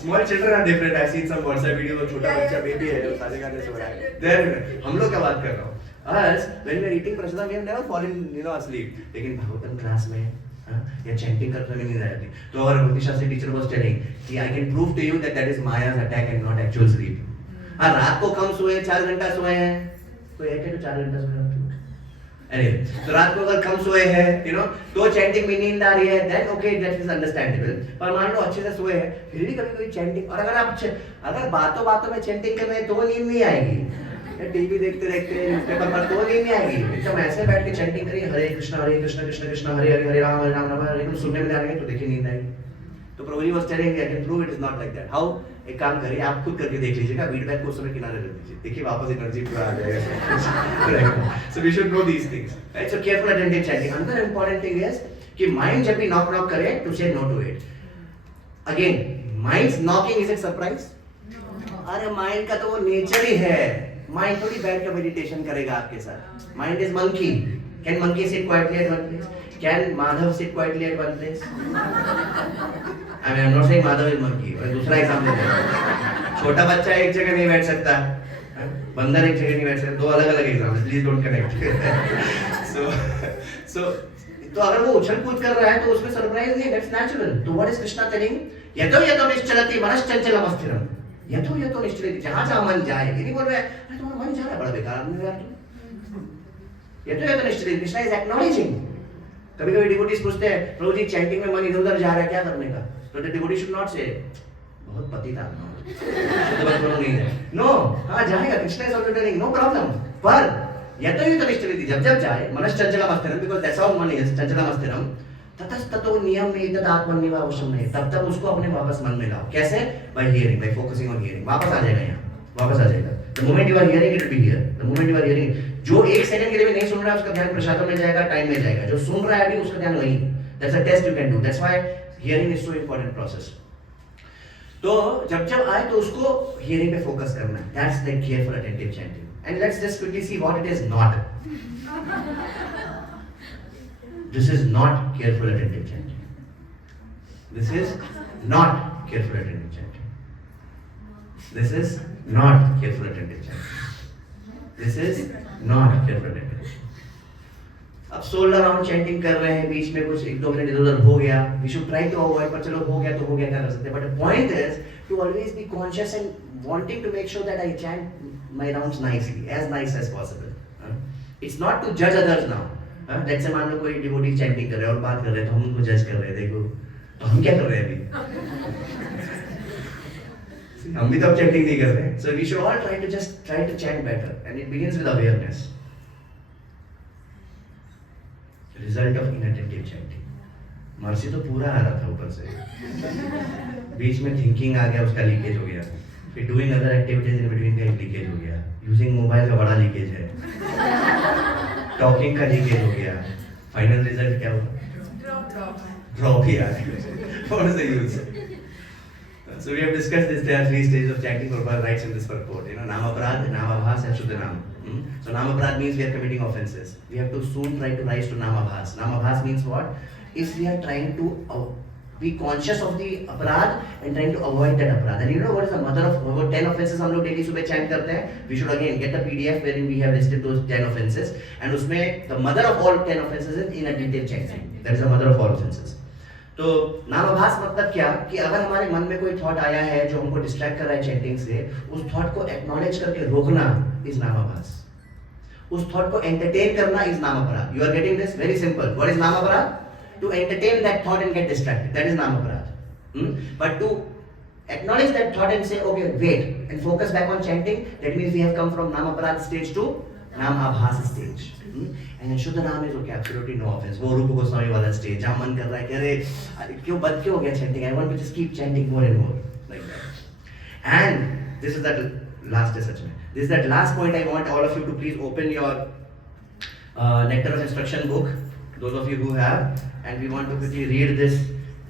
Small children are different. I've seen some WhatsApp video में छोटा बच्चा बेबी है, वो सारे गाने सो रहा है। There, हम लोग क्या बात कर रहा हूँ? Us, when we are eating prasad, we have never fallen, you know, asleep. लेकिन भागवतम क्लास में या चैंटिंग करते में नींद आती। तो अगर भक्ति शास्त्री टीचर was telling कि I can prove to you that is Maya's attack and not actual sleep. हाँ, रात को कम सोए, 4 घंटा सोए हैं, कोई है क्या जो 4 घंटा सोए? तो रात को अगर कम सोए हैं, यू नो, तो चैंटिंग में नींद आ रही है, then okay, that is understandable. पर मान लो अच्छे से सोए हैं, फिर भी कभी कोई चैंटिंग, और अगर बातों बातों में चैंटिंग कर रहे हैं तो नींद नहीं आएगी। टीवी देखते देखते न्यूज़पेपर पर तो नींद नहीं आएगी। एकदम ऐसे बैठ के चैंटिंग करिए, हरे कृष्णा कृष्ण कृष्ण हरे हरे, हरे राम राम, एकदम सुनने में आ रही है तो देखिए नींद आएगी। तो Prabhu ji was telling I can prove it is not like that. How? एक काम करिए, आप खुद करके देख लीजिएगा, फीडबैक को उस समय किनारे रख दीजिए, देखिए वापस एनर्जी पूरा आ जाएगा। So we should know these things, right? So careful attentive chanting. Another important thing is कि माइंड जब भी नॉक नॉक करे to say no to it. Again, mind's knocking is it surprise? अरे माइंड का तो वो नेचर ही है। Mind थोड़ी बैठ कर मेडिटेशन करेगा आपके साथ। Mind is monkey. Can monkey sit quietly at one place? Can Madhav sit quietly at one place? I mean, I'm not saying Madhav is monkey. और दूसरा एग्जाम्पल दें, छोटा बच्चा एक जगह नहीं बैठ सकता, बंदर एक जगह नहीं बैठ सकता, दो अलग अलग एग्जाम्पल, प्लीज डोंट कनेक्ट। सो तो अगर वो उछल कूद कर रहा है तो उसमें सरप्राइज नहीं है, दैट्स नेचुरल। तो व्हाट इज कृष्णा टेलिंग? यतो निश्चलति मनश्चंचलम अस्थिरम। यतो निश्चलति, जहां जहां मन जाए। ये नहीं बोल रहा है अरे तुम्हारा मन जा रहा है, बड़ा बेकार आदमी यार तुम। यतो निश्चलति, कृष्णा इज एक्नॉलेजिंग। कभी कभी डिवोटीज पूछते हैं, प्रभु जी चैंटिंग में मन इधर उधर जा रहा है, क्या करने का? तो the devotee should not say, बहुत पतित आत्मा हो, शुद्ध भक्त नहीं है। No, हाँ जाएगा, Krishna is also telling, no problem। पर यतो निश्चलति, जब जब जाए, मनश्चंचलम अस्थिरम, because that's how मन is, चंचलम अस्थिरम, ततस्ततो नियम में तद आत्मनिर्वावशम नहीं, तब तक उसको अपने वापस मन में लाओ। कैसे? By hearing, by focusing on hearing। वापस आ जाएगा यहाँ, वापस आ जाएगा। The moment you are hearing, it will be here। The moment you are hearing, जो एक सेकंड के लिए भी नहीं सुन रहा है उसका ध्यान प्रसादम में जाएगा, टाइम में जाएगा। जो सुन रहा है अभी उसका ध्यान वहीं। That's a test you can do। That's why hearing is so important process। तो जब जब आए तो उसको hearing पे फोकस करना है। That's like careful attentive chanting। And let's just quickly see what it is not। This is not careful attentive chanting। This is not careful attentive chanting। This is not careful attentive chanting। This is not careful attentive। अब soul around chanting कर रहे हैं, बीच में कुछ 1-2 minute इधर-उधर हो गया, we should try to avoid, पर चलो हो गया तो हो गया, क्या कर सकते हैं। But the point is to always be conscious and wanting to make sure that I chant my rounds nicely, as nice as possible. It's not to जज अदर्स नाउ। लेट्स से मान लो कोई डिवोटी चैंटिंग कर रहे हैं और बात कर रहे हैं तो हम उनको जज कर रहे हैं, देखो तो हम क्या कर रहे हैं अभी? हम भी तो अब चैंटिंग नहीं कर रहे हैं। So we should all try to chant better and it begins with awareness. Result of inattentive chanting, mercy तो पूरा आ रहा था ऊपर से, बीच में थिंकिंग आ गया, उसका लीकेज हो गया, फिर doing other activities in between का एक लीकेज हो गया, यूजिंग मोबाइल का बड़ा लीकेज है, टॉकिंग का लीकेज हो गया, फाइनल रिजल्ट क्या हुआ? ड्रॉप ही आ गया। What is the use? So we have discussed this. There are 3 stages of chanting. Prabhupada writes in this purport. You know, Namaprad, Namabhas, and Shuddhanam. So Namaprad means we are committing offenses. We have to soon try to rise to Namabhas. Namabhas means what? If we are trying to be conscious of the aparad and trying to avoid that aparad. And you know what is the mother of over 10 offenses हम लोग daily सुबह chant करते हैं. We should again get the PDF wherein we have listed those 10 offenses. And उसमें the mother of all 10 offenses is inattentive chanting. That is the mother of all offenses. तो नामाभास मतलब क्या कि अगर हमारे मन में कोई थॉट आया है जो हमको डिस्ट्रैक्ट कर रहा है चैंटिंग से, उस थॉट को एक्नॉलेज करके रोकना इज नामाभास। उस थॉट को एंटरटेन करना is namaparadha. You are getting this? Very simple. What is namaparadha? To entertain that thought and get distracted, that is namaparadha. But to acknowledge that thought and say okay wait and focus back on chanting, that means we have come from namaparad stage to namabhas stage. And shuddha naam is okay, absolutely no offense. वो रूप गोस्वामी वाला stage जहाँ मन कर रहा है कि अरे क्यों बंद क्यों हो गया chanting, I want to just keep chanting more and more like that. And this is that last assessment, this is that last point. I want all of you to please open your nectar of instruction book, those of you who have, and we want to quickly read this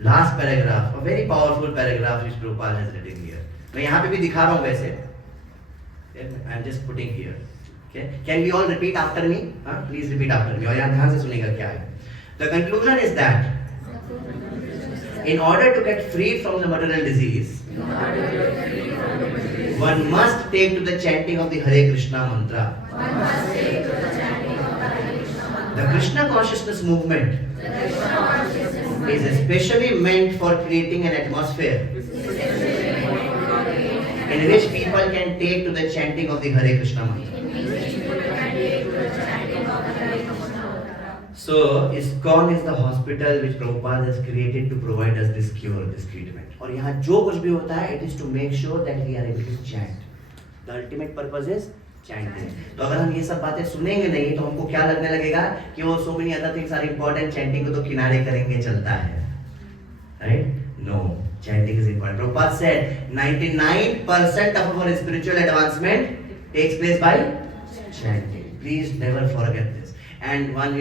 last paragraph, a very powerful paragraph which Prabhupada has written here. मैं यहाँ पे भी दिखा रहा हूँ वैसे, I am just putting here. Okay, can we all repeat after me? Please repeat after me. और यहाँ ध्यान से सुनिएगा क्या है. The conclusion is that in order to get freed from the material disease, one must take to the chanting of the Hare Krishna mantra. The Krishna consciousness movement is especially meant for creating an atmosphere in which people can take to the chanting of the Hare Krishna mantra. So, ISKCON is the hospital which Prabhupada has created to provide us this cure, this treatment. और यहाँ जो कुछ भी होता है, it is to make sure that we are able to chant. The ultimate purpose is chanting. तो अगर हम ये सब बातें सुनेंगे नहीं तो हमको क्या लगने लगेगा कि वो so many other things are important, chanting को तो किनारे करेंगे चलता है, right? No, chanting is important. Prabhupada said 99% of our spiritual advancement takes place by chanting. Please never forget this. And one,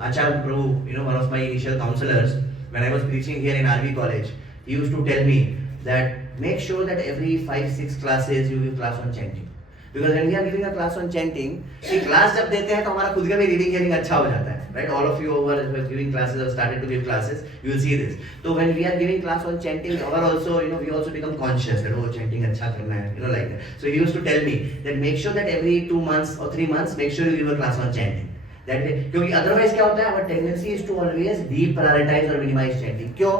Acharya Prabhu, one of my initial counselors, when I was preaching here in RV College, he used to tell me that make sure that every 5-6 classes you give class on chanting. Because when we are giving a class on chanting, see class जब देते हैं तो हमारा खुद का भी reading hearing अच्छा हो जाता है, right? All of you who are giving classes or started to give classes, you will see this. So when we are giving class on chanting, our also, we also become conscious that chanting अच्छा करना है, like that. So he used to tell me that make sure that every 2 months or 3 months, make sure you give a class on chanting. That way, क्योंकि otherwise क्या होता है? Our tendency is to always deprioritize or minimize chanting. क्यों?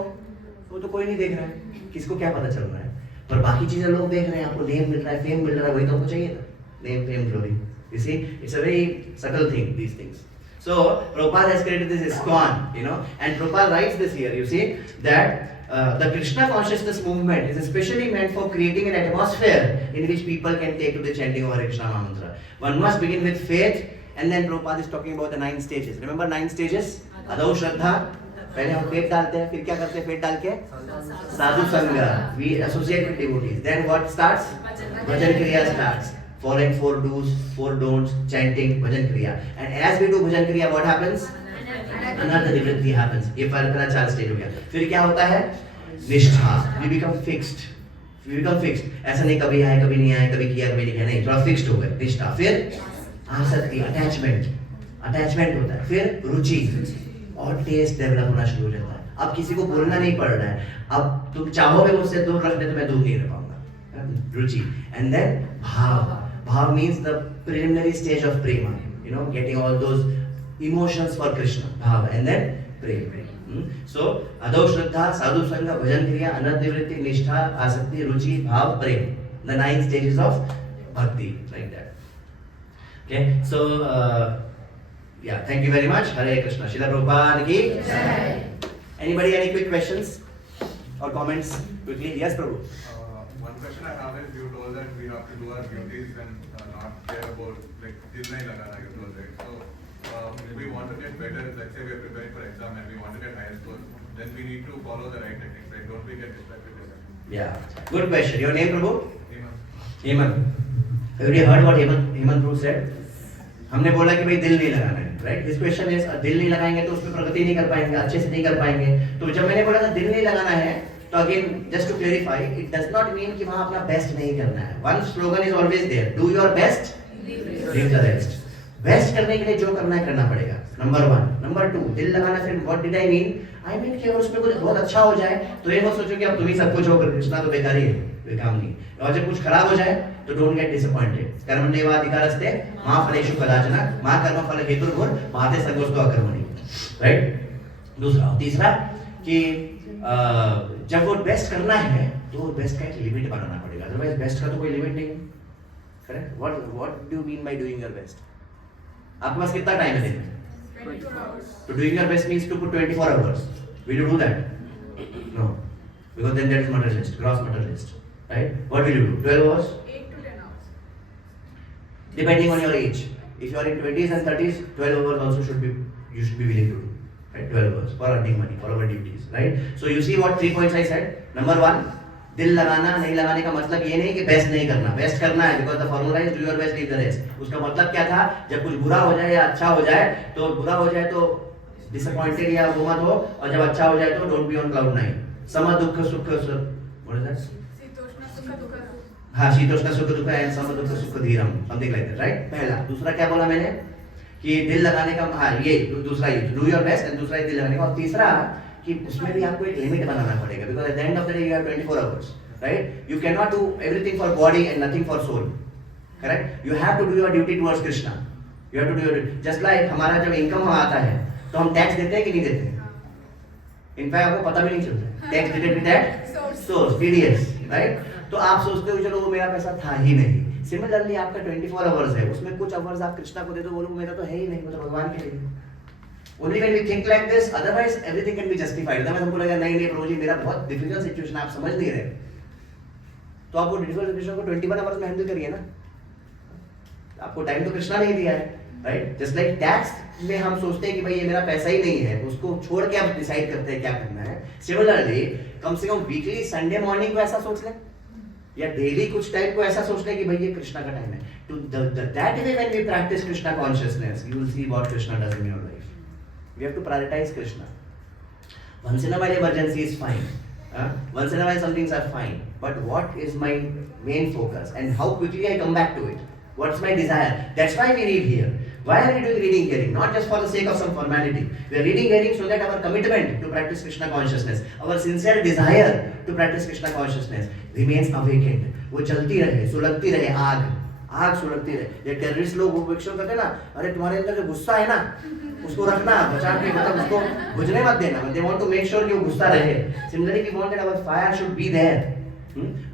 वो तो कोई नहीं देख रहा है, किसको क्या पता चल रहा है? पर बाकी चीजें लोग देख रहे हैं, आपको नेम मिल रहा है, फेम मिल रहा है, वही तो आपको चाहिए था, name, fame, glory. You see, it's a very subtle thing, these things. So Prabhupada has created this ISKCON, and Prabhupada writes this here. You see that the Krishna consciousness movement is especially meant for creating an atmosphere in which people can take to the chanting of Hare Krishna mantra. One must begin with faith, and then Prabhupada is talking about the 9 stages. Remember 9 stages? Adau Shraddha. पहले हम faith डालते हैं, फिर क्या करते हैं faith डाल के? साधु संग. We associate with devotees. Then what starts? Bhajan Kriya starts. Following 4 do's, 4 don'ts, chanting, bhajan kriya. And as we do bhajan kriya, what happens? Another nivritti happens. ये पहला 4 स्टेज हो गया. फिर क्या होता है? निष्ठा. We become fixed. We become fixed. ऐसा नहीं कभी आए, कभी नहीं आए, कभी किया, कभी नहीं किया, नहीं. थोड़ा fixed हो गए. निष्ठा. फिर आसक्ति, attachment. Attachment होता है. फिर रुचि और टेस्ट डेवलप होना शुरू हो जाता है. अब किसी को बोलना नहीं पड़ रहा है. अब तुम चाहोगे मुझसे दूर रखने तो मैं दूर नहीं रह पाऊंगा. रुचि. And then भाव. Bhav means the preliminary stage of prema, getting all those emotions for Krishna. Bhav, and then prema. So, Adau Shraddha, Sadhu Sangha, Bhajan Kriya, Anadnivritti, Nishtha, Asakti, Ruchi, Bhav, Prem. The 9 stages of bhakti, like that. Okay, so, thank you very much. Hare Krishna. Srila Prabhupada ki jai. Anybody, any quick questions or comments quickly? Yes, Prabhu. One question I have is, you told that we have to do our duties and not care about dil nahi lagana, you told, right? So if we want to get better, let's say we are preparing for exam and we want to get higher scores, then we need to follow the right techniques, right? Don't we get distracted with that? Yeah, good question. Your name, Prabhu? Hemant. Have you heard what Hemant Prabhu said? हमने बोला कि भाई दिल नहीं लगाना है, right? This question is दिल नहीं लगाएंगे तो उसमें प्रगति नहीं कर पाएंगे, अच्छे से नहीं कर पाएंगे. तो जब मैंने बोला था दिल नहीं लगाना है, तो again just to clarify, it does not mean कि वहां अपना बेस्ट नहीं करना है. One slogan is always there, do your best, leave the rest. Best करने के लिए जो करना है करना पड़ेगा, नंबर 1. नंबर 2, दिल लगाना. फिर what did I mean? I mean कि अगर उसमें कुछ बहुत अच्छा हो जाए तो ये मत सोचो कि अब तुम ही सब कुछ होकर कृष्णा तो बेकार ही है, बेकाम नहीं. और जब कुछ खराब हो जाए तो डोंट गेट डिसअपॉइंटेड. कर्मण्येवाधिकारस्ते मा फलेषु कदाचन मा कर्मफल हेतुर्भुर् मा ते संगोऽस्तु अकर्मणि, राइट? दूसरा. तीसरा कि जब वो बेस्ट करना है तो बेस्ट का एक लिमिट बनाना पड़ेगा, अदरवाइज बेस्ट का तो कोई लिमिट नहीं है, correct? What do you mean by doing your best? आपके पास कितना टाइम है दिन में? 24 hours. So doing your best means to put 24 hours. Will you do that? No. Because then that is murder list, gross murder list. Right? What will you do? 12 hours? 8 to 10 hours. Depending on your age. If you are in 20s and 30s, 12 hours also should be, you should be willing to do. Right? 12 hours for earning money, for our duties. Right? So you see what 3 points I said? Number 1, दिल लगाना नहीं लगाने का मतलब ये नहीं कि best नहीं करना, बेस्ट करना है, because the formula is do your best leave the rest. उसका मतलब क्या था? जब कुछ बुरा हो जाए या अच्छा हो जाए, तो बुरा हो जाए तो डिसअपॉइंटेड या वो मत हो, और जब अच्छा हो जाए तो डोंट बी ऑन क्लाउड 9। सम दुख सुख, व्हाट इज दैट? शीतोष्ण सुख दुख। हाँ, शीतोष्ण सुख दुख एंड सम दुख सुख धीरम, समथिंग लाइक दैट, राइट? पहला। दूसरा क्या बोला मैंने? कि दिल लगाने का, हाँ ये दूसरा, ये डू योर बेस्ट, एंड दूसरा दिल लगाने का। और तीसरा कि उसमें भी आपको एक लिमिट बनाना पड़ेगा, because at the end of the day you have 24 hours, right? You cannot do everything for body and nothing for soul, correct? You have to do your duty towards Krishna. You have to do your duty. Just like हमारा जब income आता है तो हम tax देते हैं कि नहीं देते हैं? इनफैक्ट आपको पता भी नहीं चलता tax deducted at source, TDS, right? तो आप सोचते हो चलो वो मेरा पैसा था ही नहीं। सिमिलरली आपका 24 आवर्स है, उसमें कुछ आवर्स आप कृष्णा को दे दो, बोलो मेरा तो है ही नहीं, मतलब भगवान के लिए। Only when we think like this, otherwise everything can be justified. तब हमको लगेगा नहीं नहीं प्रभु जी मेरा बहुत डिफिकल्ट सिचुएशन आप समझ नहीं रहे, तो आप वो डिफिकल्ट सिचुएशन को 21 आवर्स में हैंडल करिए ना। आपको टाइम तो कृष्णा नहीं दिया है, राइट? जस्ट लाइक टैक्स में हम सोचते हैं कि भाई ये मेरा पैसा ही नहीं है, उसको छोड़ के आप डिसाइड करते हैं क्या करना है। सिमिलरली कम से कम वीकली संडे मॉर्निंग को ऐसा सोच लें, या डेली कुछ टाइम को ऐसा सोच लें कि भाई ये कृष्णा का टाइम है। To that way when we practice Krishna consciousness, you will see what Krishna does in your life. We have to prioritize Krishna. Once in a while emergency is fine. Once in a while some things are fine. But what is my main focus and how quickly I come back to it? What's my desire? That's why we read here. Why are we doing reading hearing? Not just for the sake of some formality. We are reading hearing so that our commitment to practice Krishna consciousness, our sincere desire to practice Krishna consciousness remains awakened. वो चलती रहे, सुलगती रहे, आग सुलगती रहे। ये terrorist लोग वो विक्शो करते ना, अरे तुम्हारे अंदर जो गुस्सा है ना उसको रखना बचा के, मतलब उसको बुझने मत देना। They want to make sure कि वो गुस्सा रहे। Similarly, we want that our fire should be there.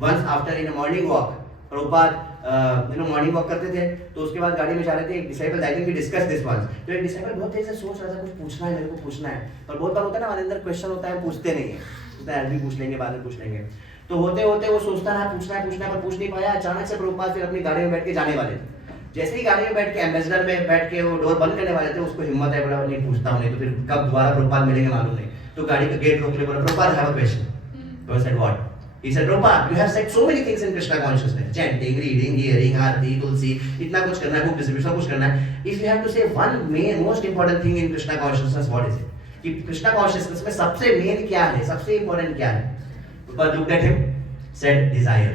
Once after in a morning walk, Prabhupada morning walk करते थे, तो उसके बाद गाड़ी में जा रहे थे, एक disciple, I think we discuss this once, तो एक डिसाइपल बहुत तेज से सोच रहा था कुछ पूछना है, मेरे को पूछना है, पर बहुत बार होता है ना हमारे अंदर क्वेश्चन होता है, पूछते नहीं है, सोचता है अभी पूछ लेंगे, बाद में पूछ लेंगे। तो होते होते वो सोचता रहा पूछना है पर पूछ नहीं पाया। अचानक से प्रभुपाद फिर अपनी गाड़ी में बैठ के जाने वाले थे। जैसे ही गाड़ी में बैठ के एम्बेसडर में बैठ के वो डोर बंद करने वाले थे, उसको हिम्मत है, बोला नहीं पूछता हूँ, नहीं तो फिर कब दोबारा प्रभुपाद मिलेंगे मालूम नहीं। तो गाड़ी का गेट रोक ले, बोला प्रभुपाद हैव अ क्वेश्चन। तो I said what? He said Prabhupada, you have said so many things in Krishna consciousness, chanting, reading, hearing, आरती, तुलसी, इतना कुछ करना है, बुक डिस्ट्रीब्यूशन, सब कुछ करना है। If you have to say one main most important thing in Krishna consciousness, what is it? कि Krishna consciousness में सबसे मेन क्या है, सबसे important क्या है? Prabhupada looked at him, said desire,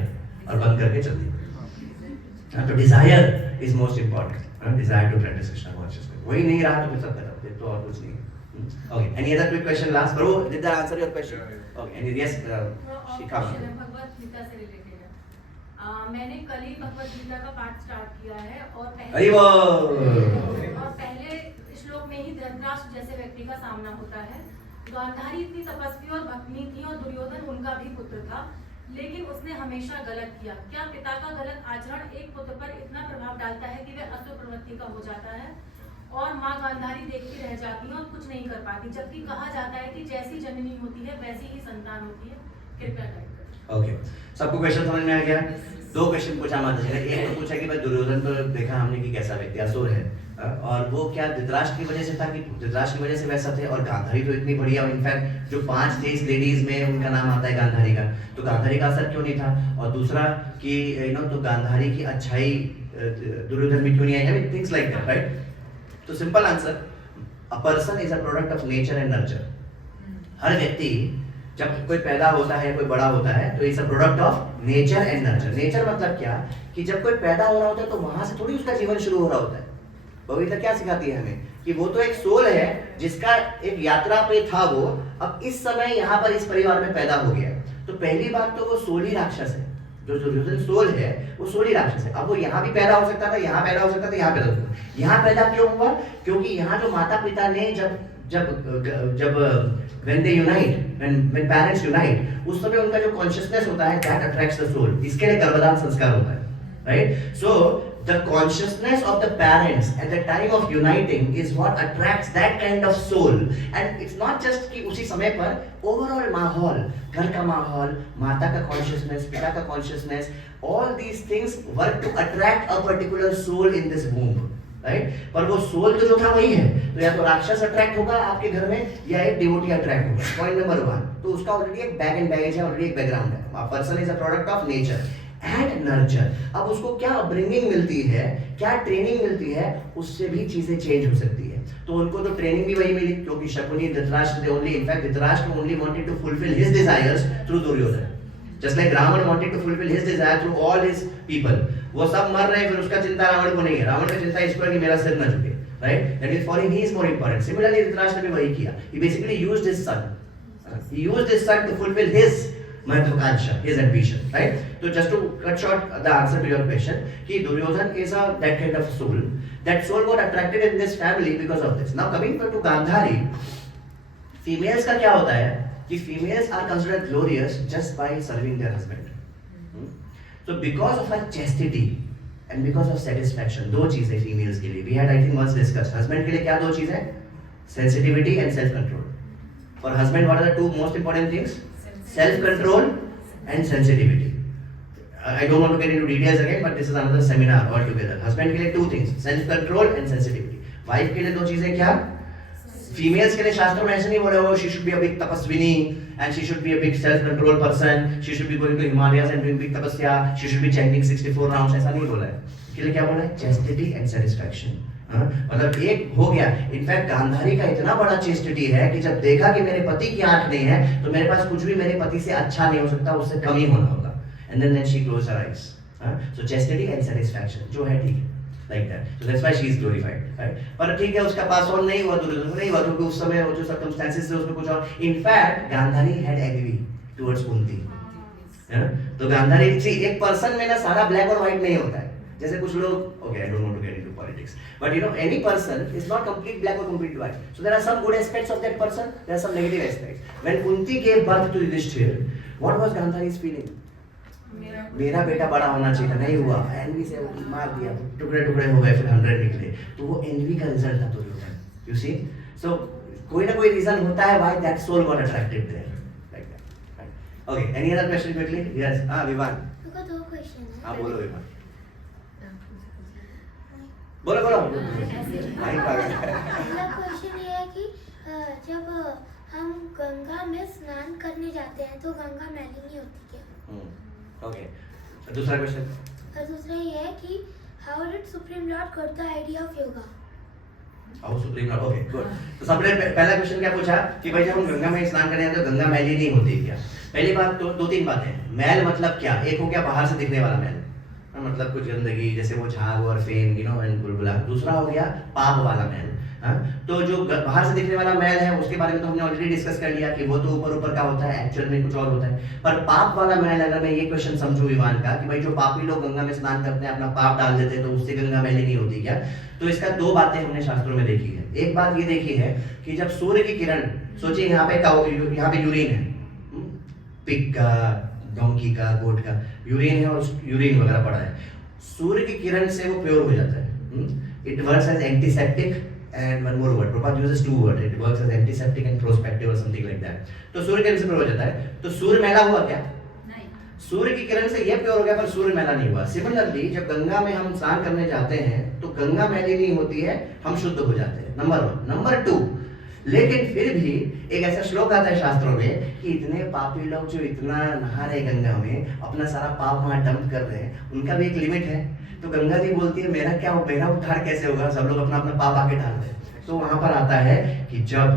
और बंद करके चल दिया। तो desire is most important, desire to practice Krishna consciousness। वही नहीं रहा तो फिर सब खत्म, फिर तो और कुछ नहीं। Okay, any other quick question last? Prabhu, did that answer your question? Okay, and yes, Shikha. Bhagavad Gita से रिलेटेड है। मैंने कल ही भगवत गीता का पाठ स्टार्ट किया है और पहले श्लोक में ही धृतराष्ट्र जैसे व्यक्ति का सामना होता है। गांधारी इतनी तपस्वी और भक्तिनी थी और दुर्योधन उनका भी पुत्र था, लेकिन उसने हमेशा गलत किया। क्या पिता का गलत आचरण एक पुत्र पर इतना प्रभाव डालता है कि वह असुर प्रवृत्ति का हो जाता है और माँ गांधारी देखती रह जाती है और कुछ नहीं कर पाती, जबकि कहा जाता है कि जैसी जननी होती है वैसी ही संतान होती है। कृपया गाइड। ओके, सबको क्वेश्चन समझ में आ गया? दो क्वेश्चन पूछा माता जी ने। एक तो पूछा कि भाई दुर्योधन तो देखा हमने कि कैसा व्यक्ति असुर है, और वो क्या धृतराष्ट्र की वजह से था कि धृतराष्ट्र की वजह से वैसा थे, और गांधारी तो इतनी बढ़िया, इनफैक्ट जो 5 थे इस लेडीज में उनका नाम आता है गांधारी का, तो गांधारी का असर क्यों नहीं था? और दूसरा कि तो गांधारी की अच्छाई दुर्योधन में क्यों नहीं आई? I mean things like that, right? तो simple answer, a person is a product of nature and nurture. हर व्यक्ति जब कोई पैदा होता है, कोई बड़ा होता है, तो it's a product of nature and nurture. Nature मतलब क्या कि जब कोई पैदा हो रहा होता है तो वहां से थोड़ी उसका जीवन शुरू हो रहा होता है। भगवद क्या सिखाती है हमें कि वो तो एक सोल है जिसका एक यात्रा पे था, वो अब इस समय यहाँ पर इस परिवार में पैदा हो गया। तो पहली बात तो वो सोली राक्षस है, जो दुर्योधन सोल है वो सोली राक्षस है। अब वो यहाँ भी पैदा हो सकता था, यहाँ पैदा हो सकता था, यहाँ पैदा हो सकता था। यहाँ पैदा क्यों हुआ? क्योंकि यहाँ जो माता पिता ने जब when they unite, when parents unite, उस समय उनका जो consciousness होता है that attracts the soul. इसके लिए गर्भधान संस्कार होता है, right? So the consciousness of the parents at the time of uniting is what attracts that kind of soul. And it's not just कि उसी समय पर overall माहौल, घर का माहौल, माता का consciousness, पिता का consciousness, all these things work to attract a particular soul in this womb. Right पर वो सोल तो जो था वही है, तो या तो राक्षस अट्रैक्ट होगा आपके घर में या एक डिवोटी अट्रैक्ट होगा. Point number 1. तो उसका ऑलरेडी एक बैग एंड बैगेज है, ऑलरेडी एक बैकग्राउंड है. Person is a product of nature and nurture. अब उसको क्या अपब्रिंगिंग मिलती है, क्या ट्रेनिंग मिलती है, उससे भी चीजें चेंज हो सकती है. तो उनको तो ट्रेनिंग भी वही मिली क्योंकि Shakuni Dhritarashtra they only in fact Dhritarashtra only wanted to fulfil his desires through Duryodhana. Just like Ravan wanted to fulfill his desire through all his people. वो सब मर रहे हैं फिर उसका चिंता रावण को नहीं है. रावण की चिंता इस पर कि मेरा सिर न झुके. Right? That is for him he is more important. Similarly Dhritarashtra ने भी वही किया. He basically used his son. He used his son to fulfill his महत्वाकांक्षा, his ambition. Right? So just to cut short the answer to your question, कि Duryodhan is a that kind of soul. That soul got attracted in this family because of this. Now coming to Gandhari, females का क्या होता है? कि females are considered glorious just by serving their husband. So because of her chastity and because of satisfaction, दो चीजें females के लिए. We had I think once discussed. Husband के लिए क्या दो चीजें? Sensitivity and self-control. For husband, what are the two most important things? Self-control and sensitivity. I don't want to get into details again, but this is another seminar altogether. Husband के लिए two things: self-control and sensitivity. Wife के लिए दो चीजें क्या? Females के लिए शास्त्रों में ऐसे नहीं बोला वो she should be a big tapasvini and she should be a big self control person, she should be going to Himalayas and doing big tapasya, she should be chanting 64 rounds. ऐसा नहीं बोला है. के लिए क्या बोला है? Chastity and satisfaction. मतलब एक हो गया. इनफैक्ट गांधारी का इतना बड़ा चेस्टिटी है कि जब देखा कि मेरे पति की आंख नहीं है तो मेरे पास कुछ भी मेरे पति से अच्छा नहीं हो सकता, उससे कम ही होना होगा. And then she close her eyes. So chastity and satisfaction जो है ठीक है. Like that. So that's why she is glorified, right? पर ठीक है उसका पास ऑन नहीं हुआ, दुर्योधन नहीं हुआ क्योंकि उस समय जो circumstances थे उसमें कुछ और. In fact, Gandhari had agree towards Kunti. तो गांधारी एक पर्सन में ना सारा ब्लैक और व्हाइट नहीं होता है. जैसे कुछ लोग, okay, I don't want to get into politics, but you know any person is not complete black or complete white. So there are some good aspects of that person, there are some negative aspects. When Kunti gave birth to Yudhishthir, what was Gandhari's feeling? मेरा बेटा बड़ा होना चाहिए था, नहीं हुआ. N V से मार दिया, टुकड़े टुकड़े हो गए, फिर 100 निकले. तो वो एनवी का रिजल्ट था दुर्योधन. You see. सो कोई ना कोई रीजन होता है why that soul got attracted there. Like that. Okay, any other question quickly? Yes. हां विवान. मेरे को दो क्वेश्चन है. हां बोलो विवान. बोलो बोलो. माइक आ गया. पहला क्वेश्चन ये है कि जब हम गंगा में स्नान करने जाते हैं तो गंगा मैली नहीं होती क्या? ओके. दूसरा क्वेश्चन. और दूसरा ये है कि how did supreme Lord got the idea of yoga? How supreme Lord. Okay good. तो सबने पहला क्वेश्चन क्या पूछा कि भाई जब हम गंगा में स्नान करने जाते हैं तो गंगा मैली नहीं होती क्या? पहली बात तो दो तीन बातें. मैल मतलब क्या? एक हो गया बाहर से दिखने वाला मैल, मतलब कुछ गंदगी जैसे वो झाग और फेन यू नो एंड बुलबुला. दूसरा हो गया पाप वाला मैल. तो जो बाहर से दिखने वाला मैल है उसके बारे में तो हमने ऑलरेडी डिस्कस कर लिया कि वो तो ऊपर ऊपर का होता है, एक्चुअल में कुछ और होता है. पर पाप वाला मैल, अगर मैं ये क्वेश्चन समझूं विवान का कि भाई जो पापी लोग गंगा में स्नान करते हैं अपना पाप डाल देते हैं तो उससे गंगा मैली नहीं होती क्या? तो इसका दो बातें हमने शास्त्रों में देखी है. एक बात ये देखी है कि जब सूर्य की किरण, सोचिए यहाँ पे यूरिन है, पिग का, डोंकी का, गोट का यूरिन है और यूरिन वगैरह पड़ा है. सूर्य की किरण से वो प्योर हो जाता है. It works as antiseptic and one more word. Prabhupada uses two words. It works as antiseptic and prospective or something like that. तो सूर्य किरण से प्योर हो जाता है. तो सूर्य मैला हुआ क्या? नहीं. सूर्य की किरण से ये प्योर हो गया पर सूर्य मैला नहीं हुआ. सिमिलरली जब गंगा में हम स्नान करने जाते हैं तो गंगा मैली नहीं होती है, हम शुद्ध हो जाते हैं. नंबर 1. नंबर 2, लेकिन फिर भी एक ऐसा श्लोक आता है शास्त्रों में कि इतने पापी लोग जो इतना नहा रहे गंगा में, अपना सारा पाप वहां डंप कर रहे हैं, उनका भी एक लिमिट है. तो गंगा जी बोलती है मेरा क्या हो, मेरा उद्धार कैसे होगा? सब लोग अपना अपना पाप आके डाल रहे हैं. तो वहां पर आता है कि जब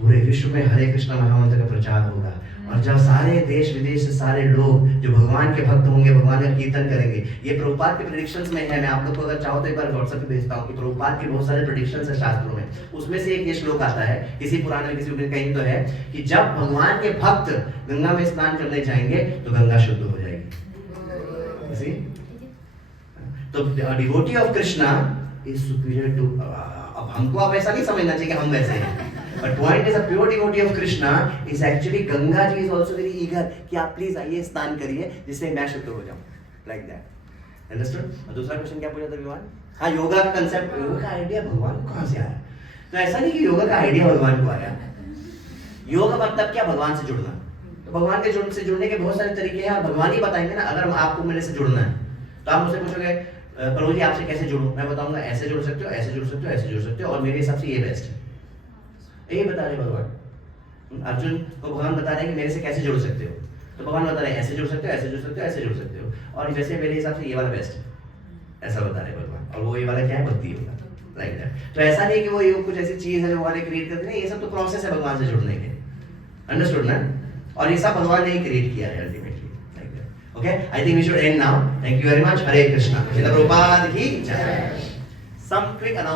पूरे विश्व में हरे कृष्ण महामंत्र का प्रचार होगा और जब सारे देश विदेश से सारे लोग जो भगवान के भक्त होंगे भगवान का कीर्तन करेंगे. ये प्रभुपाद के प्रेडिक्शंस में है. मैं आप लोग को अगर चाहो तो एक बार व्हाट्सएप पे भेजता हूँ कि प्रभुपाद के बहुत सारे प्रेडिक्शंस है शास्त्रों में. उसमें से एक ये श्लोक आता है, किसी पुराण में किसी में कहीं तो है कि जब भगवान के भक्त गंगा में स्नान करने जाएंगे तो गंगा शुद्ध हो जाएगी. तो devotee of Krishna is superior to. अब हमको अब ऐसा नहीं समझना चाहिए कि हम वैसे हैं. But point is a pure devotee of Krishna is actually Ganga ji is also very eager कि आप प्लीज आइए स्नान करिए जिससे मैं शुद्ध हो जाऊं, like that. Understood? और दूसरा क्वेश्चन क्या पूछा था विवान? हाँ, योगा का कंसेप्ट, योगा का आइडिया भगवान को कहाँ से आया? तो ऐसा नहीं कि योगा का आइडिया भगवान को आया. योग मतलब क्या? भगवान से जुड़ना. तो भगवान के जुड़ने के बहुत सारे तरीके हैं और भगवान ही बताएंगे ना. अगर आपको मेरे से जुड़ना है तो आप मुझसे पूछोगे प्रभु जी आपसे कैसे जुड़ूं? मैं बताऊंगा ऐसे जुड़ सकते हो, ऐसे जुड़ सकते हो, ऐसे जुड़ सकते हो और मेरे हिसाब से ये बेस्ट है. यही बता रहे भगवान. अर्जुन को भगवान बता रहे हैं कि मेरे से कैसे जुड़ सकते हो. तो भगवान बता रहे हैं ऐसे जुड़ सकते हो, ऐसे जुड़ सकते हो, ऐसे जुड़ सकते हो और वैसे मेरे हिसाब से ये वाला बेस्ट है. ऐसा बता रहे भगवान. और वो ये वाला क्या है? भक्ति योगा. Like that. तो ऐसा नहीं कि वो योग कुछ ऐसी चीज है जो भगवान ने क्रिएट कर दी. नहीं, ये सब तो प्रोसेस है भगवान से जुड़ने के. अंडरस्टूड ना? और ये सब भगवान ने ही क्रिएट किया है ultimately. Like that. Okay, I think we should end now. Thank you very much. Hare Krishna. Srila Prabhupada की जय. Some quick announcement.